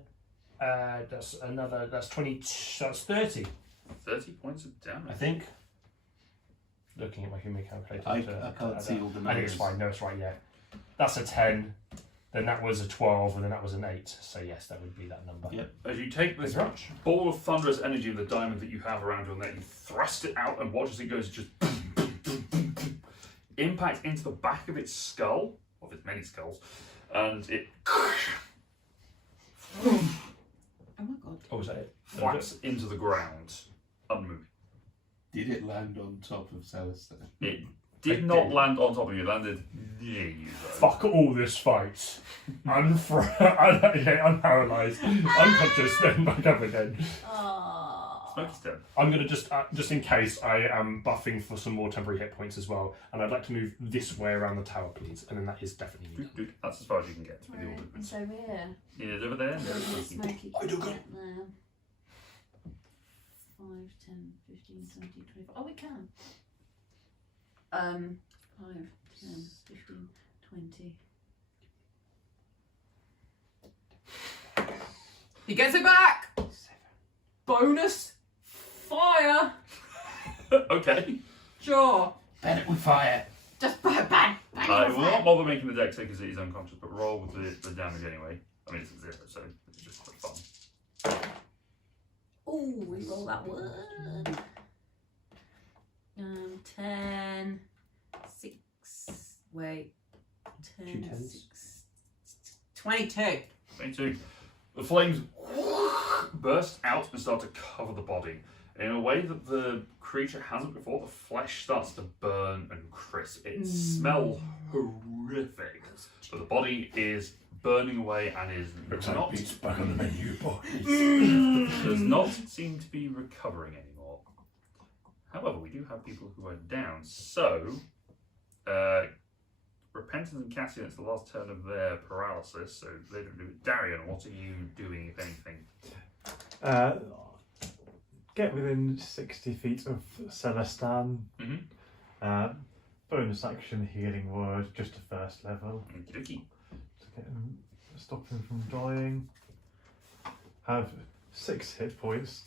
That's another. That's 20. That's 30. 30 points of damage. I think. Looking at my human calculator. I to can't add see that. all the I think it's numbers. fine. No, it's right. Yeah. That's a 10. Then that was a 12, and then that was an 8. So yes, that would be that number. Yep. As you take this Thanks very much. ball of thunderous energy of the diamond that you have around your neck, you thrust it out and watch as it goes just impact into the back of its skull, of its many skulls, and it Oh my god. Oh, was that it? flaps into the ground, unmoving. Did it land on top of Celestine? It did not land on top of you, it landed near you though. Fuck all this fight. I'm paralysed, unconscious, then back up again. Smokey's dead. I'm gonna just in case I am buffing for some more temporary hit points as well, and I'd like to move this way around the tower, please, and then that is definitely me. That's as far as you can get with your Right, movements. it's over here. Yeah, it's over there. Where does There's Smokey I do get go. there? 5, 10, 15, 20, 25. Oh, we can. 5, 10, 15, 20. He gets it back! Bonus fire! Okay. Sure. Bet it with fire. Just bang, bang, bang. I will not bother making the dex save because it is unconscious, but roll with the damage anyway. I mean, it's at 0, so it's just for fun. Oh, we roll that one. 10, 6. Wait. 10, Two tens. 6. 22. 22. The flames burst out and start to cover the body. In a way that the creature hasn't before, the flesh starts to burn and crisp. It smells horrific. But the body is burning away and is Looks like not, Pete's back on the menu, boys. does not seem to be recovering anymore. However, we do have people who are down. So, Repentance and Cassian, it's the last turn of their paralysis, so they don't do it. Darian, what are you doing, if anything? Get within 60 feet of Celestin. Mhm. Bonus action healing word, just to first level. Okie dokie. To get him, stop him from dying. Have 6 hit points.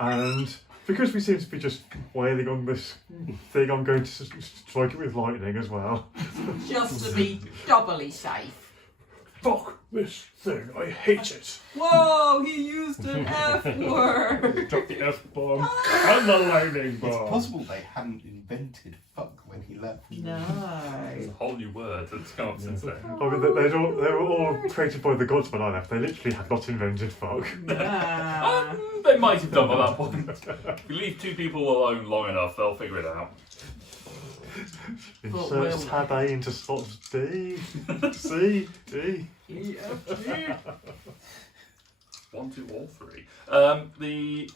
And because we seem to be just wailing on this thing, I'm going to strike it with lightning as well. Just to be doubly safe. Fuck this thing, I hate it. Whoa, he used an F word. Drop the F-bomb and the lightning It's bomb. possible they hadn't invented fuck when he left. It's No. a whole new word that's come up since then. I mean, they were all created by the gods when I left. They literally had not invented fuck. Yeah. They might have done by that point. If you leave two people alone long enough, they'll figure it out. But Insert will tab A into slot D. C. D. E, F, G. 1, 2, all 3. The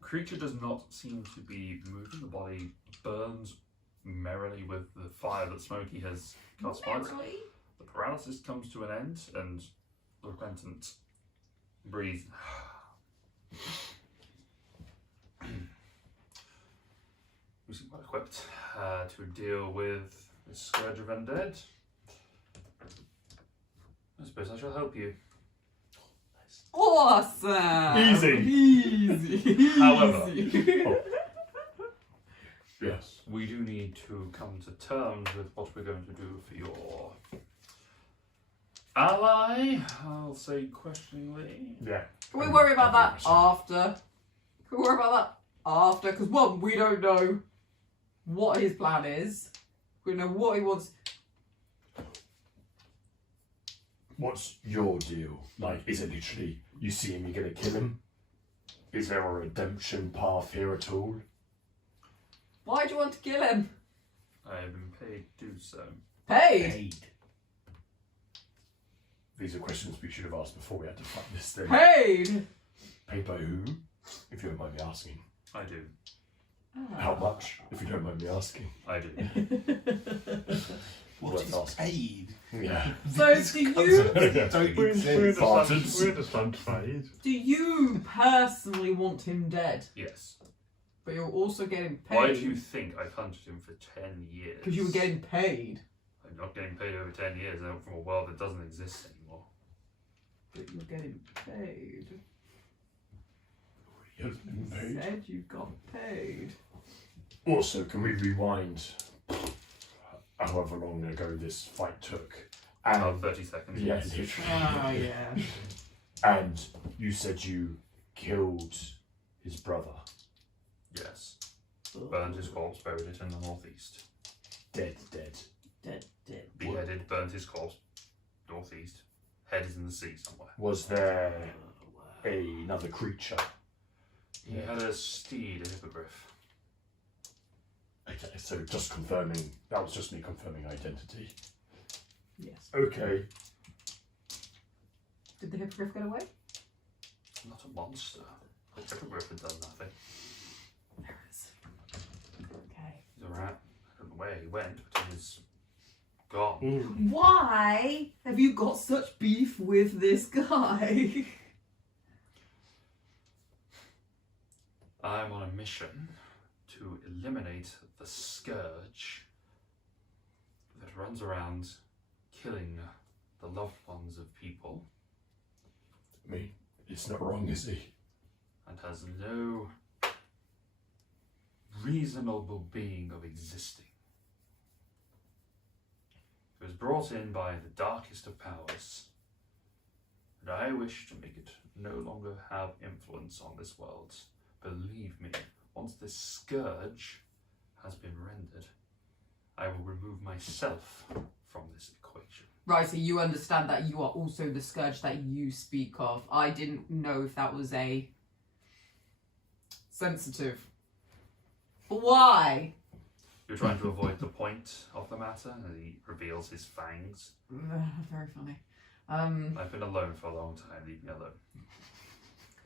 creature does not seem to be moving. The body burns merrily with the fire that Smokey has cast upon it. Merrily? The paralysis comes to an end, and the repentant breathes. We seem well equipped to deal with this scourge of undead. I suppose I shall help you. Awesome. Easy. However- Yes. We do need to come to terms with what we're going to do for your ally. I'll say questioningly. Yeah. Can we worry about that after? Can we worry about that after? Because one, we don't know what his plan is. We don't know what he wants. What's your deal? Like, is it literally you see him, you're gonna kill him? Is there a redemption path here at all? Why do you want to kill him? I have been paid to do so. Paid. Paid. These are questions we should have asked before we had to fight this thing. Paid. Paid by who? If you don't mind me asking. I do. How much? If you don't mind me asking. I do. What Worth is asking. paid? Yeah. So do you? Don't We exist. Bartons. understand trade. Do you personally want him dead? Yes. But you're also getting paid. Why do you think I've hunted him for 10 years? Because you were getting paid. I'm not getting paid over 10 years out from a world that doesn't exist anymore. But you're getting paid. He has been You paid. said you got paid. Also, can we rewind however long ago this fight took? About And 30 seconds. yeah, yes. literally. Oh yeah. And you said you killed his brother. Yes. Burned his corpse, buried it in the northeast. Dead. Dead. Beheaded, burnt his corpse, northeast. Head is in the sea somewhere. Was there another creature? He had a steed, a hippogriff. Okay, so just confirming, that was just me confirming identity. Yes. Okay. Did the hippogriff get away? Not a monster. The hippogriff had done nothing. There it is. Okay. He's a rat. I don't know where he went, but he is gone. Why have you got such beef with this guy? I'm on a mission to eliminate the scourge that runs around killing the loved ones of people I mean, it's not wrong, is he? and has no reasonable being of existing. It was brought in by the darkest of powers, and I wish to make it no longer have influence on this world. Believe me, once this scourge has been rendered, I will remove myself from this equation. Right, so you understand that you are also the scourge that you speak of. I didn't know if that was a sensitive. But why? You're trying to avoid the point of the matter, and he reveals his fangs. Very funny. I've been alone for a long time, leave me alone.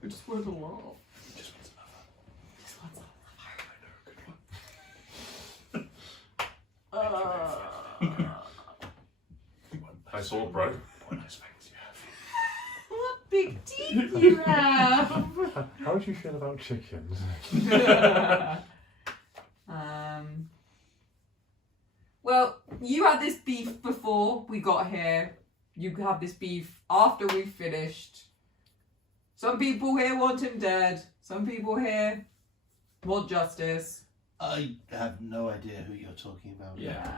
I just wanted to laugh. Just wants another. Just wants to My sword broke. What nice fangs you have. What big teeth you have! How do you feel about chickens? Well, you had this beef before we got here. You had this beef after we finished. Some people here want him dead. Some people here want justice. I have no idea who you're talking about. Yeah.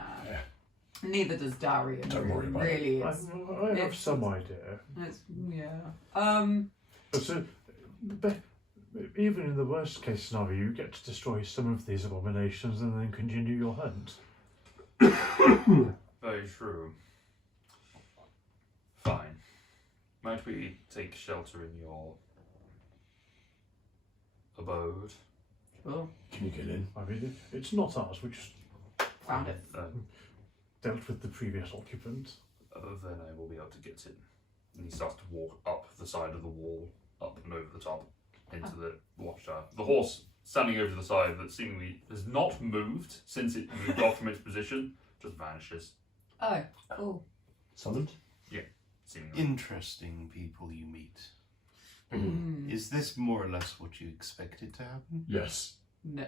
Neither does Darian. Don't worry about it. really, I it's, have some idea. it's yeah. But so, but even in the worst case scenario, you get to destroy some of these abominations and then continue your hunt. Very true. Fine. Might we take shelter in your abode? Cool. Can you get in? I mean, it's not ours. We just Found it. dealt with the previous occupant. Then I will be able to get in. And he starts to walk up the side of the wall, up and over the top, into the watchtower. The horse standing over the side that seemingly has not moved since it moved off from its position, just vanishes. Oh, cool. Summoned? Seemingly. Interesting people you meet. Is this more or less what you expected to happen? Yes. No.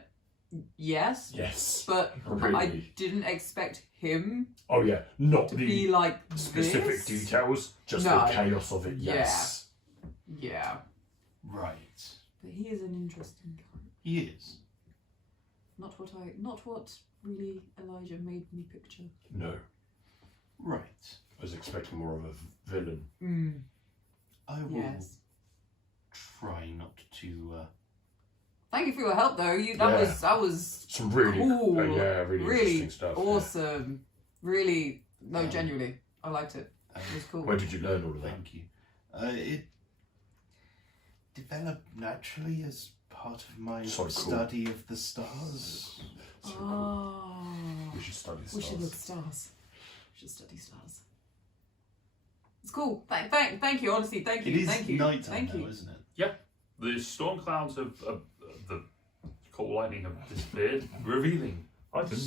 Yes, Yes. but I Really? didn't expect him Oh yeah, not to the be like specific this. details, just No. the chaos of it. Yes. Yeah, Right. but he is an interesting guy. He is. Not what really Elijah made me picture. No, Right. I was expecting more of a villain. I will Yes. try not to. Thank you for your help, though. That was Some really, cool. really interesting stuff. yeah. Awesome. Really, no, Um, genuinely, I liked it. It was cool. Where did you learn all of that? Thank you. It developed naturally as part of my So cool. study of the stars. So cool. Oh, We should study we stars. should look at stars. We should study stars. It's cool. Thank you. Honestly, thank you. It is thank you. nighttime Thank now, you. isn't it? The storm clouds of the cold lightning have disappeared, revealing I didn't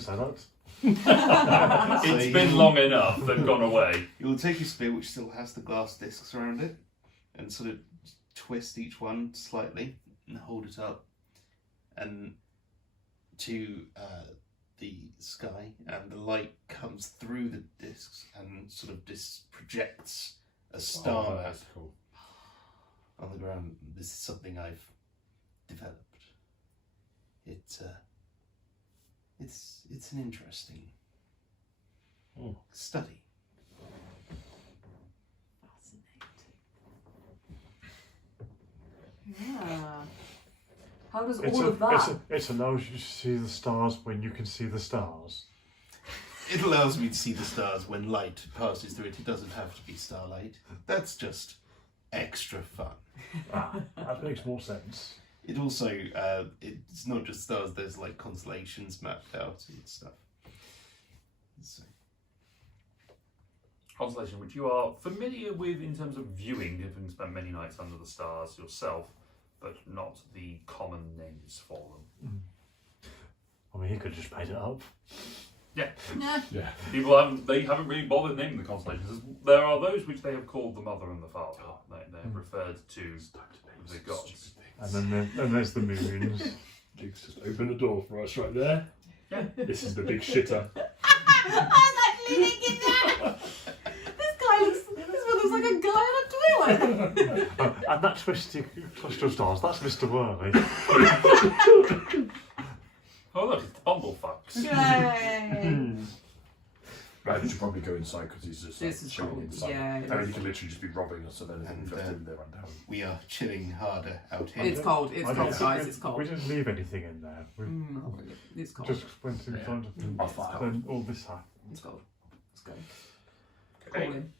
say that. it's been long enough, they've gone away. You'll take your spear, which still has the glass discs around it, and sort of twist each one slightly and hold it up and to the sky, and the light comes through the discs and sort of projects a star Oh, map that's cool. on the ground. This is something I've developed. It's an interesting study. Yeah. How does It's all of that? It allows you to see the stars when you can see the stars. It allows me to see the stars when light passes through it. It doesn't have to be starlight. That's just extra fun. That makes more sense. It also, it's not just stars, there's like constellations mapped out and stuff. So, Constellation, which you are familiar with in terms of viewing, having spent many nights under the stars yourself, but not the common names for them. I mean, he could just made it up. Yeah. Yeah. People haven't really bothered naming the constellations. There are those which they have called the mother and the father. They have referred to the gods. And then there's the moons. Duke's just opened the door for us right there. Yeah. This is the big shitter. I was actually thinking that. This one looks like a guy on a toilet. And that twisty cluster of stars, that's Mr. Worley. Oh look, it's the Bumblefucks. Yay. Right, we should probably go inside because he's just This is chilling cool. inside. Yeah, I mean, he could literally just be robbing us of anything And, we left in there right now. we are chilling harder out here. It's cold. It's I cold, don't think guys. we- It's cold. We didn't leave anything in there. We It's cold. just went inside and then all this happened. It's cold. Let's go. Okay. Call in.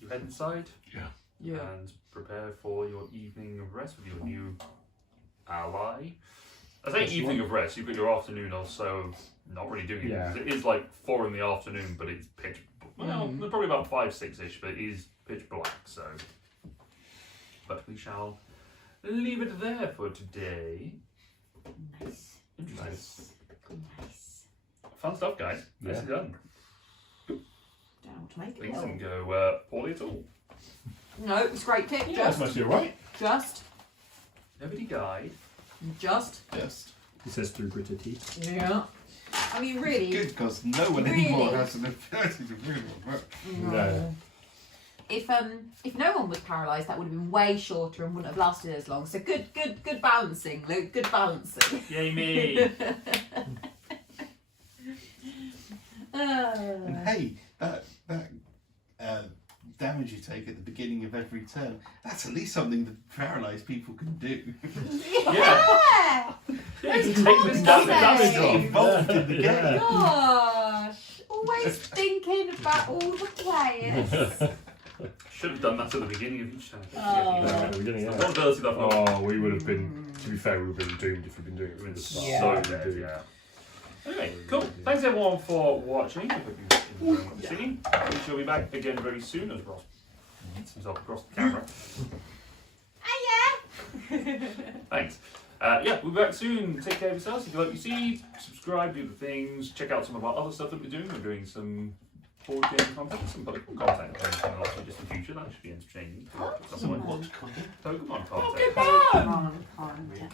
You head inside Yeah. and prepare for your evening of rest with your new ally. I say evening of rest, you've got your afternoon or so of not really doing anything. Yeah. It is like 4 in the afternoon, but it's pitch. Well, probably about 5, 6-ish, but it is pitch black, so. But we shall leave it there for today. Nice. Interesting. Nice. Fun stuff, guys. Nicely done. Don't know what to make it. Things didn't go poorly at all. No, it's great tip. Yeah, that's mostly alright. Just. Nobody died. Just. He says through gritted teeth. Yeah. I mean, really. Good, because no one Really? anymore has an ability to move. No. If no one was paralysed, that would have been way shorter and wouldn't have lasted as long. So good balancing, Luke. Good balancing. Yay me! And hey, that damage you take at the beginning of every turn, that's at least something that paralysed people can do. Yeah. Yeah, you can take this down the damage off. Involved in the Yeah. game. Gosh, always thinking about all the players. Should have done that at the beginning of each time. Oh. At the beginning, It's yeah. the ability that I've got. Oh, we would have been. To be fair, we would have been doomed if we'd been doing it from the start. Yeah. So dead, yeah. Anyway, cool. Thanks everyone for watching. I hope you enjoyed what you're seeing. We shall be back again very soon as Ross gets himself across the camera. Thanks. Yeah, we'll be back soon. Take care of yourselves. If you like what you see, subscribe, do the things, check out some of our other stuff that we're doing. We're doing some board game content, some Pokemon content coming also just in the future. That should be entertaining. Pokemon content. Pokemon.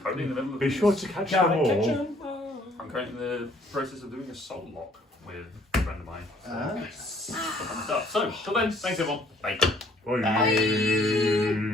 Currently in the middle of Be sure to catch them all. I'm currently in the process of doing a soul lock with a friend of mine. Fun stuff. So, till then, thanks everyone. Bye. Bye.